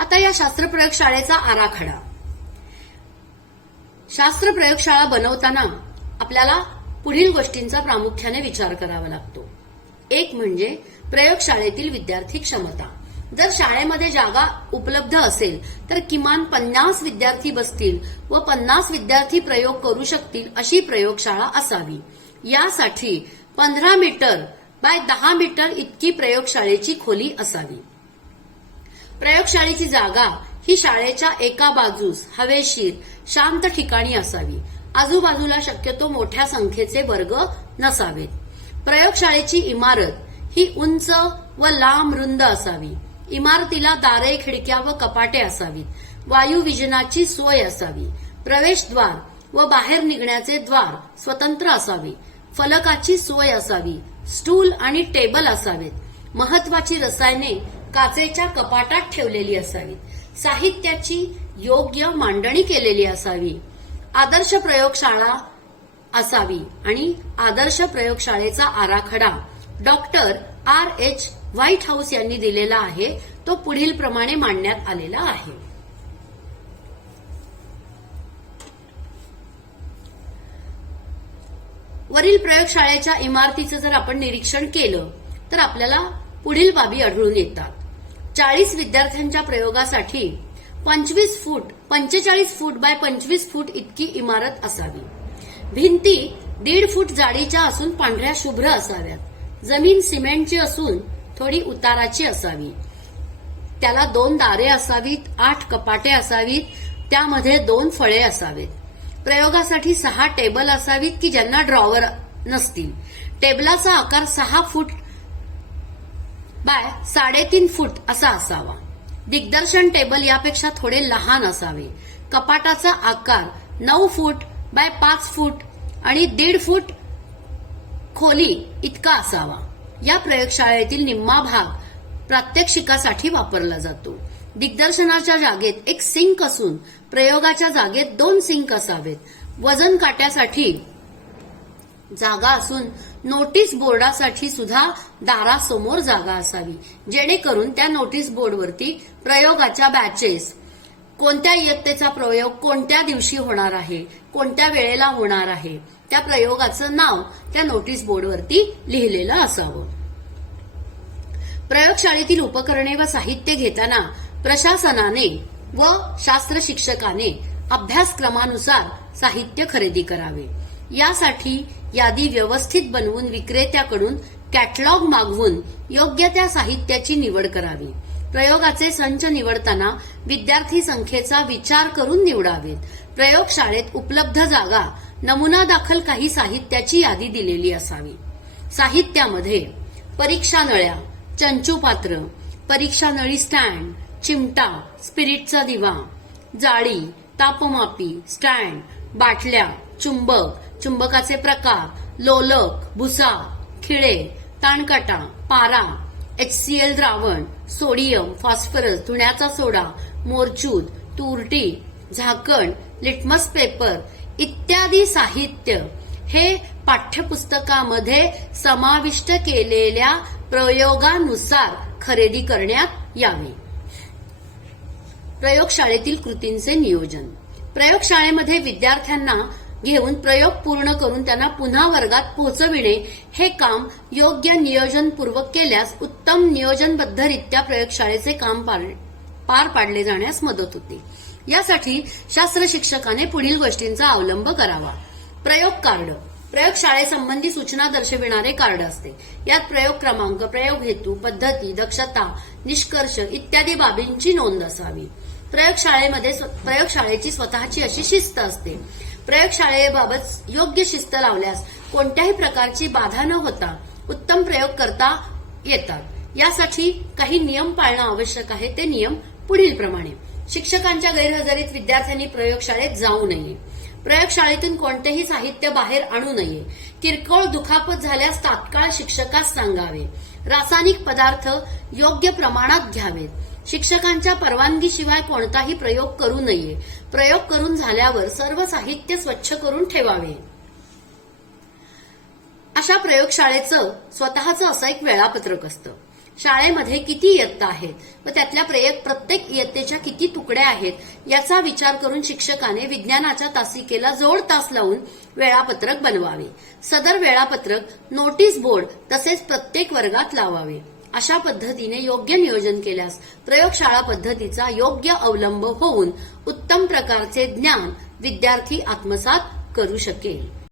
आता या शास्त्र प्रयोगशाळेचा आराखडा. शास्त्र प्रयोगशाळा बनवताना आपल्याला पुढील गोष्टींचा प्रामुख्याने विचार करावा लागतो. एक म्हणजे प्रयोगशाळेतील विद्यार्थी क्षमता. जर शाळेमध्ये जागा उपलब्ध असेल तर किमान 50 विद्यार्थी बसतील व 50 विद्यार्थी प्रयोग करू शकतील अशी प्रयोगशाळा असावी. यासाठी 15 मीटर बाय 10 मीटर इतकी प्रयोगशाळेची खोली असावी. प्रयोगशाळेची जागा ही शाळेच्या एका बाजूस हवेशीर शांत ठिकाणी असावी. आजूबाजूला शक्यतो मोठ्या संख्येचे वर्ग नसावेत. प्रयोगशाळेची इमारत ही उंच व लांब रुंद असावी. इमारतीला दारे, खिडक्या व कपाटे असावीत. वायुविजनाची सोय असावी. प्रवेशद्वार व बाहेर निघण्याचे द्वार स्वतंत्र असावे. फलकाची सोय असावी. स्टूल आणि टेबल असावेत. महत्वाची रसायने काचेच्या कपाटात ठेवलेली असावीत. साहित्याची योग्य मांडणी केलेली असावी. आदर्श प्रयोगशाळा असावी आणि आदर्श प्रयोगशाळेचा आराखडा डॉक्टर R.H. व्हाईट हाऊस यांनी दिलेला आहे. तो पुढील प्रमाणे मांडण्यात आलेला आहे. वरील प्रयोगशाळेच्या इमारतीचं जर आपण निरीक्षण केलं तर आपल्याला पुढील बाबी आढळून येतात. 40 विद्यार्थ्यांच्या प्रयोगासाठी 45 फूट बाय 25 फूट इतकी इमारत असावी. भिंती 1.5 फूट जाडीच्या असून पांढऱ्या शुभ्र असाव्यात. जमीन सिमेंटची असून थोडी उताराची असावी. त्याला 2 दारे असावीत. 8 कपाटे असावीत. त्यामध्ये 2 फळे असावेत. प्रयोगासाठी 6 टेबल असावीत की ज्यांना ड्रॉवर नसतील. टेबलाचा आकार 6 फूट बाय 3.5 फूट असा असावा. दिग्दर्शन टेबल यापेक्षा थोडे लहान असावे. कपाटाचा आकार 9 फूट बाय 5 फूट आणि 1.5 फूट खोली इतका असावा. या प्रयोगशाळेतील निम्मा भाग प्रात्यक्षिकासाठी वापरला जातो. दिग्दर्शनाच्या जागेत एक सिंक असून प्रयोगाच्या जागेत 2 सिंक असावेत. वजन काट्यासाठी जागा असून नोटीस बोर्डासाठी सुद्धा दारासमोर जागा असावी, जेणेकरून त्या नोटीस बोर्डवरती प्रयोगाच्या बॅचेस, कोणत्या इयत्तेचा प्रयोग कोणत्या दिवशी होणार आहे, कोणत्या वेळेला होणार आहे, त्या प्रयोगाचं नाव त्या नोटीस बोर्डवरती लिहिलेलं असावं. प्रयोगशाळेतील उपकरणे व साहित्य घेताना प्रशासनाने व शास्त्र शिक्षकाने अभ्यासक्रमानुसार साहित्य खरेदी करावे. यासाठी यादी व्यवस्थित बनवून विक्रेत्याकडून कॅटलॉग मागवून योग्य त्या साहित्याची निवड करावी. प्रयोगाचे संच निवडताना विद्यार्थी संख्येचा विचार करून निवडावेत. प्रयोगशाळेत उपलब्ध जागा नमुना दाखल काही साहित्याची यादी दिलेली असावी. साहित्यामध्ये परीक्षा नळ्या, चंचुपात्र, परीक्षा नळी स्टँड, चिमटा, स्पिरिटचा दिवा, जाळी, तापमापी, स्टँड, बाटल्या, चुंबक, चुंबकाचे प्रकार, लोलक, भुसा, खिळे, ताणकाटा, पारा, HCl द्रावण, सोडियम, फॉस्फरस, धुण्याचा सोडा, मोरचूद, तुरटी, झाकण, लिटमस पेपर इत्यादी साहित्य हे पाठ्यपुस्तकामध्ये समाविष्ट केलेल्या प्रयोगानुसार खरेदी करण्यात यावे. प्रयोगशाळेतील कृतींचे नियोजन. प्रयोगशाळेमध्ये विद्यार्थ्यांना घेऊन प्रयोग पूर्ण करून त्यांना पुन्हा वर्गात पोहोचविणे हे काम योग्य नियोजनपूर्वक केल्यास उत्तम नियोजनबद्धरित्या प्रयोगशाळेचे काम पार पाडले जाण्यास मदत होते. यासाठी शास्त्र शिक्षकाने पुढील गोष्टींचा अवलंब करावा. प्रयोग कार्ड. प्रयोगशाळेसंबंधी सूचना दर्शविणारे कार्ड असते. यात प्रयोग क्रमांक, प्रयोग हेतू, पद्धती, दक्षता, निष्कर्ष इत्यादी बाबींची नोंद असावी. प्रयोगशाळेची स्वतःची अशी शिस्त असते. प्रयोगशाळेबाबत योग्य शिस्त लावल्यास कोणत्याही प्रकारची बाधा न होता उत्तम प्रयोग करता येतात. यासाठी काही नियम पाळणं आवश्यक आहे. ते नियम पुढील प्रमाणे. शिक्षकांच्या गैरहजेरीत विद्यार्थ्यांनी प्रयोगशाळेत जाऊ नये. प्रयोगशाळेतून कोणतेही साहित्य बाहेर आणू नये. किरकोळ दुखापत झाल्यास तात्काळ शिक्षकास सांगावे. रासायनिक पदार्थ योग्य प्रमाणात घ्यावेत. शिक्षकांच्या परवानगीशिवाय कोणताही प्रयोग करू नये. प्रयोग करून झाल्यावर सर्व साहित्य स्वच्छ करून ठेवावे. अशा प्रयोगशाळेचं स्वतःचं असं एक वेळापत्रक असतं. शाळेमध्ये किती इयत्ता आहेत व त्यातल्या प्रत्येक इयत्तेच्या किती तुकड्या आहेत याचा विचार करून शिक्षकाने विज्ञानाच्या तासिकेला जोड तास लावून वेळापत्रक बनवावे. सदर वेळापत्रक नोटीस बोर्ड तसेच प्रत्येक वर्गात लावावे. अशा पद्धतीने योग्य नियोजन केल्यास प्रयोगशाळा पद्धतीचा योग्य अवलंब होऊन उत्तम प्रकारचे ज्ञान विद्यार्थी आत्मसात करू शकेल.